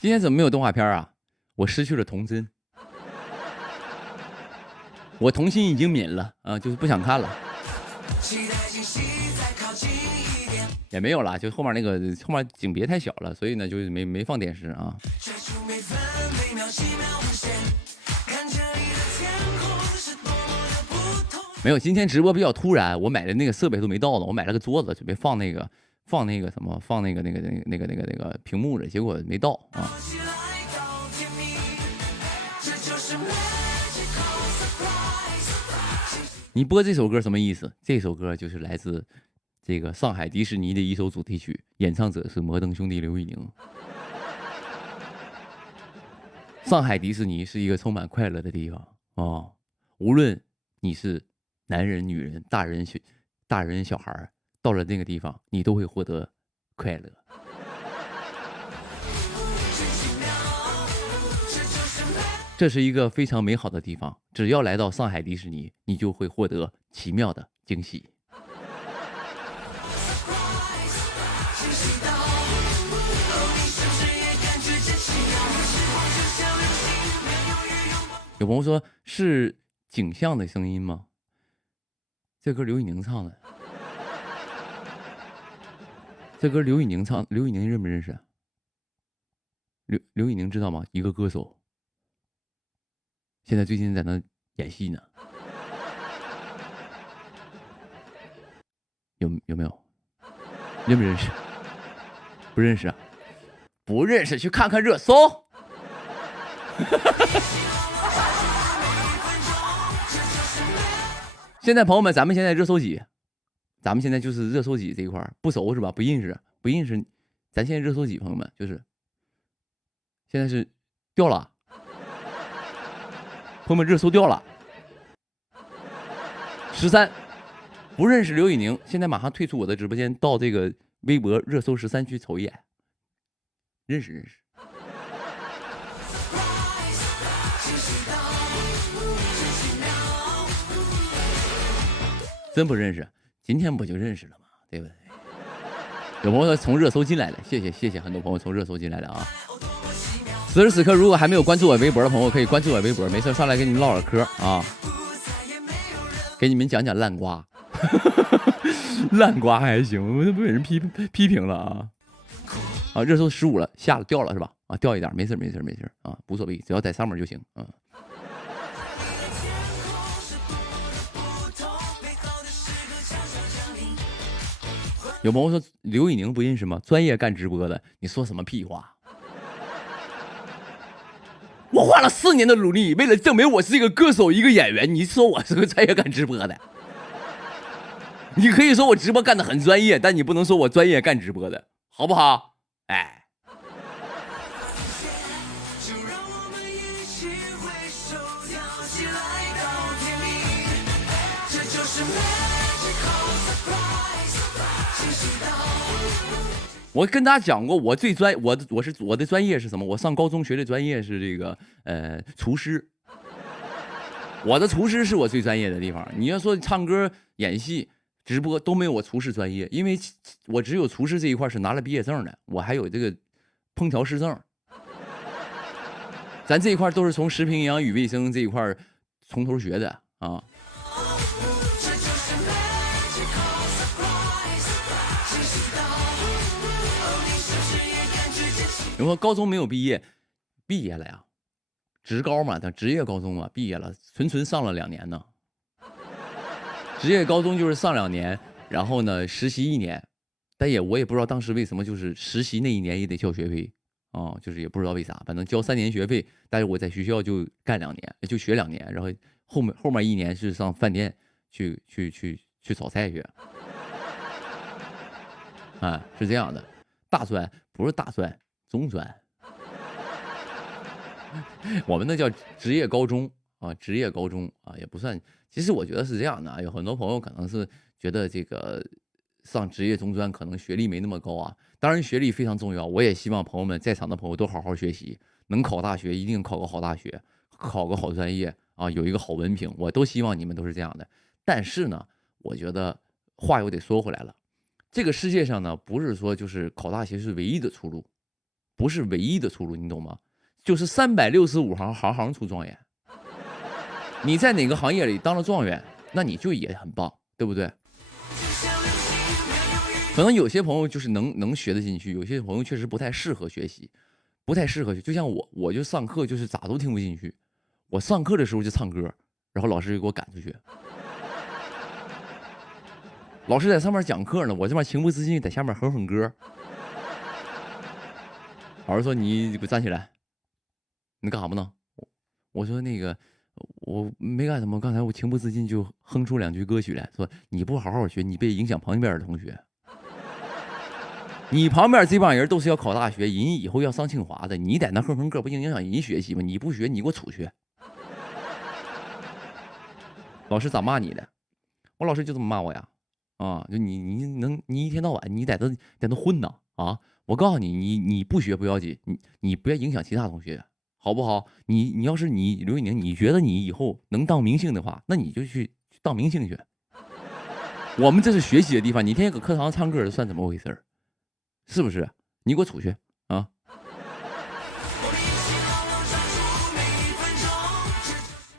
今天怎么没有动画片啊？我失去了童真，我童心已经泯了啊，就是不想看了。也没有啦，就后面景别太小了，所以呢就是没放电视啊。没有，今天直播比较突然，我买的那个设备都没到呢，我买了个桌子准备放那个屏幕了，结果没到啊。你播这首歌什么意思？这首歌就是来自这个上海迪士尼的一首主题曲，演唱者是摩登兄弟刘宇宁。上海迪士尼是一个充满快乐的地方哦，无论你是男人、女人、大人、小孩，到了那个地方，你都会获得快乐。这是一个非常美好的地方，只要来到上海迪士尼，你就会获得奇妙的惊喜。有朋友说是景象的声音吗？这歌刘宇宁唱的。这歌刘宇宁唱，刘宇宁认不认识？刘宇宁知道吗？一个歌手，现在最近在那演戏呢。有没有？认不认识？不认识啊？不认识，去看看热搜。现在朋友们，咱们现在热搜几？咱们现在就是热搜几这一块不熟是吧？不认识，咱现在热搜几？朋友们，就是现在是掉了，朋友们热搜掉了13，不认识刘宇宁，现在马上退出我的直播间，到这个微博热搜13去瞅一眼，认识。真不认识，今天不就认识了吗？对不对？有朋友从热搜进来了，谢谢，很多朋友从热搜进来了啊！此时此刻，如果还没有关注我微博的朋友，可以关注我微博，没事上来跟你们唠会嗑啊，给你们讲烂瓜，烂瓜还行，我都被人批评了啊！啊，热搜15了，下了掉了是吧？啊，掉一点，没事啊，无所谓，只要在上面就行啊。有朋友说刘宇宁不认识吗？专业干直播的，你说什么屁话？我花了4年的努力，为了证明我是一个歌手、一个演员。你说我是个专业干直播的？你可以说我直播干得很专业，但你不能说我专业干直播的，好不好？哎。我跟大家讲过，我的专业是什么？我上高中学的专业是这个厨师。我的厨师是我最专业的地方。你要说唱歌、演戏、直播都没有我厨师专业，因为我只有厨师这一块是拿了毕业证的，我还有这个烹调师证。咱这一块都是从食品营养与卫生这一块从头学的啊。有说高中没有毕业，毕业了呀，职高嘛，但职业高中嘛，毕业了，纯上了2年呢。职业高中就是上2年，然后呢实习1年，但我也不知道当时为什么，就是实习那1年也得交学费啊，就是也不知道为啥，反正交3年学费，但是我在学校就干2年，就学2年，然后后面1年是上饭店去炒菜去，啊，是这样的，大专不是大专。中专，我们那叫职业高中啊，职业高中啊，也不算。其实我觉得是这样的啊，有很多朋友可能是觉得这个上职业中专可能学历没那么高啊。当然学历非常重要，我也希望朋友们在场的朋友都好好学习，能考大学一定考个好大学，考个好专业啊，有一个好文凭，我都希望你们都是这样的。但是呢，我觉得话又得说回来了，这个世界上呢，不是说就是考大学是唯一的出路。不是唯一的出路，你懂吗？就是365行，行行出状元。你在哪个行业里当了状元，那你就也很棒，对不对？可能有些朋友就是能学得进去，有些朋友确实不太适合学习，不太适合学。就像我就上课就是咋都听不进去。我上课的时候就唱歌，然后老师就给我赶出去。老师在上面讲课呢，我这边情不自禁在下面哼歌。老师说：“你给我站起来，你干啥不呢？”我说：“那个，我没干什么，刚才我情不自禁就哼出2句歌曲来，说你不好好学，你别影响旁边的同学。你旁边这帮人都是要考大学，人以后要上清华的，你在那哼歌，不影响人学习吗？你不学，你给我出去。”老师咋骂你的？我老师就这么骂我呀，啊，就你一天到晚你在那混呢啊！我告诉你，你不学不要紧，你不要影响其他同学，好不好？你要是刘宇宁，你觉得你以后能当明星的话，那你就去当明星去。我们这是学习的地方，你天天搁课堂上唱歌算怎么回事？是不是？你给我出去啊！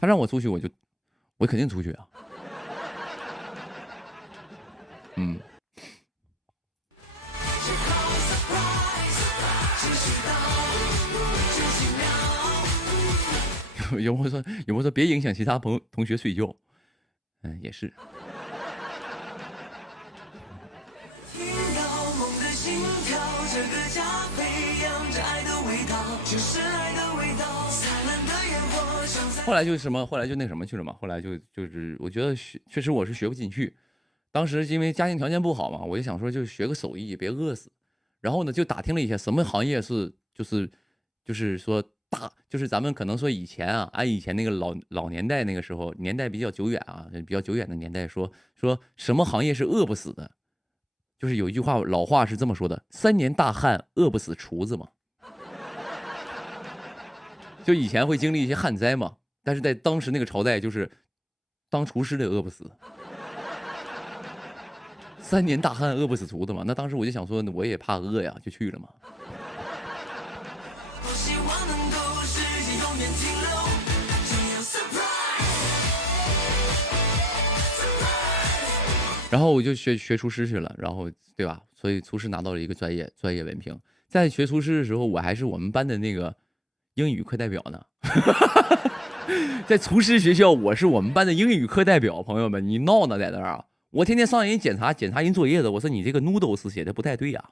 他让我出去，我肯定出去啊！嗯。有没有说别影响其他同学睡觉？嗯，也是。后来就什么，后来就那什么去了嘛。后来就是我觉得确实我是学不进去。当时因为家庭条件不好嘛，我就想说就学个手艺，别饿死。然后呢，就打听了一下什么行业是就是说就是咱们可能说以前啊，按以前那个老年代那个时候年代比较久远啊，比较久远的年代说什么行业是饿不死的，就是有一句话老话是这么说的：3年大旱饿不死厨子嘛。就以前会经历一些旱灾嘛，但是在当时那个朝代，就是当厨师的饿不死。3年大旱饿不死厨子嘛，那当时我就想说，我也怕饿呀，就去了嘛。然后我就学厨师去了，然后对吧？所以厨师拿到了一个专业文凭。在学厨师的时候，我还是我们班的那个英语课代表呢。在厨师学校，我是我们班的英语课代表。朋友们，你闹呢在那儿啊？我天天上人检查人作业的，我说你这个 noodles 写的不太对呀。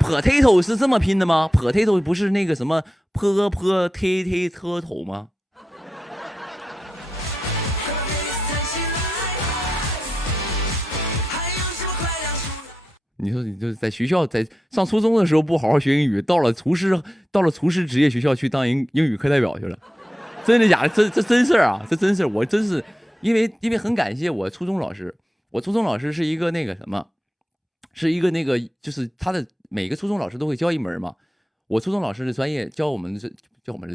potato 是这么拼的吗 ？potato 不是那个什么 potato 吗？你说你就在学校，在上初中的时候不好好学英语，到了厨师职业学校去当英语课代表去了，真的假的？这真事儿啊，这真事儿。我真是因为很感谢我初中老师，我初中老师是一个那个什么，是一个那个就是他的每个初中老师都会教一门嘛。我初中老师的专业教我们的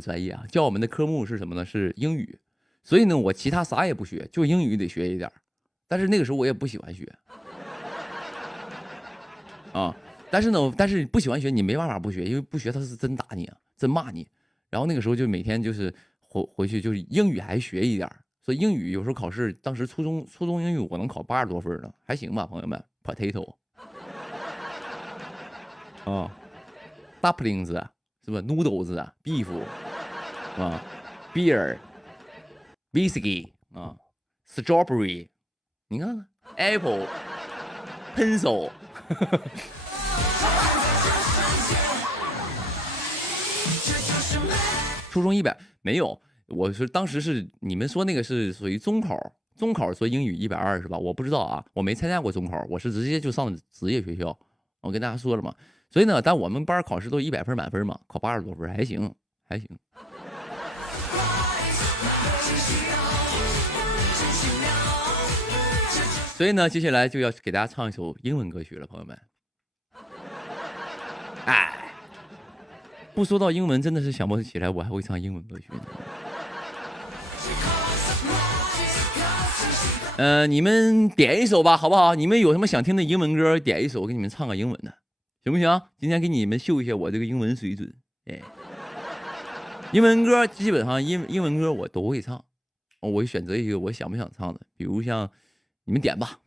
专业啊，教我们的科目是什么呢？是英语。所以呢，我其他啥也不学，就英语得学一点。但是那个时候我也不喜欢学。啊，但是不喜欢学，你没办法不学，因为不学他是真打你啊，真骂你。然后那个时候就每天就是回去就是英语还学一点，所以英语有时候考试，当时初中英语我能考80多分呢，还行吧，朋友们。potato 啊 ，dumplings 是吧 ？noodles beef 啊 ，beer whiskey 啊 ，strawberry 你看看 apple pencil。初中100没有，我是当时是你们说那个是属于中考说英语120是吧？我不知道啊，我没参加过中考，我是直接就上职业学校。我跟大家说了嘛，所以呢，但我们班考试都100分满分嘛，考80多分还行。所以呢，接下来就要给大家唱一首英文歌曲了，朋友们。哎，不说到英文，真的是想不起来我还会唱英文歌曲呢。你们点一首吧，好不好？你们有什么想听的英文歌，点一首，我给你们唱个英文的，行不行？今天给你们秀一下我这个英文水准。哎，英文歌基本上英文歌我都会唱，我会选择一个我想不想唱的，比如像你们点吧。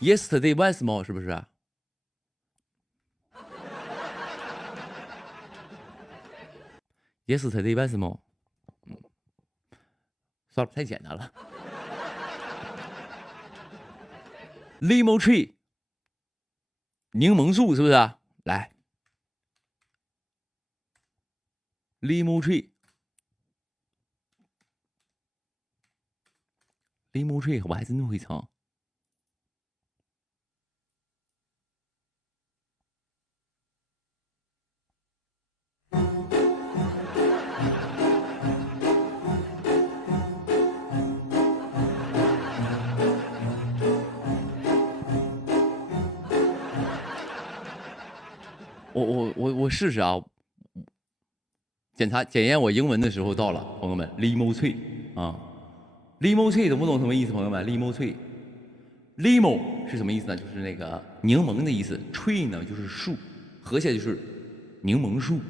Yesterday once more 是不是？Yesterday once more，算了，太简单了。Lemon tree， 柠檬树是不是？来 ，Lemon tree，Lemon tree， 我还真的会唱。我试试啊！检验我英文的时候到了，朋友们 ，Lemon tree 啊 ，Lemon tree 懂不懂什么意思？朋友们 ，Lemon tree，Lemon 是什么意思呢？就是那个柠檬的意思 ，tree 呢就是树，合起来就是柠檬树。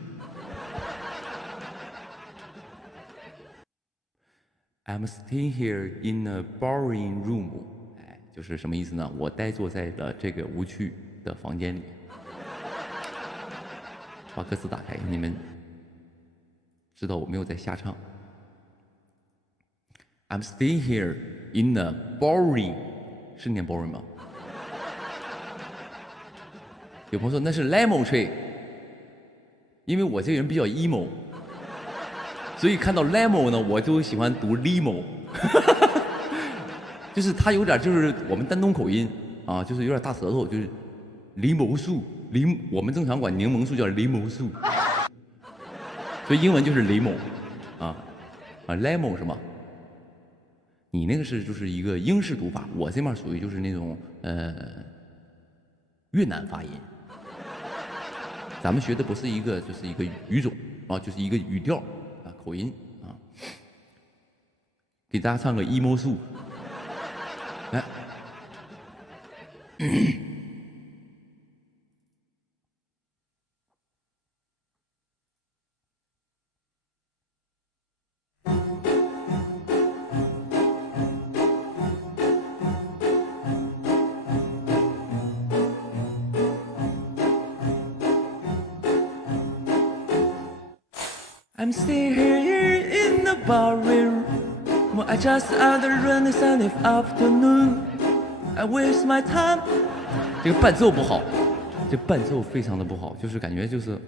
I'm staying here in a boring room， 哎，就是什么意思呢？我呆坐在了这个无趣的房间里。把歌词打开，你们知道我没有在瞎唱。I'm staying here in a boring， 是念 boring 吗？有朋友说那是 lemon tree， 因为我这个人比较 emo。所以看到 lemon 呢，我就喜欢读 limo， 就是它有点就是我们丹东口音啊，就是有点大舌头，就是柠檬树，我们正常管柠檬树叫柠檬树，所以英文就是 limo， lemon 是吗？你那个是就是一个英式读法，我这面属于就是那种越南发音，咱们学的不是一个就是一个语种啊，就是一个语调。口音啊，给大家唱个 emo 树，来。I'm still here in the barroom. I just run the sunny afternoon. I waste my time. 这个伴奏不好，这伴奏非常的不好，就是感觉就是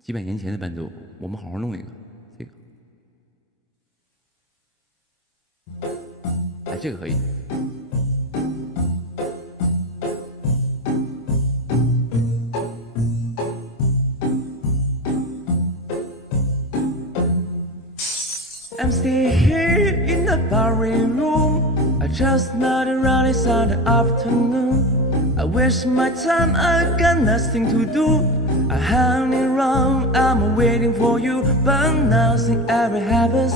几百年前的伴奏。我们好好弄一个这个，哎，这个可以。I'm still here in the barroom room. I just not around it's on the afternoon. I waste my time, I got nothing to do. I hang around, I'm waiting for you, but nothing ever happens.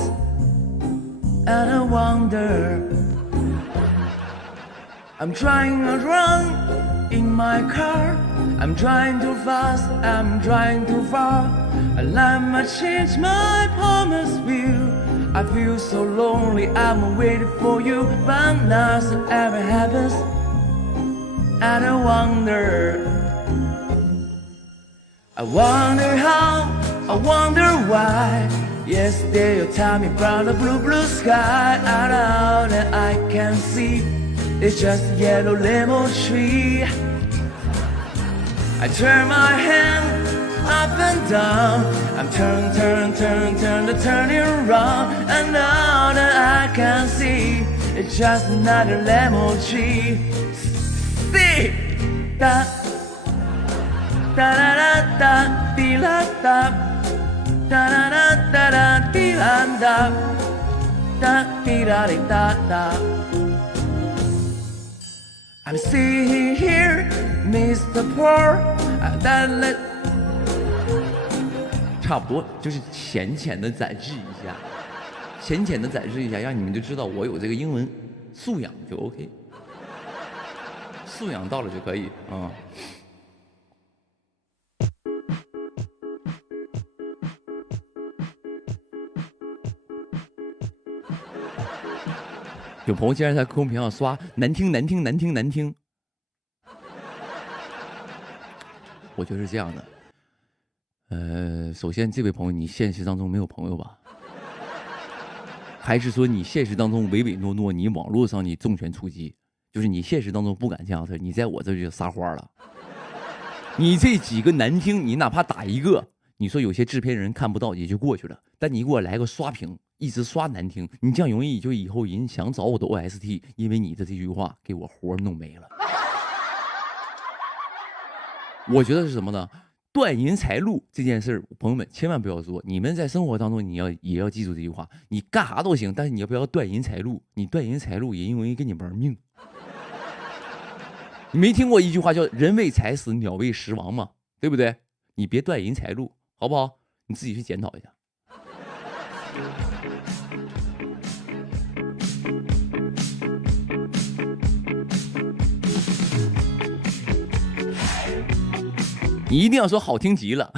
And I wonder, I'm trying to run in my car. I'm trying too fast, I'm trying too far. I let my change my promise view. I feel so lonely, I'm waiting for you, but nothing ever happens. And I wonder how, I wonder why. Yesterday you told me about the blue, blue sky. And now that I can see, it's just a yellow lemon tree. I turn my hand up and down. I'm turning around. And now that I can see, it's just another lemon tree. See, da da da da da, dee la da, da da da da da, dee la da, da dee da dee da da. I'm sitting here, Mr. Poor, that let. 差不多就是浅浅的展示一下，浅浅的展示一下，让你们就知道我有这个英文素养就 OK， 素养到了就可以啊。有朋友竟然在公屏上刷难听难听难听难听，我觉得是这样的。首先这位朋友，你现实当中没有朋友吧？还是说你现实当中唯唯诺诺，你网络上你重拳出击？就是你现实当中不敢这样事，你在我这就撒欢了。你这几个难听，你哪怕打一个，你说有些制片人看不到也就过去了，但你给我来个刷屏，一直刷难听，你这样容易就以后人想找我的 OST， 因为你的这句话给我活弄没了。我觉得是什么呢？断银财路这件事儿，朋友们千万不要做。你们在生活当中，也要记住这句话：你干啥都行，但是你要不要断银财路？你断银财路，人容易跟你玩命。你没听过一句话叫“人为财死，鸟为食亡”吗？对不对？你别断银财路，好不好？你自己去检讨一下。你一定要说好听极了。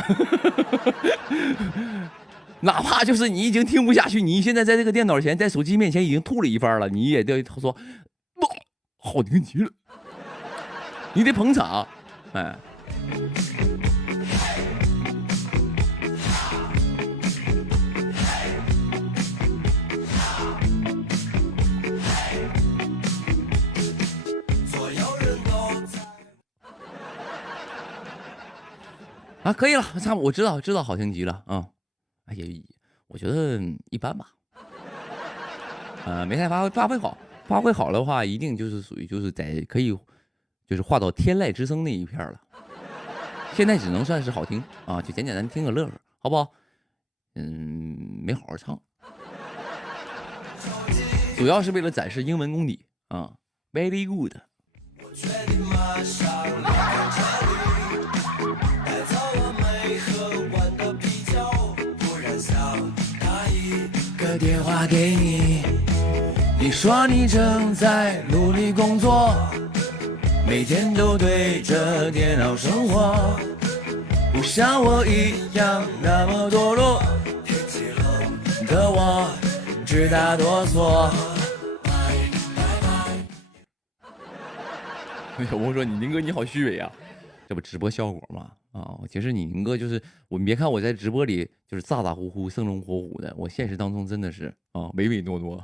哪怕就是你已经听不下去，你现在在这个电脑前，在手机面前已经吐了一番了，你也得说哇，好听极了，你得捧场，哎。啊，可以了，差不多，我知道好听极了啊。哎呀，我觉得一般吧。没太发挥好，发挥好的话，一定就是属于就是在可以就是画到天籁之声那一片了。现在只能算是好听啊，就简简单听个乐呵，好不好？没好好唱，主要是为了展示英文功底啊。Very good。个电话给你，你说你正在努力工作，每天都对着电脑生活，不像我一样那么堕落，天气冷的我直打哆嗦。有朋友说你宁哥你好虚伪啊，这不直播效果吗？啊，其实你宁哥就是我，你别看我在直播里就是咋咋呼呼、生龙活虎的，我现实当中真的是啊唯唯诺诺。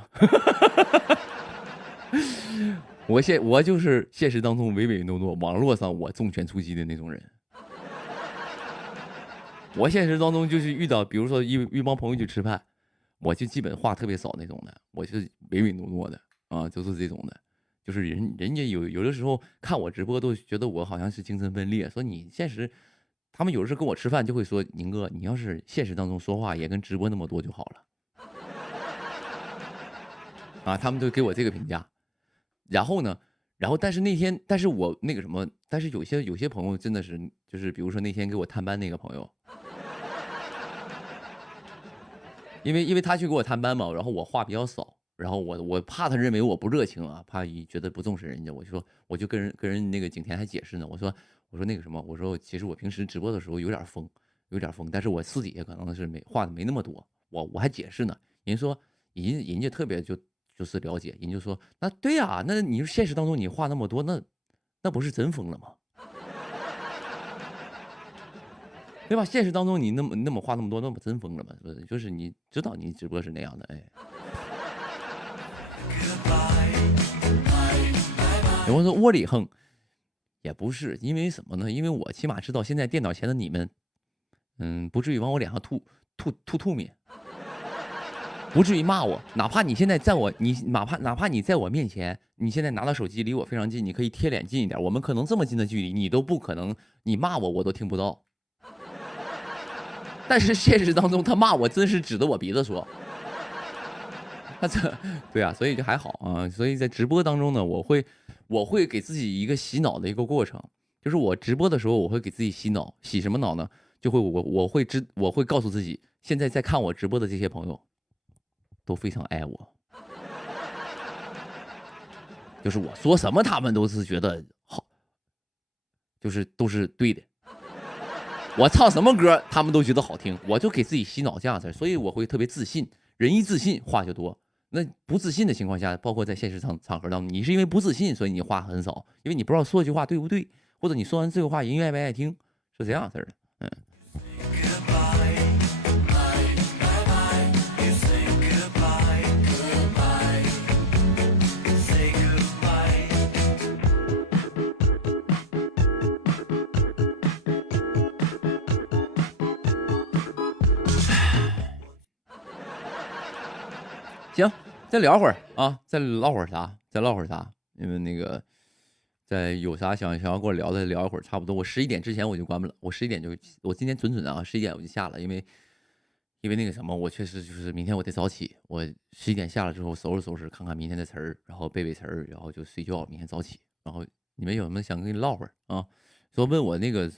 我就是现实当中唯唯诺诺，网络上我重拳出击的那种人。我现实当中就是遇到，比如说一帮朋友去吃饭，我就基本话特别少那种的，我就是唯唯诺诺的啊，就是这种的。就是人家有的时候看我直播都觉得我好像是精神分裂，说你现实，他们有的时候跟我吃饭就会说，宁哥你要是现实当中说话也跟直播那么多就好了。啊，他们都给我这个评价。然后呢，但是那天，但是我那个什么，但是有些朋友真的是，就是比如说那天给我探班那个朋友，因为他去给我探班嘛，然后我话比较少。然后我怕他认为我不热情啊，怕觉得不重视人家，我就跟人那个景甜还解释呢，我说那个什么，我说其实我平时直播的时候有点疯，但是我私底下可能是话没那么多，我还解释呢，人说人家特别就是了解，人就说那对呀，那你说现实当中你话那么多，那不是真疯了吗？对吧？现实当中你那么话那么多，那不真疯了吗？是不是？就是你知道你直播是那样的，哎。有人说窝里横，也不是，因为什么呢？因为我起码知道现在电脑前的你们，不至于往我脸上吐沫，不至于骂我。哪怕你现在哪怕你在我面前，你现在拿到手机离我非常近，你可以贴脸近一点，我们可能这么近的距离，你都不可能，你骂我都听不到。但是现实当中，他骂我真是指着我鼻子说。对啊，所以就还好啊。所以在直播当中呢，我会给自己一个洗脑的一个过程，就是我直播的时候，我会给自己洗脑，洗什么脑呢？就会我会告诉自己，现在在看我直播的这些朋友都非常爱我，就是我说什么他们都是觉得好，就是都是对的。我唱什么歌他们都觉得好听，我就给自己洗脑这样子，所以我会特别自信。人一自信话就多。那不自信的情况下，包括在现实场合当中，你是因为不自信，所以你话很少，因为你不知道说句话对不对，或者你说完这个话人愿不愿意听，是这样式的。行，再聊会儿啊，再唠会儿啥？因为那个，有啥想要跟我聊的，聊一会儿，差不多。我11点之前我就关不了，我11点我今天准啊，11点我就下了，因为那个什么，我确实就是明天我得早起，我11点下了之后收拾收拾，看看明天的词儿，然后背词儿，然后就睡觉，明天早起。然后你们有什么想跟你唠会儿啊？说问我那个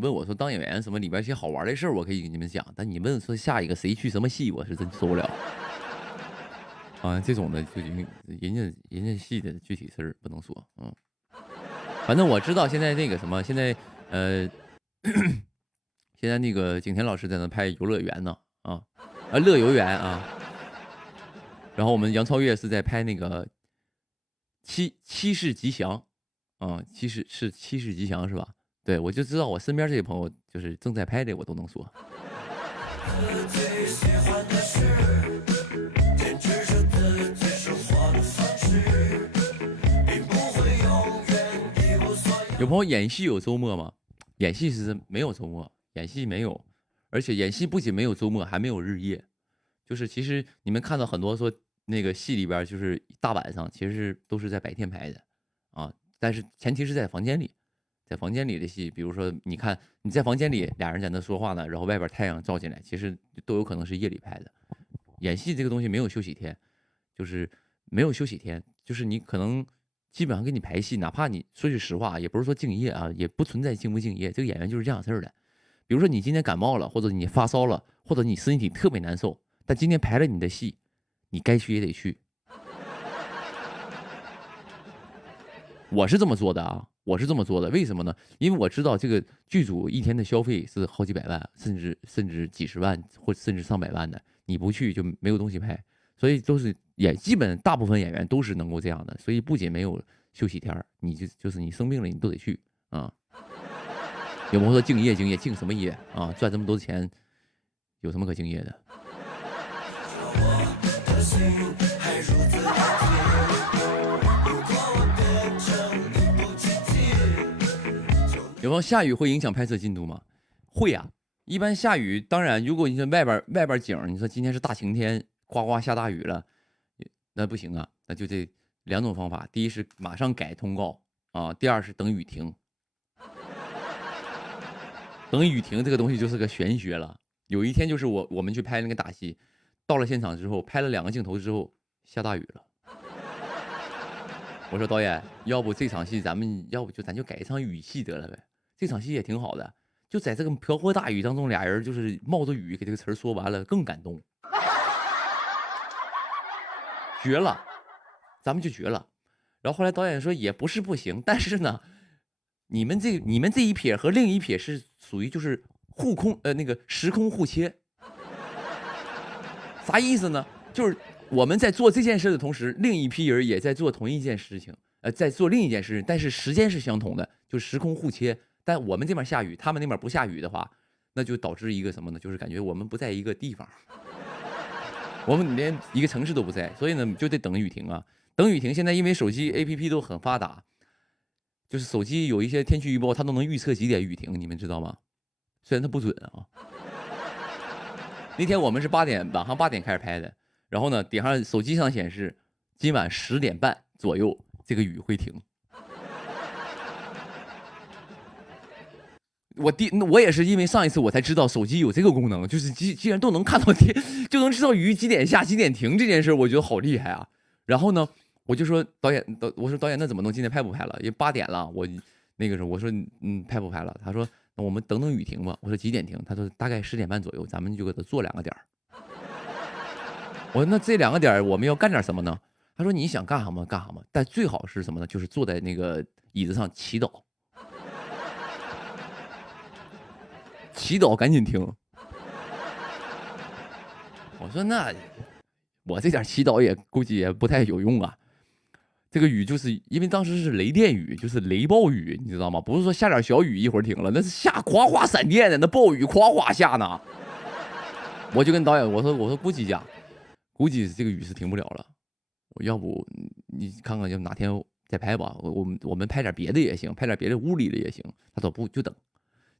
问我说当演员什么里边一些好玩的事儿，我可以给你们讲。但你问说下一个谁去什么戏，我是真受不了。啊，这种的就人家戏的具体事儿不能说，反正我知道现在那个什么，现在现在那个景甜老师在那拍游乐园呢，乐游园啊。然后我们杨超越是在拍那个七世吉祥，七世吉祥是吧？对，我就知道我身边这些朋友就是正在拍的，我都能说。有朋友演戏有周末吗？演戏是没有周末，演戏没有，而且演戏不仅没有周末，还没有日夜。就是其实你们看到很多说那个戏里边，就是大晚上，其实都是在白天拍的啊。但是前提是在房间里，在房间里的戏，比如说你看你在房间里俩人在那说话呢，然后外边太阳照进来，其实都有可能是夜里拍的。演戏这个东西没有休息天，就是没有休息天，就是你可能基本上给你排戏，哪怕你说句实话，也不是说敬业啊，也不存在敬不敬业，这个演员就是这样事儿的。比如说你今天感冒了，或者你发烧了，或者你身体特别难受，但今天排了你的戏，你该去也得去。我是这么做的啊，我是这么做的，为什么呢？因为我知道这个剧组一天的消费是好几百万，甚至几十万，或甚至上百万的，你不去就没有东西拍，所以都是基本大部分演员都是能够这样的，所以不仅没有休息天，你就是你生病了你都得去啊。有朋友说敬业，敬什么业啊？赚这么多钱，有什么可敬业的？有朋友下雨会影响拍摄进度吗？会啊，一般下雨，当然如果你说外边景，你说今天是大晴天，呱呱下大雨了，那不行啊，那就这两种方法，第一是马上改通告啊，第二是等雨停。等雨停这个东西就是个玄学了。有一天就是我们去拍那个打戏，到了现场之后，拍了2个镜头之后，下大雨了。我说导演，要不这场戏咱就改一场雨戏得了呗？这场戏也挺好的，就在这个瓢泼大雨当中，俩人就是冒着雨给这个词儿说完了，更感动，绝了，咱们就绝了。然后后来导演说也不是不行，但是呢，你们这一撇和另一撇是属于就是那个时空互切，啥意思呢？就是我们在做这件事的同时，另一批人也在做同一件事情，在做另一件事，但是时间是相同的，就是时空互切。但我们这边下雨，他们那边不下雨的话，那就导致一个什么呢？就是感觉我们不在一个地方，我们连一个城市都不在，所以呢就得等雨停啊。等雨停，现在因为手机 APP 都很发达，就是手机有一些天气预报，它都能预测几点雨停，你们知道吗？虽然它不准啊。那天我们是晚上8点开始拍的，然后呢，顶上手机上显示今晚10点半左右这个雨会停。我也是因为上一次我才知道手机有这个功能，就是既然都能看到天，就能知道雨几点下几点停这件事，我觉得好厉害啊。然后呢，我就说导演那怎么弄？今天拍不拍了？因为8点了，我那个时候我说拍不拍了？他说那我们等等雨停吧。我说几点停？他说大概10点半左右，咱们就给他做2个点。我说那这2个点我们要干点什么呢？他说你想干什么干什么，但最好是什么呢？就是坐在那个椅子上祈祷。祈祷赶紧停。我说那我这点祈祷也估计也不太有用啊。这个雨就是因为当时是雷电雨，就是雷暴雨，你知道吗？不是说下点小雨一会儿停了，那是下哗哗闪电的，那暴雨哗哗下呢。我就跟导演我说估计这个雨是停不了了。要不你看看就哪天再拍吧，我们拍点别的也行，拍点别的屋里的也行。他说不就等。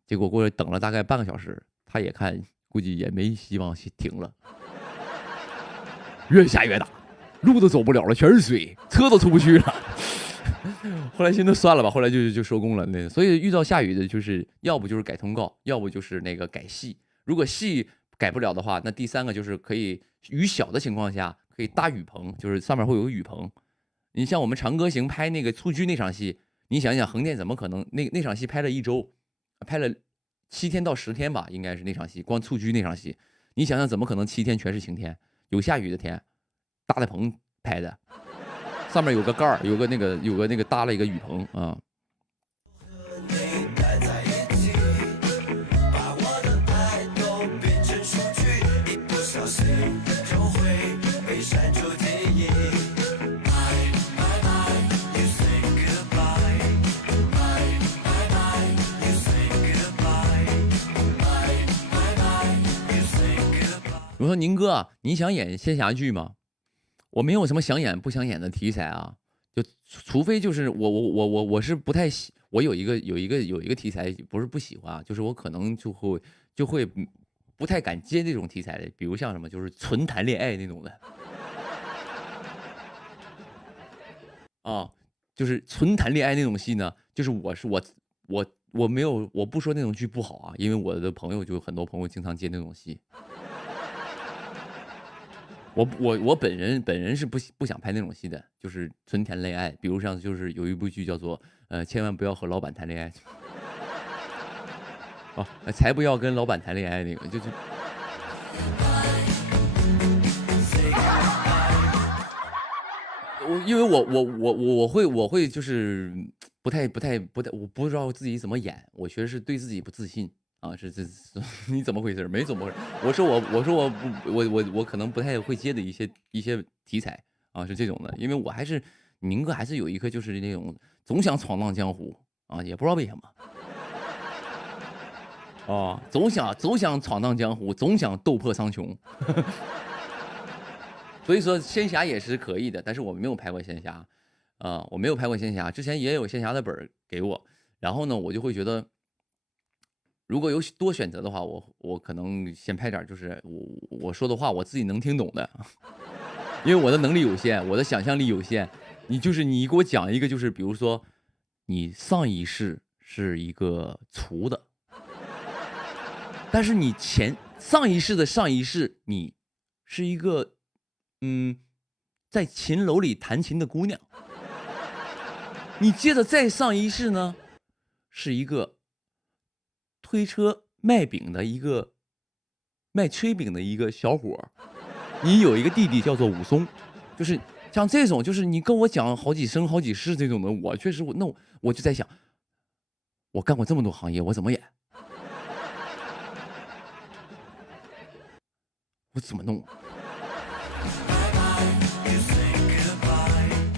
结果过来等了大概半个小时，他也看估计也没希望停了，越下越大，路都走不了了，全是水，车都出不去了。后来寻思算了吧，后来就收工了。所以遇到下雨的，就是要不就是改通告，要不就是那个改戏。如果戏改不了的话，那第3个就是可以雨小的情况下可以搭雨棚，就是上面会有个雨棚。你像我们长歌行拍那个蹴鞠那场戏，你想想横店怎么可能那场戏拍了1周，拍了7天到10天吧，应该是那场戏，光蹴鞠那场戏，你想想怎么可能7天全是晴天，有下雨的天，搭在棚拍的，上面有个盖儿，有个那个搭了一个雨棚啊。我说宁哥啊，你想演仙侠剧吗？我没有什么想演不想演的题材啊，就除非就是我是不太喜，我有一个题材不是不喜欢啊，就是我可能就会不太敢接这种题材的，比如像什么就是纯谈恋爱那种的啊，就是纯谈恋爱那种戏呢，就是我没有我不说那种剧不好啊，因为我的朋友就很多朋友经常接那种戏。我本人是不想拍那种戏的，就是纯谈恋爱。比如像就是有一部剧叫做千万不要和老板谈恋爱，哦，才不要跟老板谈恋爱那个，就是因为我会就是不太，我不知道自己怎么演，我确实是对自己不自信啊，你怎么回事？没怎么回事。我说我可能不太会接的一些题材啊，是这种的，因为我还是宁哥还是有一颗就是那种总想闯荡江湖啊，也不知道为什么啊，总想闯荡江湖，总想斗破苍穹。所以说仙侠也是可以的，但是我没有拍过仙侠，我没有拍过仙侠，之前也有仙侠的本儿给我，然后呢，我就会觉得，如果有多选择的话，我可能先拍点儿就是我说的话我自己能听懂的，因为我的能力有限，我的想象力有限，你给我讲一个就是比如说你上一世是一个厨的，但是你上一世的上一世你是一个在琴楼里弹琴的姑娘，你接着再上一世呢，是一个推车卖饼的卖炊饼的一个小伙儿，你有一个弟弟叫做武松，就是像这种，就是你跟我讲好几生好几世这种的，我确实我就在想，我干过这么多行业，我怎么演？我怎么弄？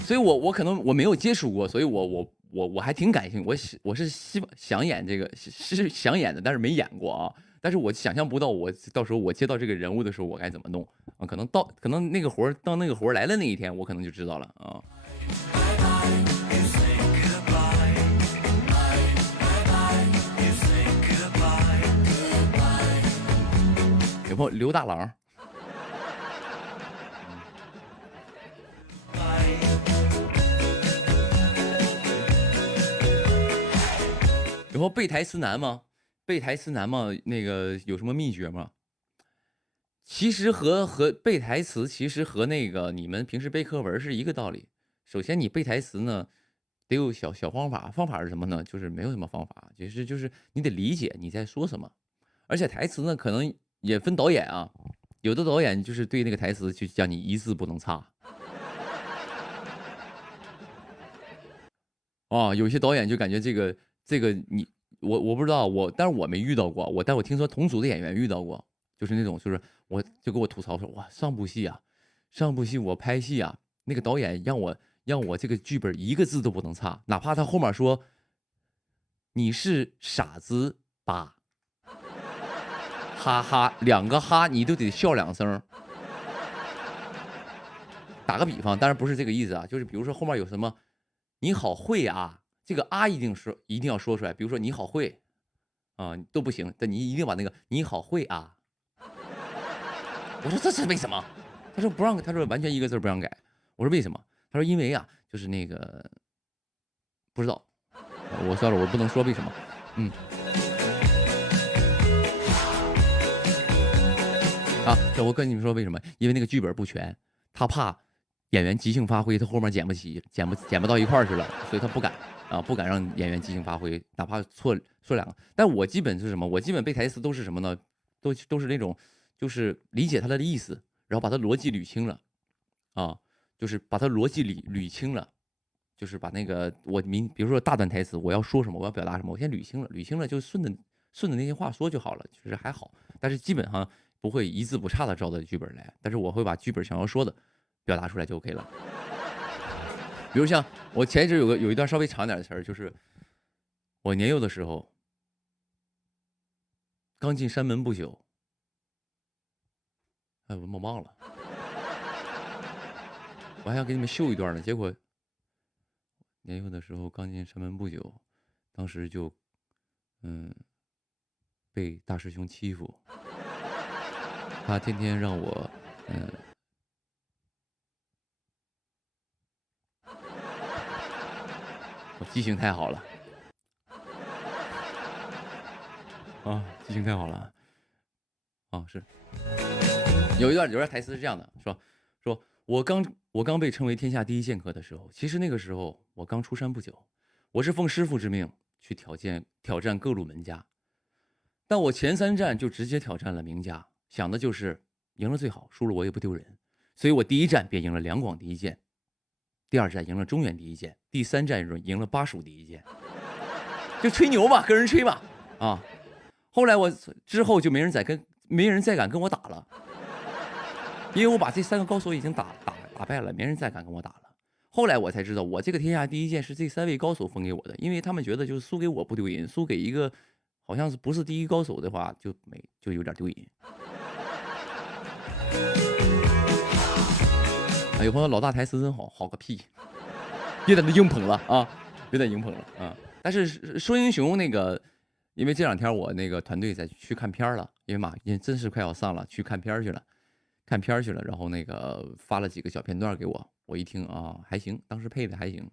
所以我可能我没有接触过，所以我还挺感兴趣，我是想演这个是想演的，但是没演过啊。但是我想象不到我到时候我接到这个人物的时候我该怎么弄啊？可能那个活儿到那个活儿来的那一天，我可能就知道了啊。有朋友刘大郎。然后背台词难吗？背台词难吗？那个有什么秘诀吗？其实和背台词其实和那个你们平时背课文是一个道理。首先你背台词呢，得有小方法，方法是什么呢？就是没有什么方法，就是你得理解你在说什么。而且台词呢，可能也分导演啊，有的导演就是对那个台词就叫你一字不能差。啊，有些导演就感觉这个我不知道但是我没遇到过，但我听说同组的演员遇到过，就是那种就是我就给我吐槽说哇上部戏我拍戏啊，那个导演让我这个剧本一个字都不能差，哪怕他后面说你是傻子吧，哈哈两个哈你都得笑两声。打个比方，当然不是这个意思啊，就是比如说后面有什么你好会啊，这个啊一定要说出来，比如说你好会啊都不行，但你一定把那个你好会啊。我说这是为什么？他说不让，他说完全一个字不让改。我说为什么？他说因为啊，就是那个不知道，我算了，我不能说为什么。这我跟你们说为什么？因为那个剧本不全，他怕演员即兴发挥，他后面剪不齐，剪不到一块儿去了，所以他不敢让演员即兴发挥，哪怕错两个。但我基本是什么？我基本背台词都是什么呢？都是那种，就是理解他的意思，然后把他逻辑捋清了，就是把他逻辑捋清了，就是把那个比如说大段台词，我要说什么，我要表达什么，我先捋清了就顺着那些话说就好了，其实还好。但是基本上不会一字不差的照着剧本来，但是我会把剧本想要说的表达出来就 OK 了。比如像我前一阵有一段稍微长点的词儿，就是我年幼的时候，刚进山门不久，哎，我忘了，我还想给你们秀一段呢，结果年幼的时候刚进山门不久，当时就被大师兄欺负，他天天让我我记性太好了啊，记性太好了啊，是有一段台词是这样的，说我刚被称为天下第一剑客的时候，其实那个时候我刚出山不久，我是奉师傅之命去挑战各路门家，但我前3战就直接挑战了名家，想的就是赢了最好，输了我也不丢人，所以我第1战便赢了两广第一剑，第2战赢了中原第一剑，第3战赢了巴蜀第一剑，就吹牛嘛，跟人吹嘛啊。后来我之后就没人再敢跟我打了，因为我把这3个高手已经打败了，没人再敢跟我打了。后来我才知道，我这个天下第一剑是这3位高手分给我的，因为他们觉得就是输给我不丢人，输给一个好像是不是第一高手的话，就有点丢人。有朋友老大台词真好，好个屁，别在那硬捧了啊，别在硬捧了啊！但是说英雄那个。因为这2天我那个团队在去看片了，因为真是快要上了，去看片去了，然后那个发了几个小片段给我，我一听啊还行，当时配的还行，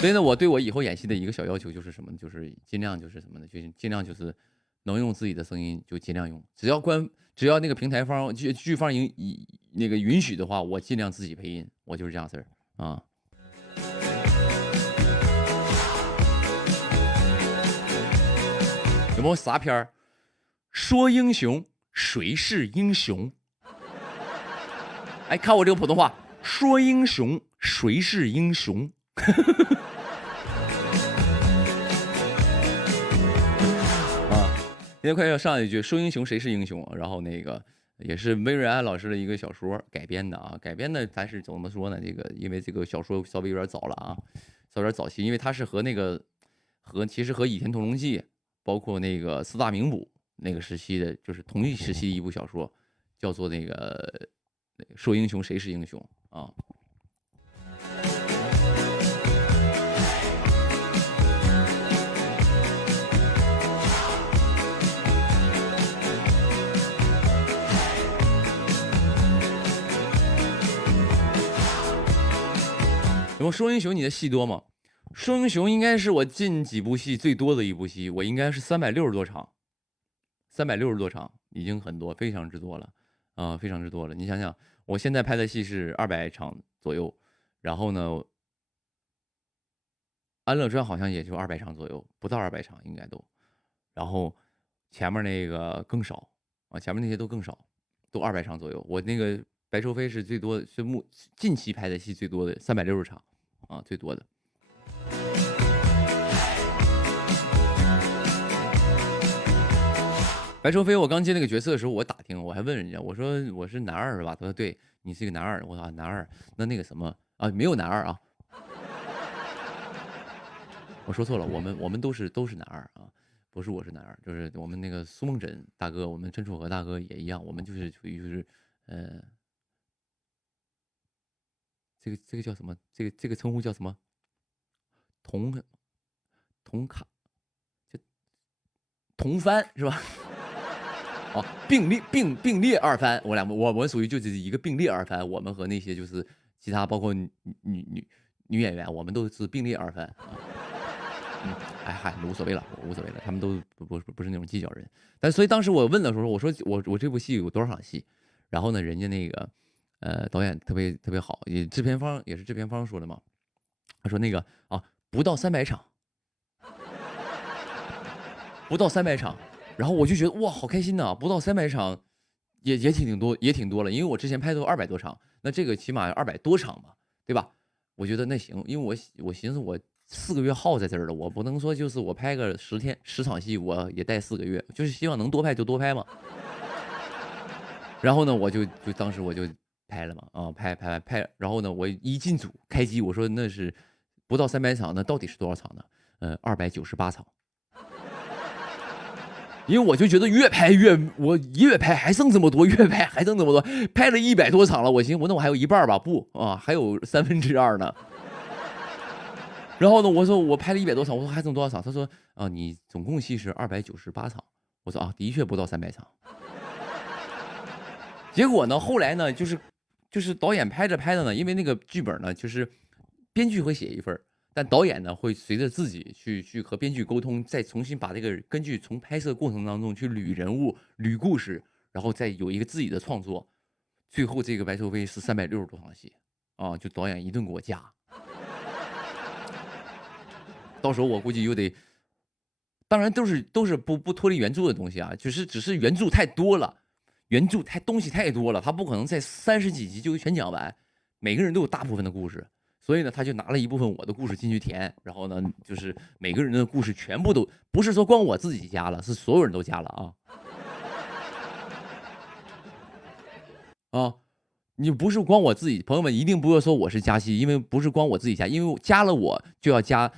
所以呢，我对我以后演戏的一个小要求就是什么呢？就是尽量就是什么呢？就是尽量就是能用自己的声音就尽量用，只要那个平台方剧方那个允许的话，我尽量自己配音，我就是这样事儿啊。有没有啥片儿？说英雄，谁是英雄？哎，看我这个普通话，说英雄，谁是英雄？啊，现在快要上一句，说英雄谁是英雄？然后那个也是魏瑞安老师的一个小说改编的啊，改编的咱是怎么说呢？这个因为这个小说稍微有点早了啊，稍微有点早期，因为它是其实和《倚天屠龙记》。包括那个4大名捕那个时期的，就是同一时期的一部小说，叫做那个说英雄谁是英雄啊。有没有说英雄你的戏多吗？说英雄应该是我近几部戏最多的一部戏，我应该是360多场，360多场已经很多，非常之多了啊，非常之多了。你想想，我现在拍的戏是200场左右，然后呢，《安乐传》好像也就200场左右，不到200场应该都，然后前面那个更少啊，前面那些都更少，都200场左右。我那个白愁飞是最多，是近期拍的戏最多的，360场啊，最多的。白愁飞，我刚接那个角色的时候，我打听，我还问人家，我说我是男二是吧？他说对，你是一个男二。我说男二，那个什么啊，没有男二啊，我说错了，我们都是男二啊，不是我是男二，就是我们那个苏梦枕大哥，我们陈楚河大哥也一样，我们就是属于就是这个叫什么？这个称呼叫什么？同卡，就同番是吧？哦，并列二番，我们属于就是一个并列二番，我们和那些就是其他包括女演员，我们都是并列二番啊。哎嗨，无所谓了，他们都不是那种计较人。但所以当时我问的时候，我说我这部戏有多少场戏？然后呢，人家那个导演特别好，也是制片方说的嘛，他说那个啊不到300场，不到300场。然后我就觉得哇，好开心呐！不到300场，也挺多了。因为我之前拍都200多场，那这个起码200多场吧，对吧？我觉得那行，因为我寻思我4个月耗在这儿了，我不能说就是我拍个10场戏，我也待4个月，就是希望能多拍就多拍嘛。然后呢，我就当时我就拍了嘛，啊，拍，然后呢，我一进组开机，我说那是不到300场，那到底是多少场呢？298场。因为我就觉得越拍越，我越拍还剩这么多，越拍还剩这么多，拍了100多场了，我寻思那我还有一半吧，不啊，还有2/3呢。然后呢，我说我拍了100多场，我说还剩多少场？他说啊，你总共戏是298场。我说啊，的确不到300场。结果呢，后来呢，就是导演拍着拍着呢，因为那个剧本呢，就是编剧会写一份，但导演呢会随着自己去和编剧沟通，再重新把这个根据从拍摄过程当中去捋人物、捋故事，然后再有一个自己的创作。最后这个白兽飞是360多场戏啊，就导演一顿给我加。到时候我估计又得，当然都是不脱离原著的东西啊，只是原著太多了。原著东西太多了，他不可能在30几集就全讲完，每个人都有大部分的故事，所以呢，他就拿了一部分我的故事进去填，然后呢，就是每个人的故事全部都不是说光我自己加了，是所有人都加了啊。啊，你不是光我自己，朋友们一定不要说我是加戏，因为不是光我自己加，因为加了我就要加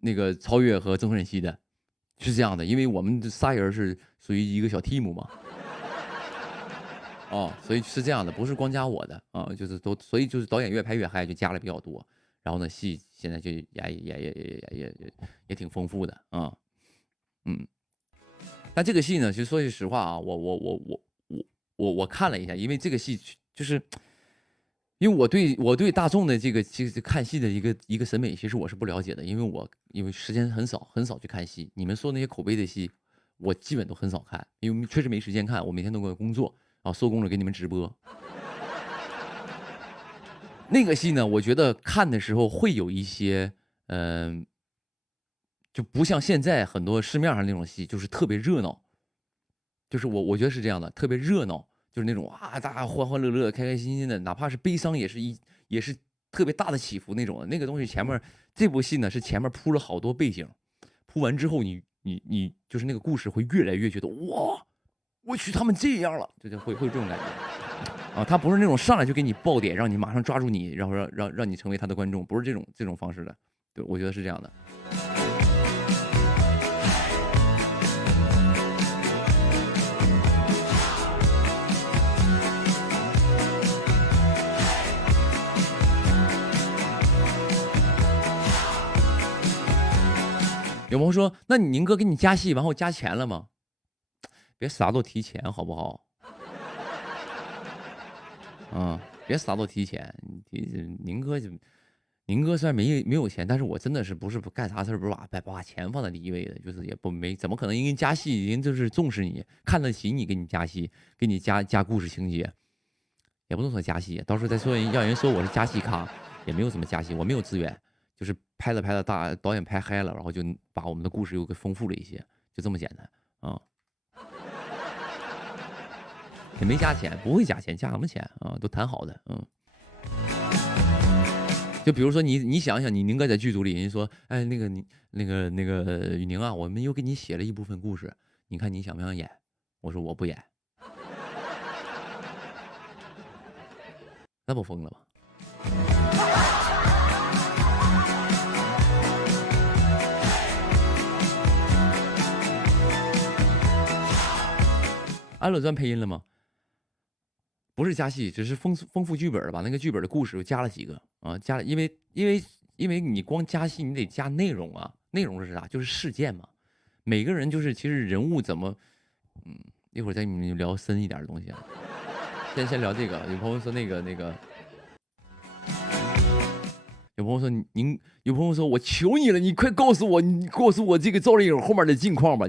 那个超越和郑润熙的，是这样的，因为我们仨人是属于一个小 team 嘛。哦，所以是这样的，不是光加我的啊，就是都，所以就是导演越拍越嗨，就加了比较多，然后呢，戏现在就也挺丰富的啊，嗯，但这个戏呢，其实说句实话啊，我看了一下，因为这个戏就是，因为我对大众的这个其实看戏的一个审美，其实我是不了解的，因为时间很少去看戏，你们说那些口碑的戏，我基本都很少看，因为确实没时间看，我每天都在工作。啊，收工了给你们直播。那个戏呢，我觉得看的时候会有一些，就不像现在很多市面上那种戏，就是特别热闹。就是我觉得是这样的，特别热闹，就是那种啊，大家欢欢乐乐、开开心心的，哪怕是悲伤也是特别大的起伏那种的。那个东西前面这部戏呢是前面铺了好多背景，铺完之后你就是那个故事会越来越觉得哇。我去，他们这样了，就会有这种感觉啊！他不是那种上来就给你爆点，让你马上抓住你，然后让你成为他的观众，不是这种方式的。对，我觉得是这样的。有朋友说，那你宁哥给你加戏，然后加钱了吗？别啥都提钱，好不好？别啥都提钱。宁哥虽然没有钱，但是我真的是不是干啥事不是把钱放在第一位的，就是也没怎么可能因为加戏，人就是重视你，看得起你，给你加戏，给你加故事情节，也不能说加戏，到时候再说让人说我是加戏咖，也没有什么加戏，我没有资源，就是拍了导演拍嗨了，然后就把我们的故事又给丰富了一些，就这么简单啊。也没加钱，不会加钱，加什么钱啊？都谈好的，就比如说你想想，你宁哥在剧组里，人说，哎，那个雨宁啊，我们又给你写了一部分故事，你看你想不想演？我说我不演，那不疯了吗？安乐传配音了吗？不是加戏，只是丰富剧本，把那个剧本的故事又加了几个啊，加了，因为你光加戏，你得加内容啊，内容是啥？就是事件嘛。每个人就是其实人物怎么，一会儿再跟你们聊深一点的东西啊。先聊这个，有朋友说那个，有朋友说有朋友说我求你了，你快告诉我这个赵丽颖后面的近况吧。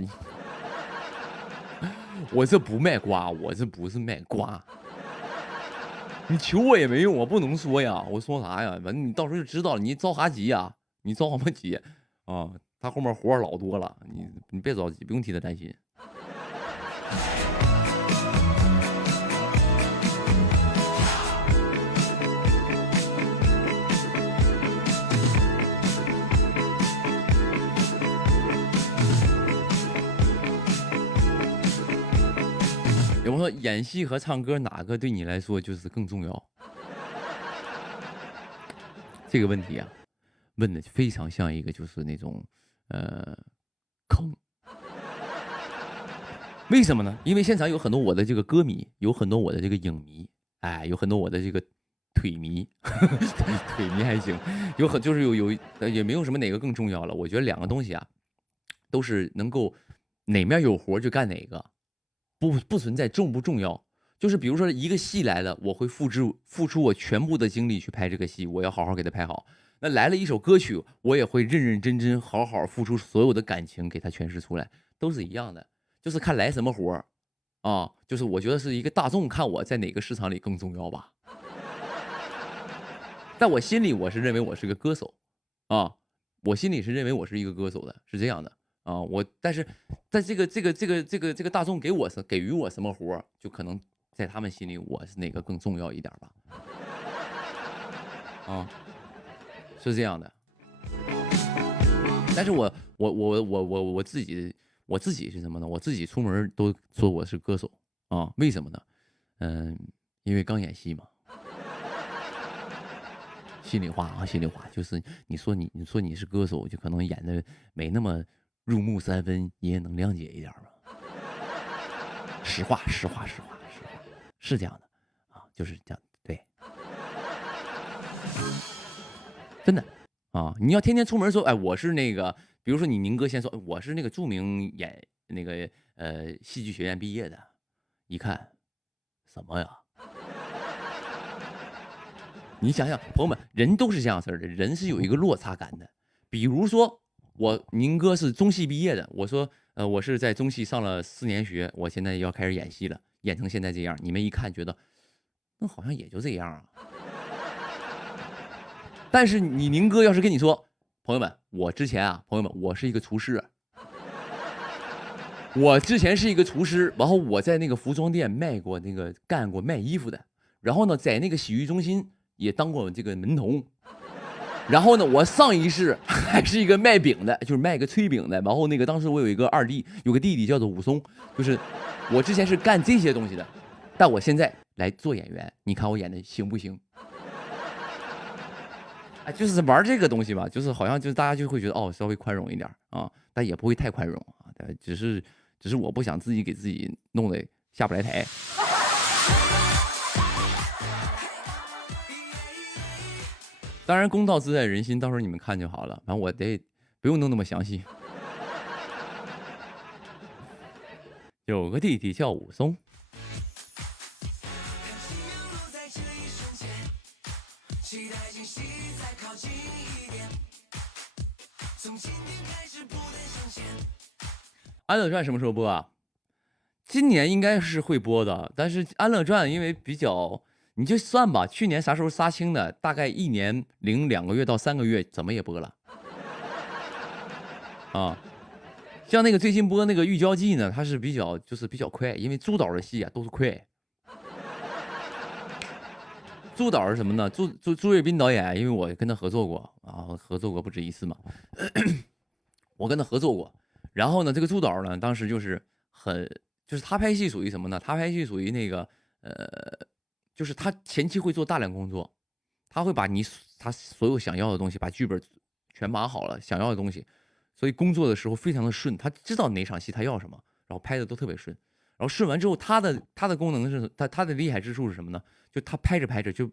我这不卖瓜，我这不是卖瓜。你求我也没用，我不能说呀，我说啥呀？反正你到时候就知道了。你着啥急呀？你着什么急啊？他后面活老多了，你别着急，不用替他担心。有朋友说演戏和唱歌哪个对你来说就是更重要？这个问题啊，问的非常像一个就是那种坑。为什么呢？因为现场有很多我的这个歌迷，有很多我的这个影迷，哎，有很多我的这个腿迷，腿迷还行，就是也没有什么哪个更重要了。我觉得两个东西啊，都是能够哪面有活就干哪个，不存在重不重要。就是比如说一个戏来了，我会付出我全部的精力去拍这个戏，我要好好给它拍好。那来了一首歌曲，我也会认认真真好好付出所有的感情给它诠释出来，都是一样的。就是看来什么活儿啊，就是我觉得是一个大众看我在哪个市场里更重要吧。在我心里，我是认为我是个歌手啊，我心里是认为我是一个歌手的，是这样的啊。但是在这个大众给予我什么活儿，就可能在他们心里我是哪个更重要一点吧。啊，是这样的。但是我自己是什么呢？我自己出门都说我是歌手啊，为什么呢？因为刚演戏嘛。心里话啊，心里话，就是你说你是歌手，就可能演的没那么入木三分，你也能谅解一点吧。实话，是这样的啊，就是这样，对，真的啊，你要天天出门说，哎，我是那个。比如说你宁哥先说我是那个著名戏剧学院毕业的，一看什么呀？你想想，朋友们，人都是这样式的，人是有一个落差感的。比如说宁哥是中戏毕业的，我说我是在中戏上了4年学，我现在要开始演戏了，演成现在这样，你们一看觉得那好像也就这样啊。但是宁哥要是跟你说，朋友们，我之前啊，我是一个厨师。我之前是一个厨师，然后我在那个服装店干过卖衣服的，然后呢，在那个洗浴中心也当过这个门童，然后呢，我上一世还是一个卖饼的，就是卖个炊饼的，然后当时我有一个有个弟弟叫做武松，就是我之前是干这些东西的，但我现在来做演员，你看我演的行不行？哎，就是玩这个东西吧，就是好像就是大家就会觉得哦，稍微宽容一点啊，但也不会太宽容啊，只是我不想自己给自己弄得下不来台。当然，公道自在人心，到时候你们看就好了，反正我不用弄那么详细。有个弟弟叫武松。安乐传什么时候播啊？今年应该是会播的，但是安乐传因为比较，你就算吧，去年啥时候杀青的，大概1年零2个月到3个月，怎么也播了。啊，像那个最近播那个《玉娇记》呢，它是比较快，因为朱导的戏啊都是快。朱导是什么呢？朱跃斌导演，因为我跟他合作过啊，合作过不止一次嘛。我跟他合作过，然后呢，这个朱导呢，当时就是他拍戏属于什么呢？他拍戏属于那个就是他前期会做大量工作，他会把他所有想要的东西，把剧本全码好了，想要的东西，所以工作的时候非常的顺，他知道哪场戏他要什么，然后拍的都特别顺。然后顺完之后，他的功能是他的厉害之处是什么呢？就他拍着拍着就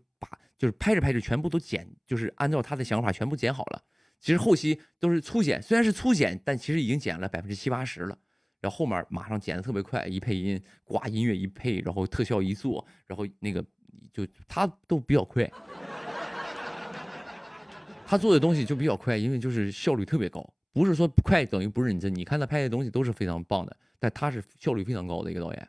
是拍着拍着全部都剪，就是按照他的想法全部剪好了。其实后期都是粗剪，虽然是粗剪，但其实已经剪了70%-80%了。然后后面马上剪得特别快，一配音，呱音乐一配，然后特效一做，然后就他都比较快。他做的东西就比较快，因为就是效率特别高，不是说快等于不认真。你看他拍的东西都是非常棒的，但他是效率非常高的一个导演。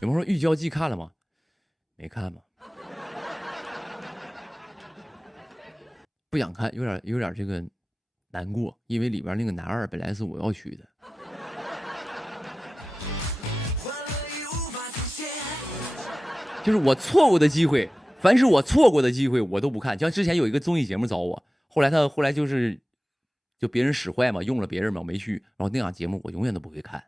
有朋友说《玉娇记》看了吗？没看吗？不想看，有点这个难过，因为里边那个男二本来是我要娶的。就是我错过的机会，凡是我错过的机会，我都不看。像之前有一个综艺节目找我，后来就别人使坏嘛，用了别人嘛，我没去。然后那档节目我永远都不会看。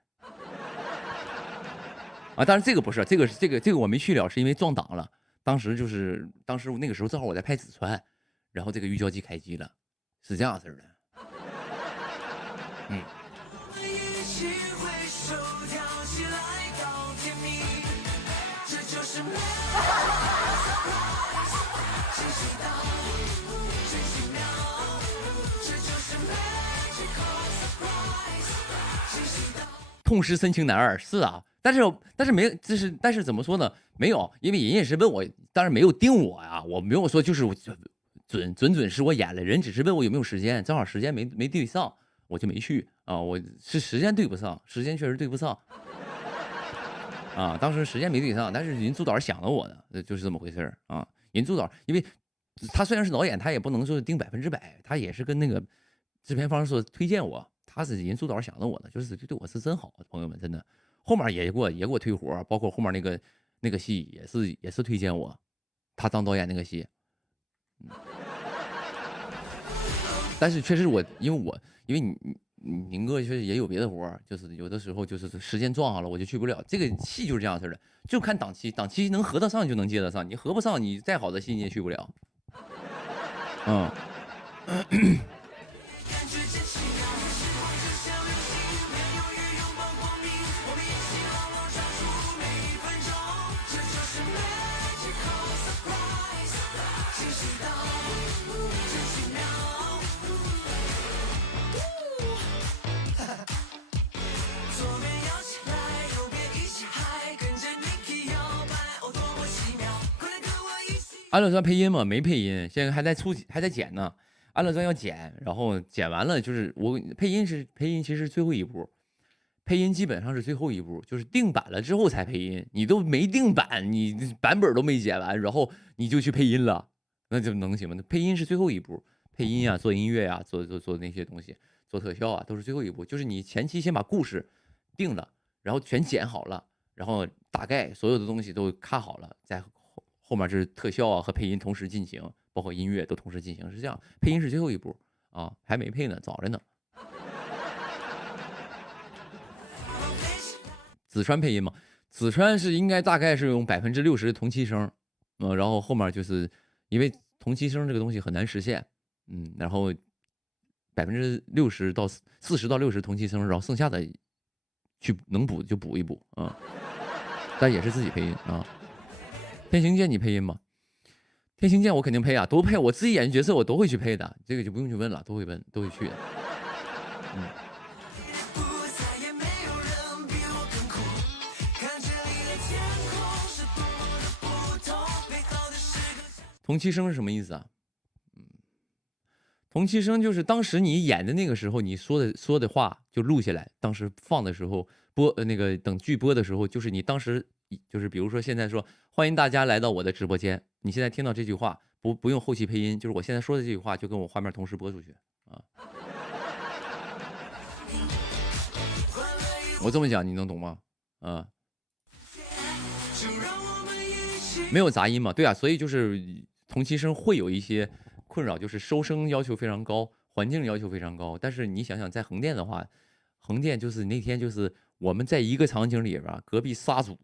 啊，当然这个不是，这个我没去了，是因为撞档了。当时那个时候正好我在拍《纸川》，然后这个预交机开机了，是这样式的。痛失深情男儿是啊，但是没有，但是怎么说呢？没有，因为人也是问我，当然没有定我呀，我没有说就是准是我演了，人只是问我有没有时间，正好时间没对上，我就没去啊，我是时间对不上，时间确实对不上啊，当时时间没对上，但是人组导想了我的，就是这么回事啊。人组导因为他虽然是导演，他也不能说定100%，他也是跟那个制片方说推荐我。他是人组导想的我的，就是对我是真好，朋友们真的。后面也给我推活，包括后面那个戏也是推荐我，他当导演那个戏。但是确实因为宁哥确实也有别的活，就是有的时候就是时间撞上了我就去不了。这个戏就是这样式的，就看档期能合得上就能接得上，你合不上你再好的戏你也去不了。嗯。安乐传配音嘛，没配音，现在还在剪呢。安乐传要剪，然后剪完了就是我配音其实最后一步，配音基本上是最后一步，就是定版了之后才配音。你都没定版，你版本都没剪完，然后你就去配音了，那就能行吗？配音是最后一步，配音啊，做音乐啊，做那些东西，做特效啊，都是最后一步。就是你前期先把故事定了，然后全剪好了，然后大概所有的东西都看好了，再后面是特效啊和配音同时进行，包括音乐都同时进行，是这样。配音是最后一步啊，还没配呢，早着呢。子川配音嘛，子川是应该大概是用60%的同期声，然后后面就是因为同期声这个东西很难实现，然后60%到40%到60%同期声，然后剩下的去能补就补一补啊，但也是自己配音啊。天行健你配音吗？天行健我肯定配啊，都配，我自己演角色我都会去配的，这个就不用去问了，都会去的。同期声是什么意思啊？同期声就是当时你演的那个时候，你说的话就录下来，当时放的时候那个等剧播的时候，就是你当时就是比如说现在说欢迎大家来到我的直播间，你现在听到这句话不用后期配音，就是我现在说的这句话就跟我画面同时播出去啊。我这么讲你能懂吗？啊，没有杂音嘛？对啊，所以就是同期声会有一些困扰，就是收声要求非常高，环境要求非常高。但是你想想，在横店的话，横店就是那天就是我们在一个场景里边，隔壁仨组，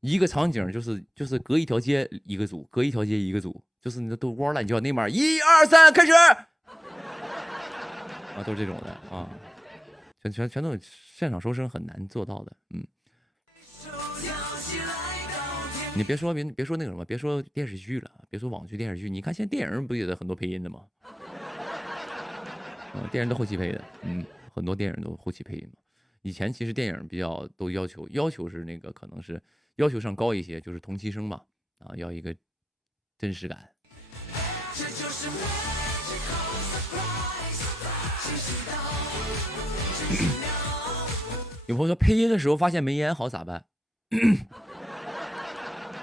一个场景就是隔一条街一个组，隔一条街一个组，就是那都窝乱叫，那边1、2、3开始啊，都是这种的啊，全都现场收声很难做到的，你别说那个什么，别说电视剧了，别说网剧、电视剧，你看现在电影不也得很多配音的吗？电影都后期配的，很多电影都后期配音嘛。以前其实电影比较都要求是那个可能是要求上高一些，就是同期声嘛，啊，要一个真实感。有朋友说配音的时候发现没演好咋办？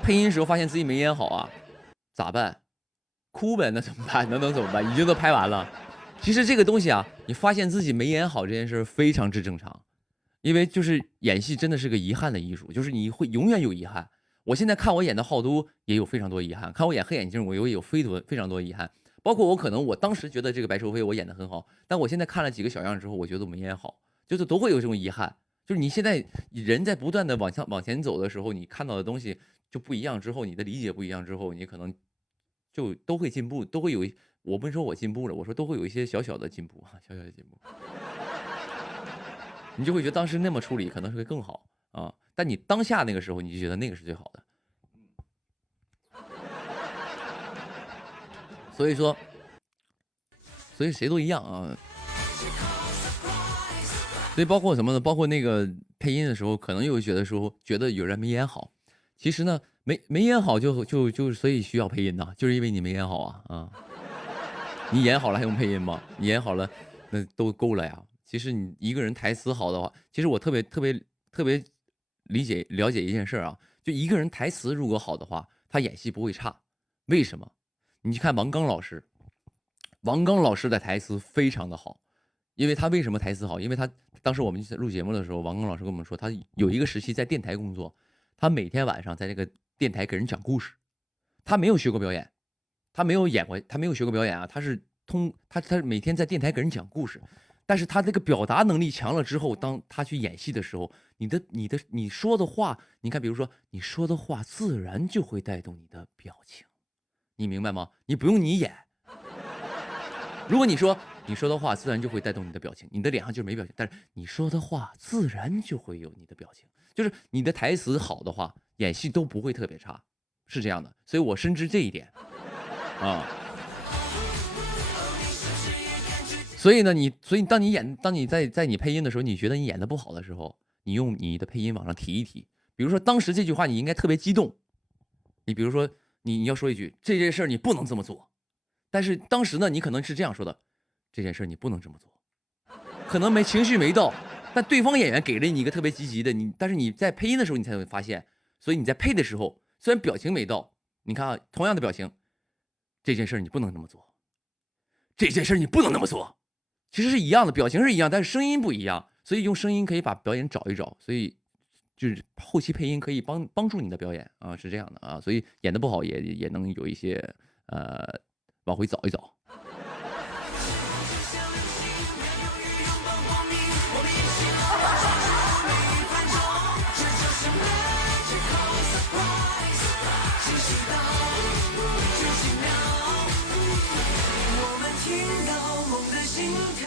配音时候发现自己没演好啊，咋办？哭呗，那怎么办？能怎么办？已经都拍完了。其实这个东西啊，你发现自己没演好这件事非常之正常，因为就是演戏真的是个遗憾的艺术，就是你会永远有遗憾。我现在看我演的浩都也有非常多遗憾，看我演黑眼镜我也有非常多遗憾，包括我当时觉得这个白愁飞我演的很好，但我现在看了几个小样之后，我觉得我没演好，就是都会有这种遗憾。就是你现在人在不断的往前走的时候，你看到的东西就不一样之后，你的理解不一样之后，你可能就都会进步，都会有我不是说我进步了，我说都会有一些小小的进步啊，小小的进步，你就会觉得当时那么处理可能是会更好啊，但你当下那个时候你就觉得那个是最好的。所以说，所以谁都一样啊。所以包括什么呢？包括那个配音的时候，可能有觉得有人没演好，其实呢，没演好所以需要配音呐，就是因为你没演好啊。你演好了还用配音吗？你演好了那都够了呀。其实你一个人台词好的话，其实我特别了解一件事啊，就一个人台词如果好的话，他演戏不会差。为什么？你去看王刚老师，王刚老师的台词非常的好，因为他为什么台词好？因为他当时我们录节目的时候，王刚老师跟我们说，他有一个时期在电台工作，他每天晚上在这个电台给人讲故事，他没有学过表演，他没有演过，他没有学过表演啊，他是他每天在电台给人讲故事，但是他这个表达能力强了之后，当他去演戏的时候，你说的话，你看，比如说你说的话，自然就会带动你的表情，你明白吗？你不用你演。如果你说的话自然就会带动你的表情，你的脸上就是没表情，但是你说的话自然就会有你的表情，就是你的台词好的话，演戏都不会特别差，是这样的，所以我深知这一点啊。所以呢，当你在你配音的时候，你觉得你演的不好的时候，你用你的配音往上提一提，比如说当时这句话你应该特别激动，你比如说你要说一句这件事你不能这么做。但是当时呢，你可能是这样说的，这件事你不能这么做，可能情绪没到，但对方演员给了你一个特别积极的，但是你在配音的时候你才会发现，所以你在配的时候，虽然表情没到，你看啊，同样的表情，这件事你不能这么做，这件事你不能那么做，其实是一样的，表情是一样，但是声音不一样，所以用声音可以把表演找一找，所以就是后期配音可以帮助你的表演啊，是这样的啊，所以演的不好也能有一些往回找一找。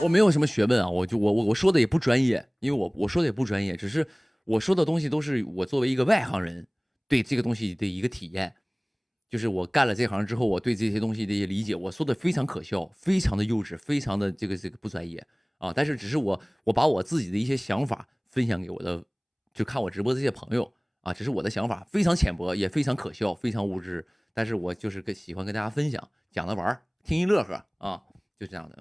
我没有什么学问啊，我说的也不专业，因为我说的也不专业，只是我说的东西都是我作为一个外行人对这个东西的一个体验。就是我干了这行之后，我对这些东西的一些理解，我说的非常可笑，非常的幼稚，非常的这个不专业啊。但是只是我把我自己的一些想法分享给我的，就看我直播这些朋友啊，只是我的想法非常浅薄，也非常可笑，非常无知。但是我就是喜欢跟大家分享，讲着玩，听一乐呵啊，就这样的，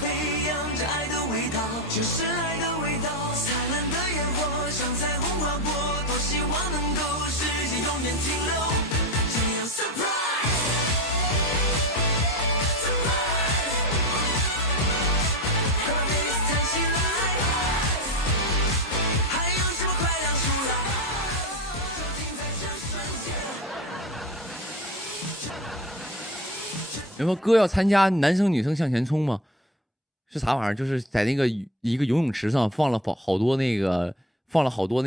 培养着爱的味道，就是爱的味道，灿烂的烟火像彩虹划过，多希望能够时间永远停留，这样 surprise surprise， 和你谈起来，还有什么快亮出来，就停在这瞬间。然后哥要参加男生女生向前冲吗？是啥玩意儿？就是在那个一个游泳池上放了好多那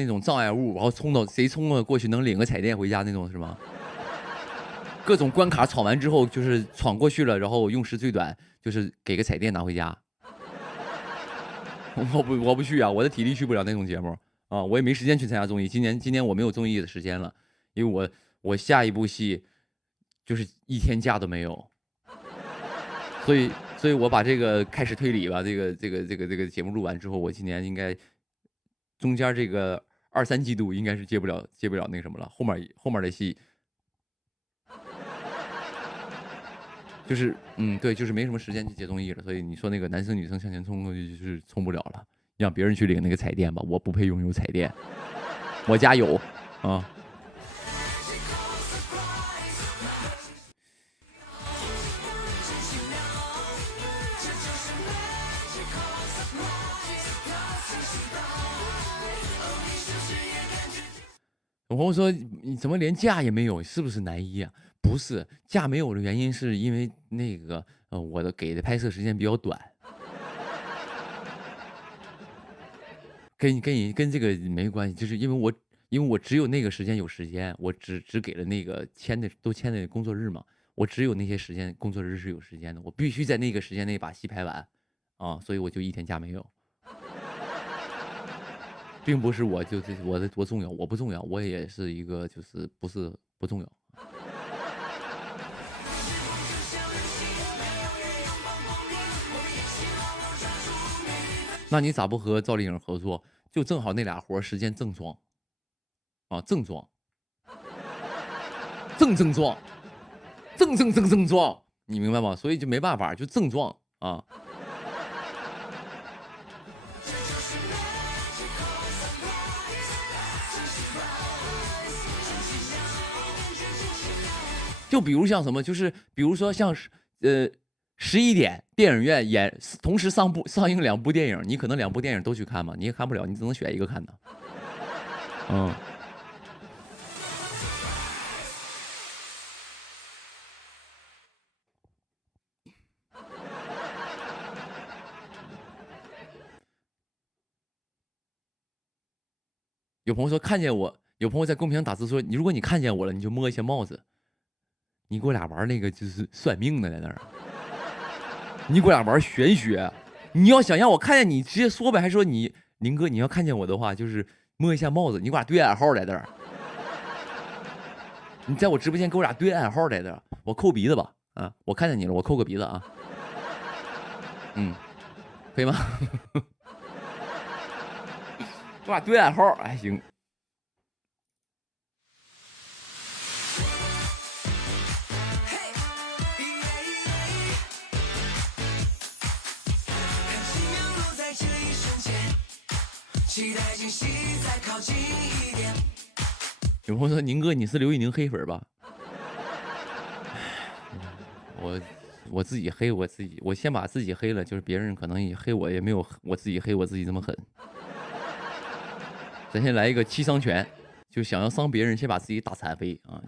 种障碍物，然后谁冲了过去能领个彩电回家那种是吗？各种关卡闯完之后，就是闯过去了，然后用时最短，就是给个彩电拿回家。我不去啊，我的体力去不了那种节目啊，我也没时间去参加综艺。今年我没有综艺的时间了，因为我下一部戏就是1天假都没有，所以我把这个开始推理吧，这个节目录完之后，我今年应该中间这个2、3季度应该是接不了那个什么了，后面的戏就是对，就是没什么时间去接综艺了，所以你说那个男生女生向前冲就是冲不了了，让别人去领那个彩电吧，我不配拥有彩电，我家有啊。我朋友说你怎么连假也没有，是不是男一啊？不是，假没有的原因是因为那个我给的拍摄时间比较短，跟这个没关系，就是因为我只有那个时间有时间，我只给了那个签的工作日嘛，我只有那些时间工作日是有时间的，我必须在那个时间内把戏拍完啊，所以我就一天假没有，并不是我就是我的多重要，我不重要，我也是一个就是不是不重要。那你咋不和赵丽颖合作？就正好那俩活时间正装，啊，正装，正装，正装，你明白吗？所以就没办法，就正装啊。就比如像什么，就是比如说像11点电影院同时上映2部电影，你可能2部电影都去看吗？你也看不了，你只能选一个看的。嗯。有朋友说看见我，有朋友在公屏上打字说，如果你看见我了，你就摸一下帽子。你给我俩玩那个就是算命的在那儿，你给我俩玩玄学。你要想让我看见你，直接说呗，还说你宁哥，你要看见我的话，就是摸一下帽子。你给我俩对暗号在这儿，你在我直播间给我俩对暗号在这儿，我抠鼻子吧，啊，我看见你了，我抠个鼻子啊，嗯，可以吗？我俩对暗号还行。有朋友说：“宁哥，你是刘宇宁黑粉吧？”我自己黑我自己，我先把自己黑了，就是别人可能也黑我，也没有我自己黑我自己这么狠。咱先来一个七伤拳，就想要伤别人，先把自己打残废啊！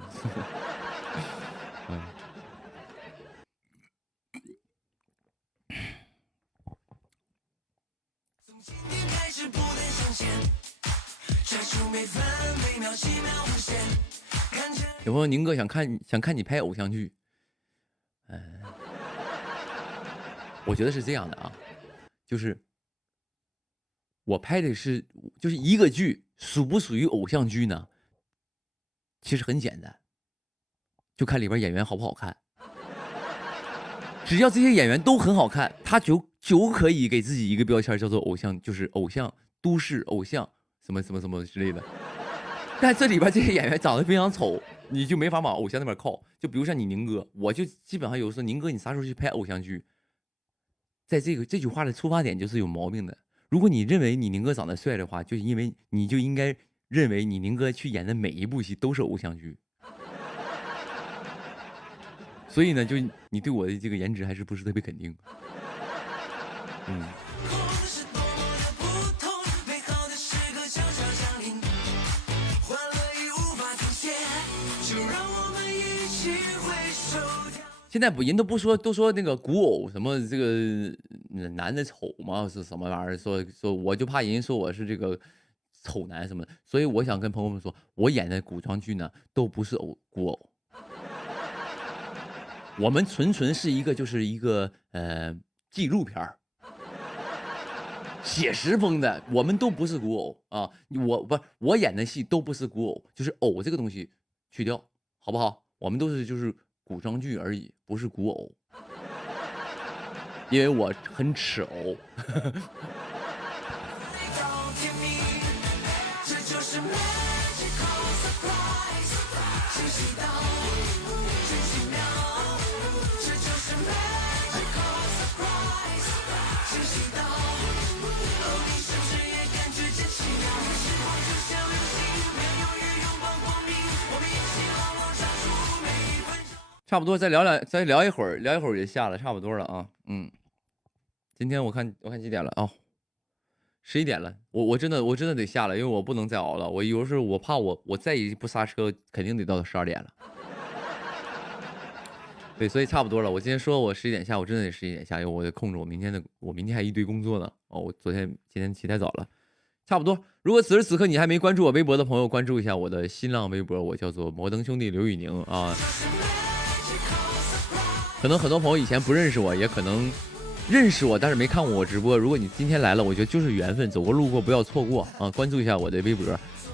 嗯。有朋友宁哥想看你拍偶像剧，我觉得是这样的啊，就是我拍的是就是一个剧属不属于偶像剧呢？其实很简单，就看里边演员好不好看。只要这些演员都很好看，他就可以给自己一个标签，叫做偶像，就是偶像、都市偶像什么之类的。但这里边这些演员长得非常丑，你就没法往偶像那边靠。就比如像你宁哥，我就基本上有时候宁哥，你啥时候去拍偶像剧？在这句话的出发点就是有毛病的。如果你认为你宁哥长得帅的话，就是因为你就应该认为你宁哥去演的每一部戏都是偶像剧。所以呢，就你对我的这个颜值还是不是特别肯定。嗯。现在人都不说，都说那个古偶什么这个男的丑吗？是什么玩意儿？说我就怕人说我是这个丑男什么的，所以我想跟朋友们说，我演的古装剧呢都不是古偶，我们纯是一个就是一个纪录片儿，写实风的，我们都不是古偶啊！我演的戏都不是古偶，就是偶这个东西去掉，好不好？我们都是就是古装剧而已，不是古偶，因为我很耻偶。差不多再聊一会儿，聊一会儿就下了，差不多了啊。嗯，今天我看几点了啊？11点了，我真的得下了，因为我不能再熬了。我有时候我怕我再一不刹车，肯定得到12点了。对，所以差不多了。我今天说我11点下，我真的得11点下，因为我得控制我明天还一堆工作呢。哦，今天起太早了，差不多。如果此时此刻你还没关注我微博的朋友，关注一下我的新浪微博，我叫做摩登兄弟刘宇宁啊。可能很多朋友以前不认识我，也可能认识我，但是没看过我直播。如果你今天来了，我觉得就是缘分，走过路过不要错过啊！关注一下我的微博，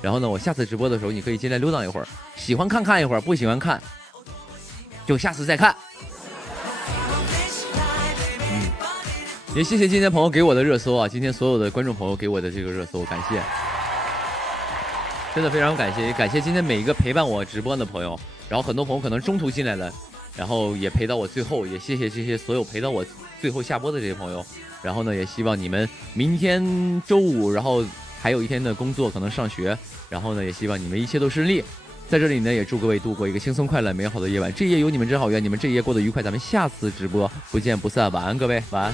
然后呢，我下次直播的时候你可以进来溜达一会儿，喜欢看看一会儿，不喜欢看就下次再看。也谢谢今天朋友给我的热搜啊！今天所有的观众朋友给我的这个热搜，感谢，真的非常感谢，也感谢今天每一个陪伴我直播的朋友。然后很多朋友可能中途进来的，然后也陪到我最后，也谢谢这些所有陪到我最后下播的这些朋友。然后呢，也希望你们明天周五，然后还有一天的工作，可能上学，然后呢，也希望你们一切都顺利。在这里呢，也祝各位度过一个轻松快乐美好的夜晚。这一夜有你们真好，愿你们这一夜过得愉快。咱们下次直播不见不散，晚安各位，晚安。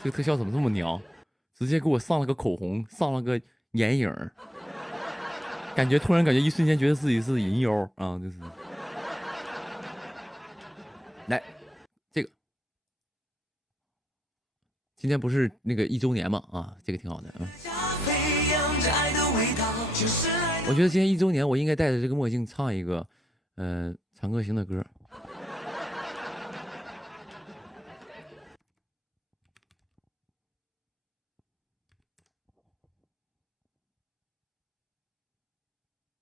这个特效怎么这么娘？直接给我上了个口红，上了个眼影，突然感觉一瞬间觉得自己是人妖啊！就是来，这个今天不是那个1周年嘛？啊，这个挺好的啊。我觉得今天1周年，我应该戴着这个墨镜唱一个，长歌行的歌。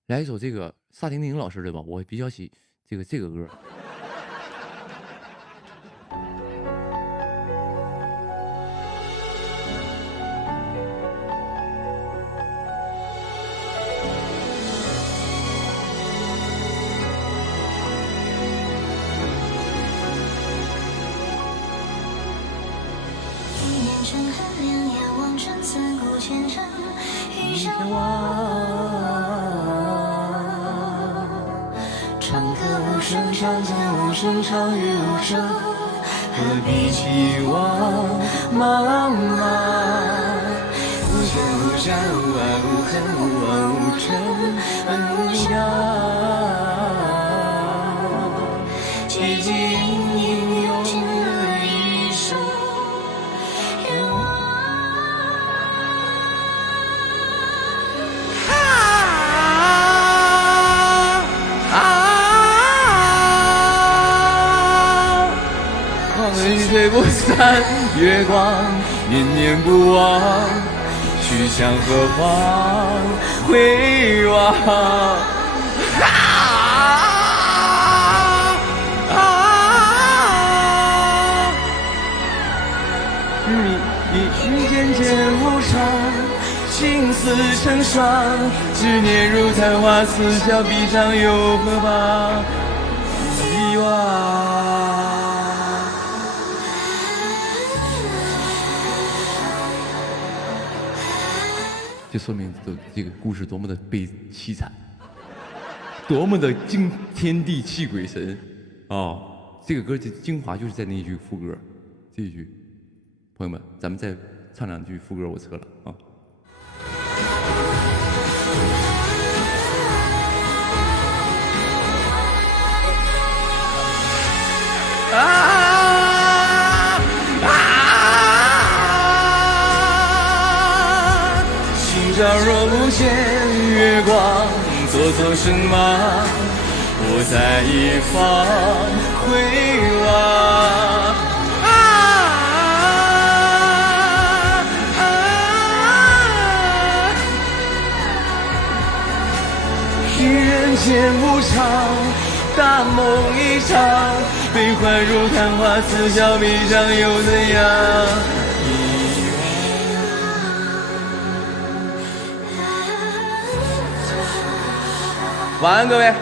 来一首这个萨顶顶老师的吧，我比较喜这个歌。声唱与无声，何必期望茫茫？无限无山无爱无恨无妄无嗔无涯，寂寂隐隐有了一生愿望。吹不散月光，念念不忘，去向何方回望？你渐渐无常，情丝成双，执念如残花，似笑闭上又何妨？遗忘。就说明这个故事多么的悲凄惨，多么的惊天地泣鬼神啊！这个歌的精华就是在那一句副歌，这一句，朋友们，咱们再唱两句副歌，我撤了啊。假若不见月光，做作什么？我在一方回望。人间无常，大梦一场，悲欢如昙花，似笑闭上又怎样？晚安，各位。